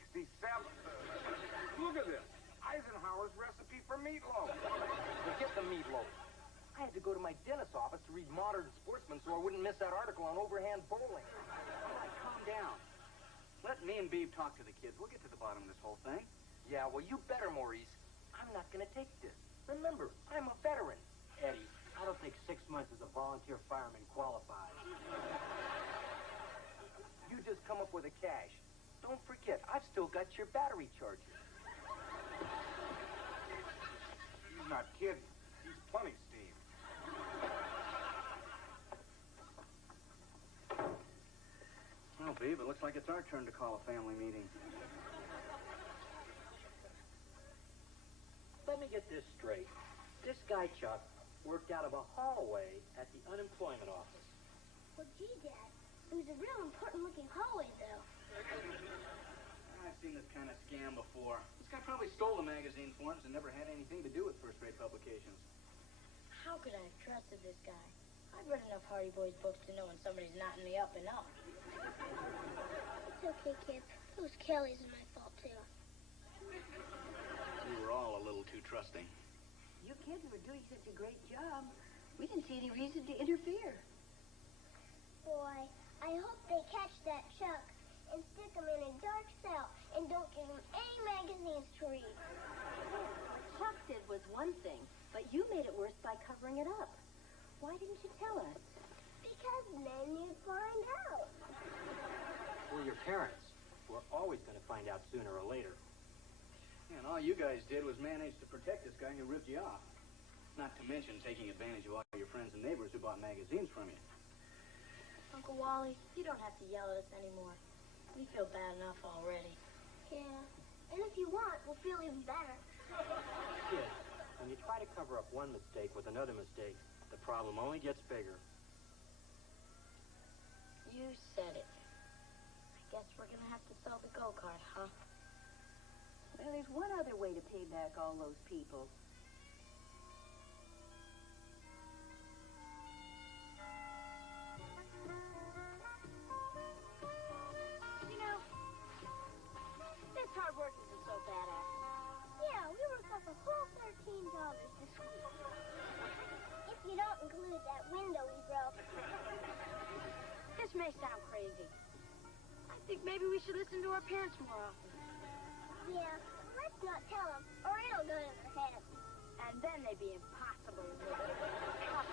Look at this. Eisenhower's recipe for meatloaf. Forget the meatloaf. I had to go to my dentist's office to read Modern Sportsman so I wouldn't miss that article on overhand bowling. All right, calm down. Let me and Beaver talk to the kids. We'll get to the bottom of this whole thing. Yeah, well, you better, Maurice. I'm not going to take this. Remember, I'm a veteran. Eddie, I don't think 6 months as a volunteer fireman qualifies. You just come up with the cash. Don't forget, I've still got your battery charger. He's not kidding. He's plenty steam. Well, Beaver, it looks like it's our turn to call a family meeting. Let me get this straight. This guy, Chuck, worked out of a hallway at the unemployment office. Well, gee, Dad, it was a real important-looking hallway, though. I've seen this kind of scam before. This guy probably stole the magazine forms and never had anything to do with first-rate publications. How could I have trusted this guy? I've read enough Hardy Boys books to know when somebody's knotting me up and up. It's okay, kids. Those Kellys are my fault, too. We were all a little too trusting. You kids were doing such a great job. We didn't see any reason to interfere. Boy, I hope they catch that Chuck and stick him in a dark cell and don't give him any magazines to read. What Chuck did was one thing, but you made it worse by covering it up. Why didn't you tell us? Because then you'd find out. Well, your parents were always going to find out sooner or later. And all you guys did was manage to protect this guy who ripped you off. Not to mention taking advantage of all your friends and neighbors who bought magazines from you. Uncle Wally, you don't have to yell at us anymore. We feel bad enough already. Yeah, and if you want, we'll feel even better. Kids, when you try to cover up one mistake with another mistake, the problem only gets bigger. You said it. I guess we're gonna have to sell the go-kart, huh? Well, there's one other way to pay back all those people. You know, this hard work isn't so bad after all. Yeah, we worked up a whole $13 this week. If you don't include that window we broke. This may sound crazy. I think maybe we should listen to our parents more often. Yeah, let's not tell them, or it'll go to their heads. And then they'd be impossible to live with.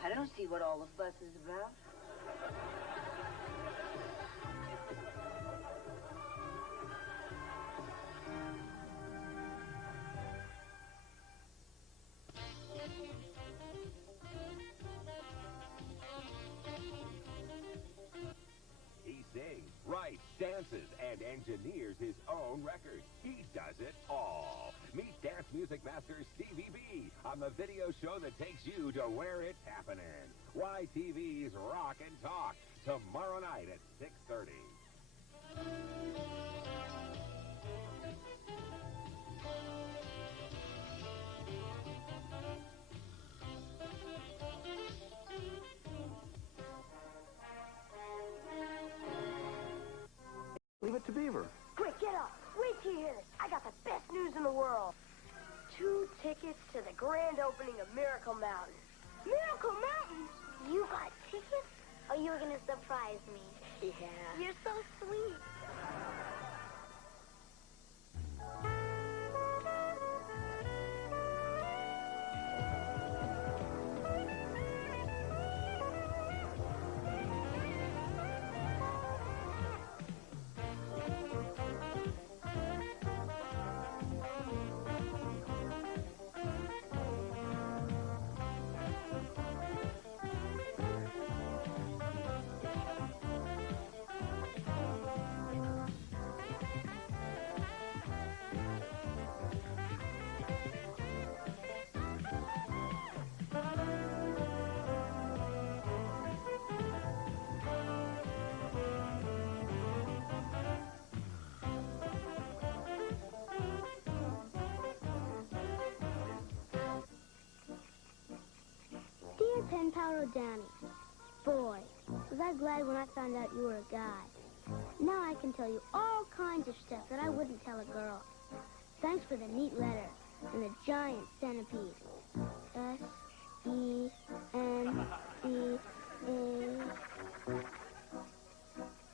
I don't see what all the fuss is about. He sings, writes, dances, and engineers his own records. He does it all. Meet dance music master Stevie B on the video show that takes you to where it's happening. YTV's Rock and Talk, tomorrow night at 6:30. Leave it to Beaver. Quick, get up. Wait till you hear this. I got the best news in the world. 2 tickets to the grand opening of Miracle Mountain. Miracle Mountain? You got tickets? Oh, you were going to surprise me. Yeah. You're so sweet. Pine Powder Danny. Boy, was I glad when I found out you were a guy. Now I can tell you all kinds of stuff that I wouldn't tell a girl. Thanks for the neat letter and the giant centipede. S-E-N-C-A.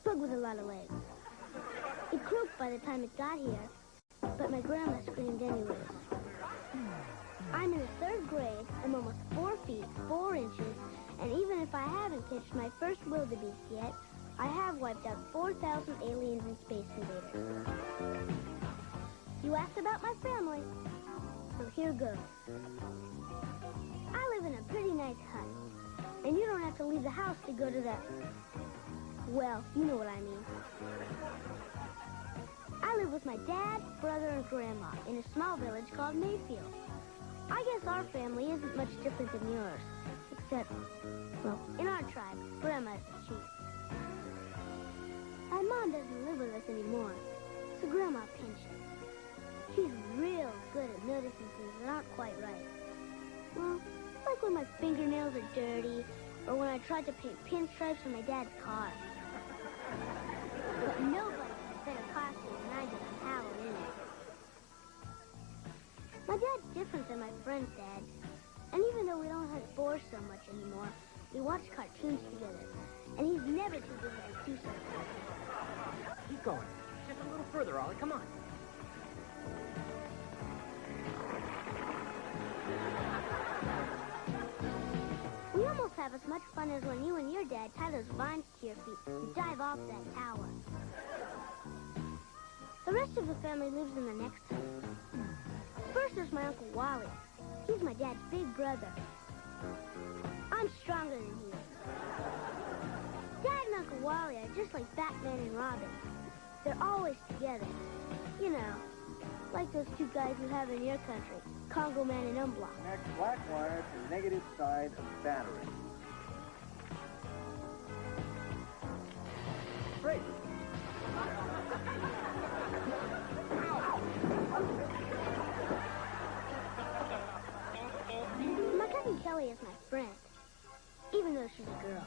Bug with a lot of legs. It croaked by the time it got here, but my grandma screamed anyways. I'm in the 3rd grade, I'm almost 4 feet, 4 inches, and even if I haven't catched my first wildebeest yet, I have wiped out 4,000 aliens and space invaders. You asked about my family, so here goes. I live in a pretty nice hut, and you don't have to leave the house to go to the... Well, you know what I mean. I live with my dad, brother, and grandma in a small village called Mayfield. I guess our family isn't much different than yours, except, well, in our tribe, grandma's the chief. My mom doesn't live with us anymore, so grandma pinches. She's real good at noticing things that aren't quite right. Well, like when my fingernails are dirty, or when I tried to paint pinstripes on my dad's car. But nobody has better costume than I do on Halloween. My dad's different than my friend's dad. And even though we don't hunt boars so much anymore, we watch cartoons together. And he's never too busy to do something. Keep going. Just a little further, Ollie. Come on. We almost have as much fun as when you and your dad tie those vines to your feet and dive off that tower. The rest of the family lives in the next house. First there's my Uncle Wally. He's my dad's big brother. I'm stronger than he is. Dad and Uncle Wally are just like Batman and Robin. They're always together. You know, like those two guys you have in your country, Congo Man and Umblock. Next, black wire to negative side of battery. Great. My cousin Kelly is my friend, even though she's a girl.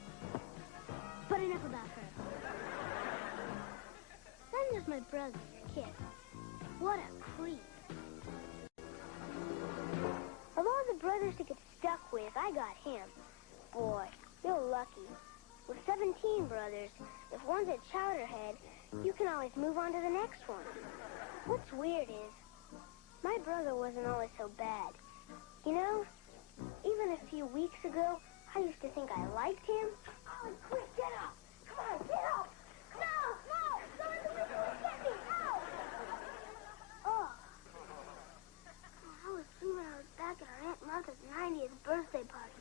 But enough about her. Then there's my brother, Kit. What a creep. Of all the brothers to get stuck with, I got him. Boy, you're lucky. With 17 brothers, if one's a chowderhead, you can always move on to the next one. What's weird is, my brother wasn't always so bad. You know, even a few weeks ago, I used to think I liked him. Oh, quick, get up! Come on, get up! No! Don't let the people get me! No! Oh. I was dreaming I was back at our Aunt Martha's 90th birthday party.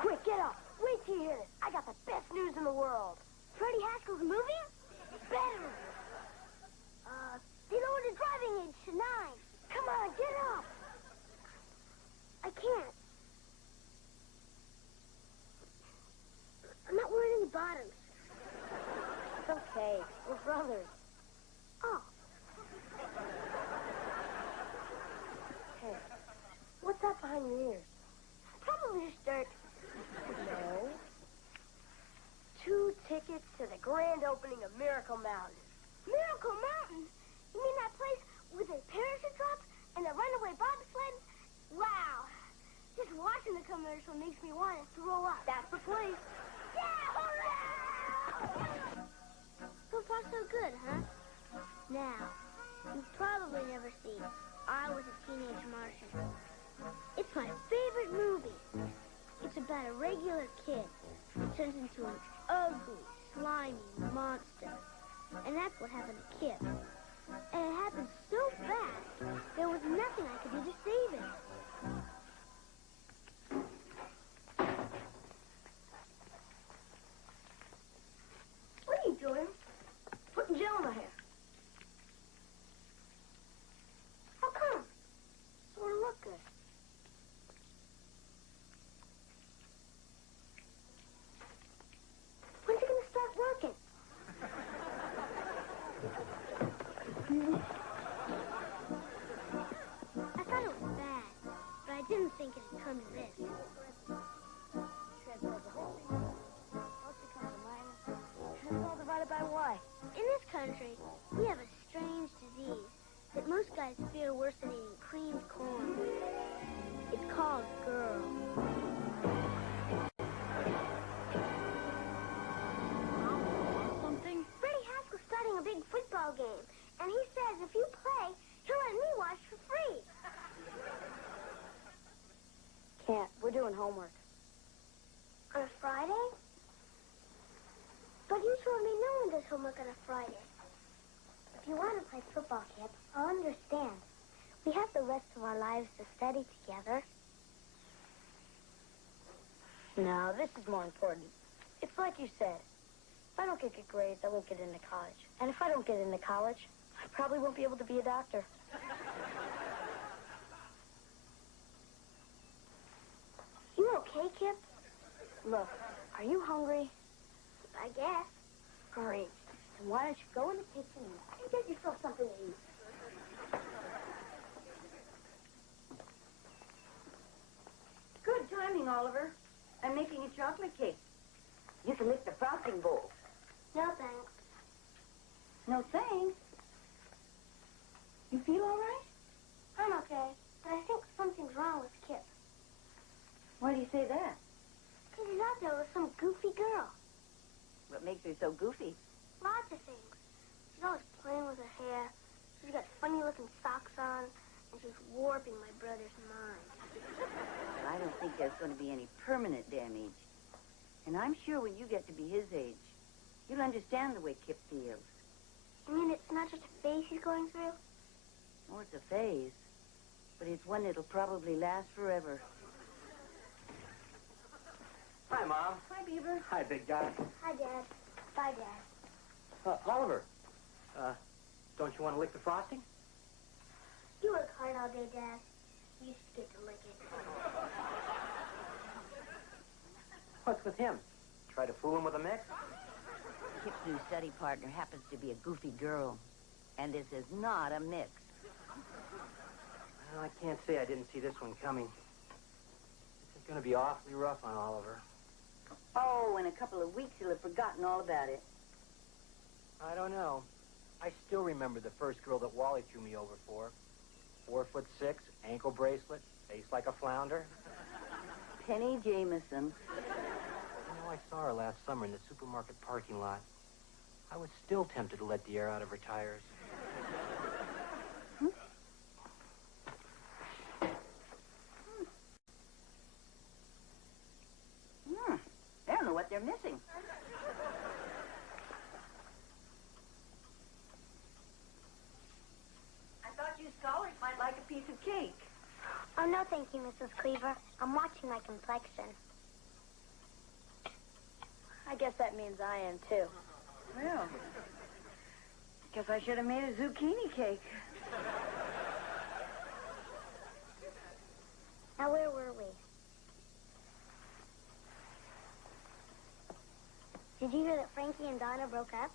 Quick, get up! Wait till you hear this. I got the best news in the world. Freddie Haskell's moving? Better! They lowered the driving age to 9. Come on, get up! I can't. I'm not wearing any bottoms. It's okay. We're brothers. Oh. Hey, what's that behind your ears? Probably just dirt. No. 2 tickets to the grand opening of Miracle Mountain. Miracle Mountain? You mean that place with the parachute drops and the runaway bobsled? Wow. Just watching the commercial makes me want to throw up. That's the place. Yeah, hooray! So far, so good, huh? Now, you've probably never seen I Was a Teenage Martian. It's my favorite movie. It's about a regular kid who turns into an ugly, slimy monster. And that's what happened to Kip. And it happened so fast, there was nothing I could do to save him. What are you doing? Putting gel in my hair. How come? Sort of look good. When's it gonna start working? I thought it was bad. country, we have a strange disease that most guys fear worse than eating creamed corn. It's called girls. Something? Freddie Haskell's starting a big football game, and he says if you play, he'll let me watch for free. Can't. We're doing homework. On a Friday? But you told me no one does homework on a Friday. If you want to play football, Kip, I'll understand. We have the rest of our lives to study together. No, this is more important. It's like you said. If I don't get good grades, I won't get into college. And if I don't get into college, I probably won't be able to be a doctor. You okay, Kip? Look, are you hungry? I guess. Great. Then why don't you go in the kitchen and get yourself something to eat? Good timing, Oliver. I'm making a chocolate cake. You can lick the frosting bowl. No, thanks. No thanks. You feel all right? I'm okay, but I think something's wrong with Kip. Why do you say that? Because he's out there with some goofy girl. What makes her so goofy? Lots of things. She's always playing with her hair. She's got funny-looking socks on, and she's warping my brother's mind. Well, I don't think there's going to be any permanent damage. And I'm sure when you get to be his age, you'll understand the way Kip feels. You mean it's not just a phase he's going through? Oh, it's a phase. But it's one that'll probably last forever. Hi, Mom. Hi, Beaver. Hi, big guy. Hi, Dad. Bye, Dad. Oliver, don't you want to lick the frosting? You work hard all day, Dad. You used to get to lick it. What's with him? Try to fool him with a mix? Kip's new study partner happens to be a goofy girl. And this is not a mix. Well, I can't say I didn't see this one coming. This is going to be awfully rough on Oliver. Oh, in a couple of weeks he'll have forgotten all about it. I don't know. I still remember the first girl that Wally threw me over for. 4'6", ankle bracelet, face like a flounder. Penny Jameson. You know, I saw her last summer in the supermarket parking lot. I was still tempted to let the air out of her tires. I don't know what they're missing. I thought you scholars might like a piece of cake. Oh, no, thank you, Mrs. Cleaver. I'm watching my complexion. I guess that means I am, too. Well, guess I should have made a zucchini cake. Now, where were we? Did you hear that Frankie and Donna broke up?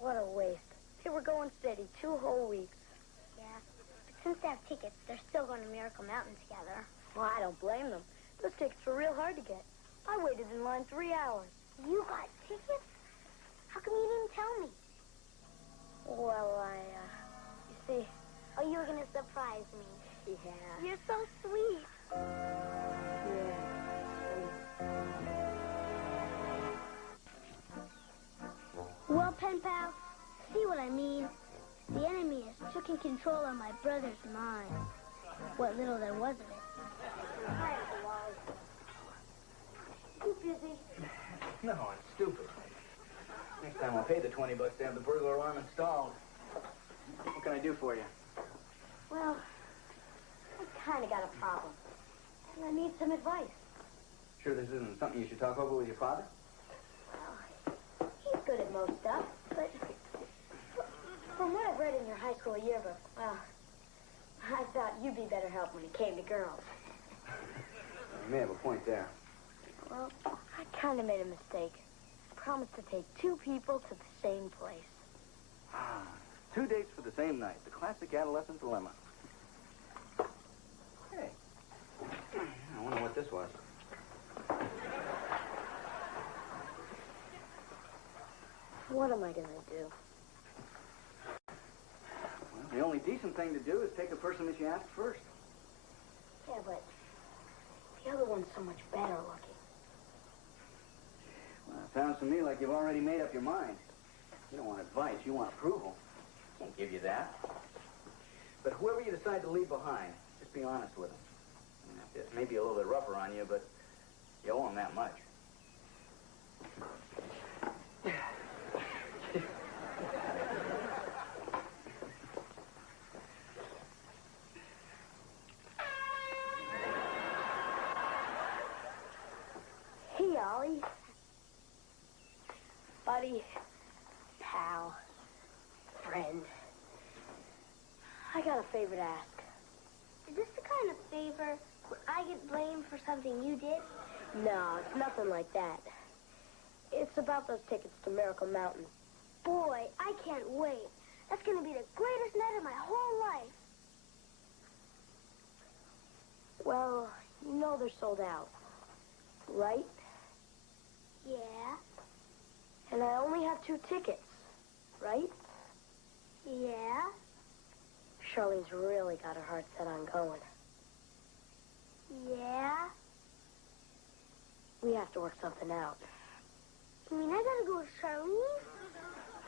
What a waste. They were going steady 2 whole weeks. Yeah. But since they have tickets, they're still going to Miracle Mountain together. Well, I don't blame them. Those tickets were real hard to get. I waited in line 3 hours. You got tickets? How come you didn't tell me? Well, you see... Oh, you were going to surprise me. Yeah. You're so sweet. Yeah. Well, pen pal, see what I mean? The enemy has taken control of my brother's mind. What little there was of it. Hi, Uncle Wally. You busy? No, I'm stupid. Next time I'll pay the $20 to have the burglar alarm installed. What can I do for you? Well, I kind of got a problem. And I need some advice. Sure this isn't something you should talk over with your father? Well, he's good at most stuff, but from what I've read in your high school yearbook, well, I thought you'd be better help when it came to girls. You may have a point there. Well, I kind of made a mistake. I promised to take 2 people to the same place. 2 dates for the same night. The classic adolescent dilemma. Hey. I wonder what this was. What am I going to do? The only decent thing to do is take the person that you asked first. Yeah, but the other one's so much better looking. Well, it sounds to me like you've already made up your mind. You don't want advice, you want approval. Can't give you that. But whoever you decide to leave behind, just be honest with them. It may be a little bit rougher on you, but you owe them that much. Hey, Ollie. Buddy. Pal. Friend. I got a favor to ask. Is this the kind of favor where I get blamed for something you did? No, it's nothing like that. It's about those tickets to Miracle Mountain. Boy, I can't wait. That's going to be the greatest night of my whole life. Well, you know they're sold out, right? Yeah. And I only have 2 tickets, right? Yeah. Charlene's really got her heart set on going. Yeah. We have to work something out. You mean I gotta go with Charlene?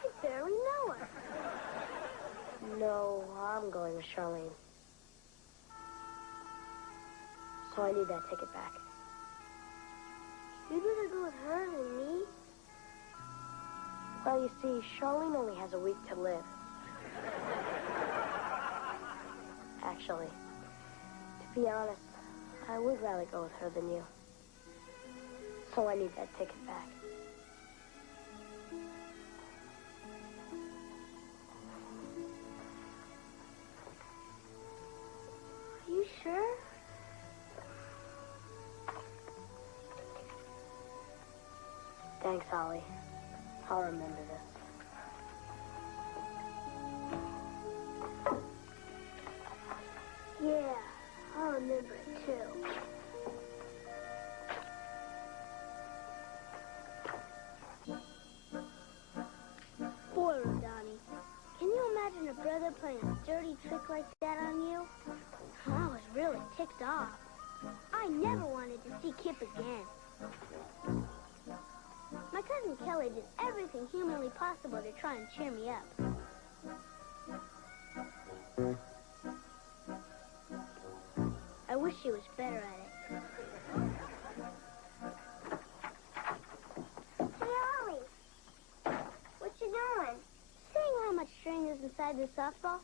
I barely know her. No, I'm going with Charlene. So I need that ticket back. You'd rather go with her than me? Well, you see, Charlene only has a week to live. Actually, to be honest, I would rather go with her than you. So I need that ticket back. Are you sure? Thanks, Ollie. I'll remember this. Yeah, I'll remember it too. Boy, Donnie, can you imagine a brother playing a dirty trick like that on you? I was really ticked off. I never wanted to see Kip again. My cousin Kelly did everything humanly possible to try and cheer me up. I wish she was better at it. Hey, Ollie. What you doing? Seeing how much string is inside this softball?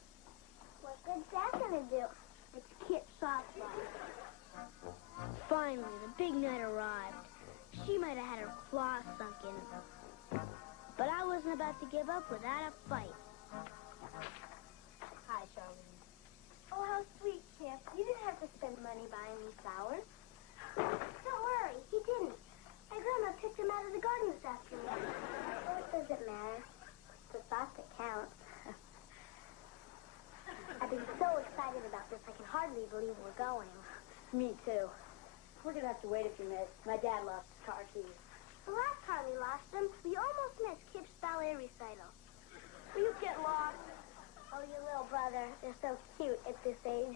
What good's that gonna do? It's Kit's softball. Finally, the big night arrived. She might have had her claws sunk in. But I wasn't about to give up without a fight. Hi, Charlene. Oh, how sweet, Kip. You didn't have to spend money buying me flowers. Don't worry, he didn't. My grandma picked him out of the garden this afternoon. Oh, it doesn't matter. It's the thought that counts. I've been so excited about this, I can hardly believe we're going. Me too. We're gonna have to wait a few minutes. My dad lost his car keys. The last time we lost them, we almost missed Kip's ballet recital. Will you get lost? Oh, your little brother. They're so cute at this age.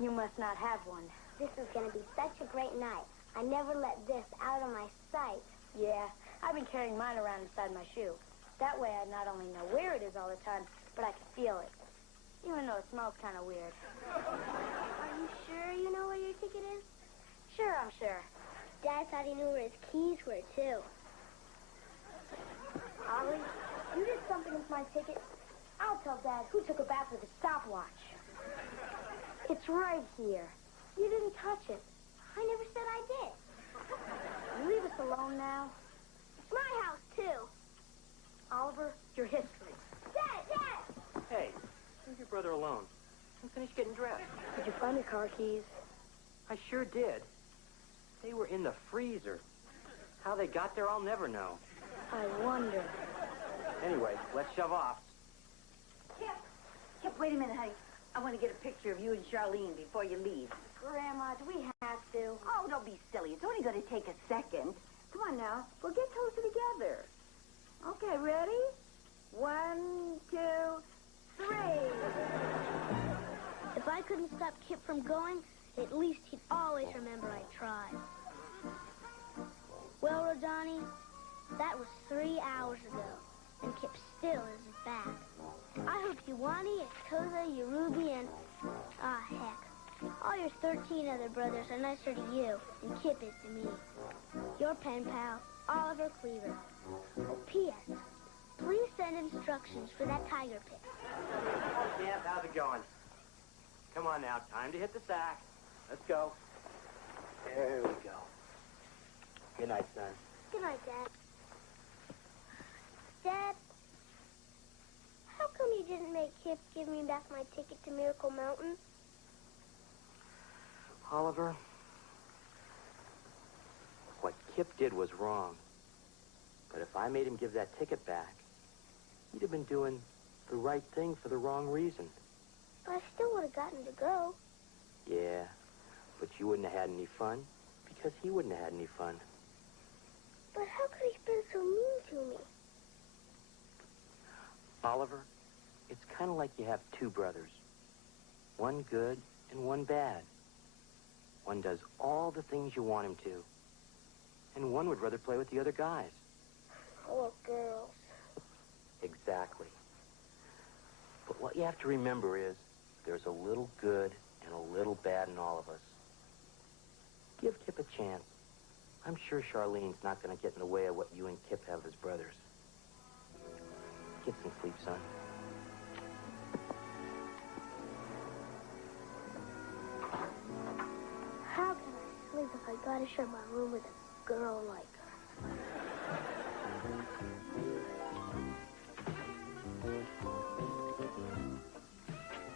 You must not have one. This is going to be such a great night. I never let this out of my sight. Yeah, I've been carrying mine around inside my shoe. That way I not only know where it is all the time, but I can feel it. Even though it smells kind of weird. Are you sure you know where your ticket is? Sure, I'm sure. Dad thought he knew where his keys were, too. Ollie, you did something with my ticket. I'll tell Dad who took a bath with his stopwatch. It's right here. You didn't touch it. I never said I did. You leave us alone now. It's my house, too. Oliver, your history. Dad! Hey, leave your brother alone. I'm finished getting dressed. Did you find your car keys? I sure did. They were in the freezer. How they got there, I'll never know. I wonder. Anyway, let's shove off. Kip, wait a minute, honey. I want to get a picture of you and Charlene before you leave. Grandma, do we have to? Oh, don't be silly. It's only going to take a second. Come on now. We'll get closer together. Okay, ready? 1, 2, 3. If I couldn't stop Kip from going, at least he'd always remember I tried. Well, Rodani, that was 3 hours ago, and Kip still isn't back. I hope Yuwani, Koza, Yorubi, and... heck. All your 13 other brothers are nicer to you than Kip is to me. Your pen pal, Oliver Cleaver. Oh, P.S. Please send instructions for that tiger pit. Camp, how's it going? Come on now, time to hit the sack. Let's go. There we go. Good night, son. Good night, Dad. Dad, how come you didn't make Kip give me back my ticket to Miracle Mountain? Oliver, what Kip did was wrong. But if I made him give that ticket back, he'd have been doing the right thing for the wrong reason. But I still would have gotten to go. Yeah, but you wouldn't have had any fun because he wouldn't have had any fun. But how could he been so mean to me? Oliver, it's kind of like you have two brothers. One good and one bad. One does all the things you want him to. And one would rather play with the other guys. Oh, girls. Exactly. But what you have to remember is there's a little good and a little bad in all of us. Give Kip a chance. I'm sure Charlene's not going to get in the way of what you and Kip have as brothers. Get some sleep, son. How can I sleep if I gotta share my room with a girl like her?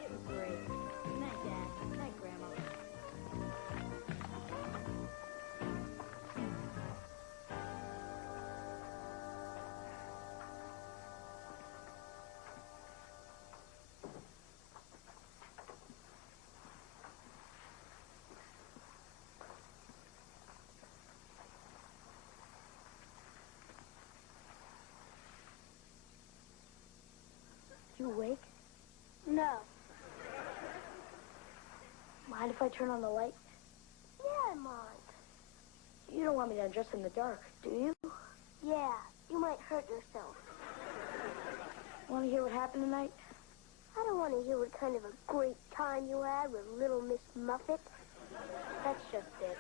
It was great. Good night, Dad. Good night, Grandma. You awake? No. Mind if I turn on the light? Yeah, I mind. You don't want me to undress in the dark, do you? Yeah, you might hurt yourself. Want to hear what happened tonight? I don't want to hear what kind of a great time you had with Little Miss Muffet. That's just it.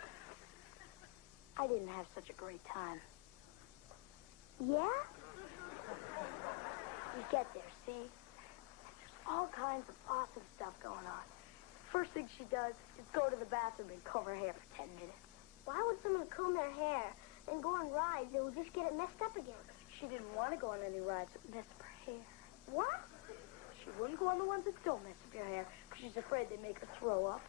I didn't have such a great time. Yeah? We get there, see? There's all kinds of awesome stuff going on. First thing she does is go to the bathroom and comb her hair for 10 minutes. Why would someone comb their hair and go on rides that would just get it messed up again? She didn't want to go on any rides that mess up her hair. What? She wouldn't go on the ones that don't mess up your hair because she's afraid they make her throw up.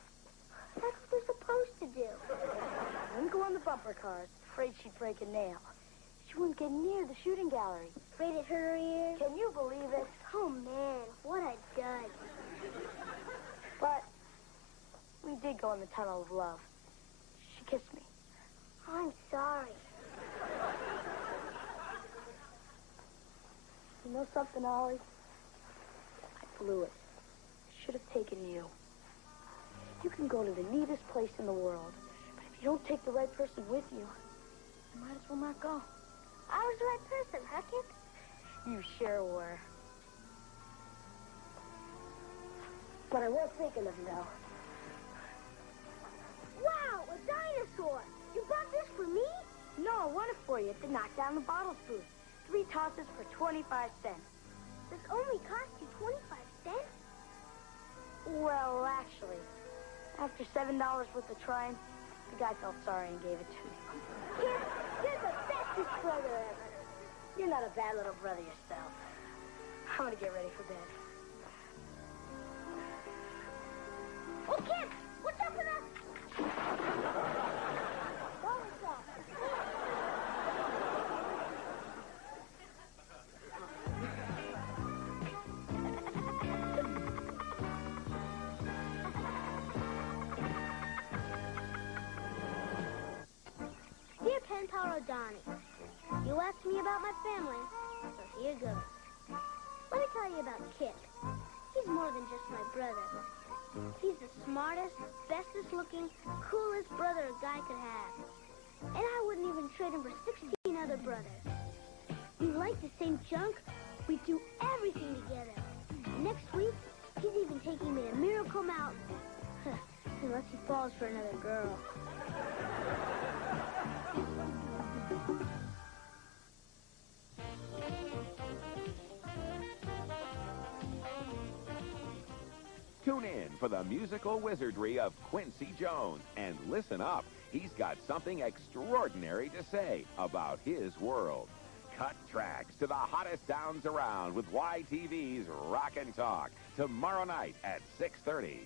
That's what they're supposed to do. She wouldn't go on the bumper cars, afraid she'd break a nail. She wouldn't get near the shooting gallery. Afraid it hurt her ears? Can you believe it? Oh, man, what a dud. But we did go in the tunnel of love. She kissed me. I'm sorry. You know something, Ollie? I blew it. I should have taken you. You can go to the neatest place in the world, but if you don't take the right person with you, you might as well not go. I was the right person, huh, Kip? You sure were. But I was thinking of you, though. Wow, a dinosaur! You bought this for me? No, I won it for you at the Knock Down the Bottles booth. 3 tosses for 25 cents. This only cost you 25 cents? Well, actually, after $7 worth of trying, the guy felt sorry and gave it to me. Kip, you're the bestest brother ever. You're not a bad little brother yourself. I'm gonna get ready for bed. Oh, Kip, what's up with us? What was that? Dear Pen Pal O'Donnell, you asked me about my family, so here goes. Let me tell you about Kip. He's more than just my brother. He's the smartest, bestest-looking, coolest brother a guy could have. And I wouldn't even trade him for 16 other brothers. We like the same junk. We do everything together. Next week, he's even taking me to Miracle Mountain. Unless he falls for another girl. Tune in for the musical wizardry of Quincy Jones and listen up. He's got something extraordinary to say about his world. Cut tracks to the hottest sounds around with YTV's Rock and Talk tomorrow night at 6:30.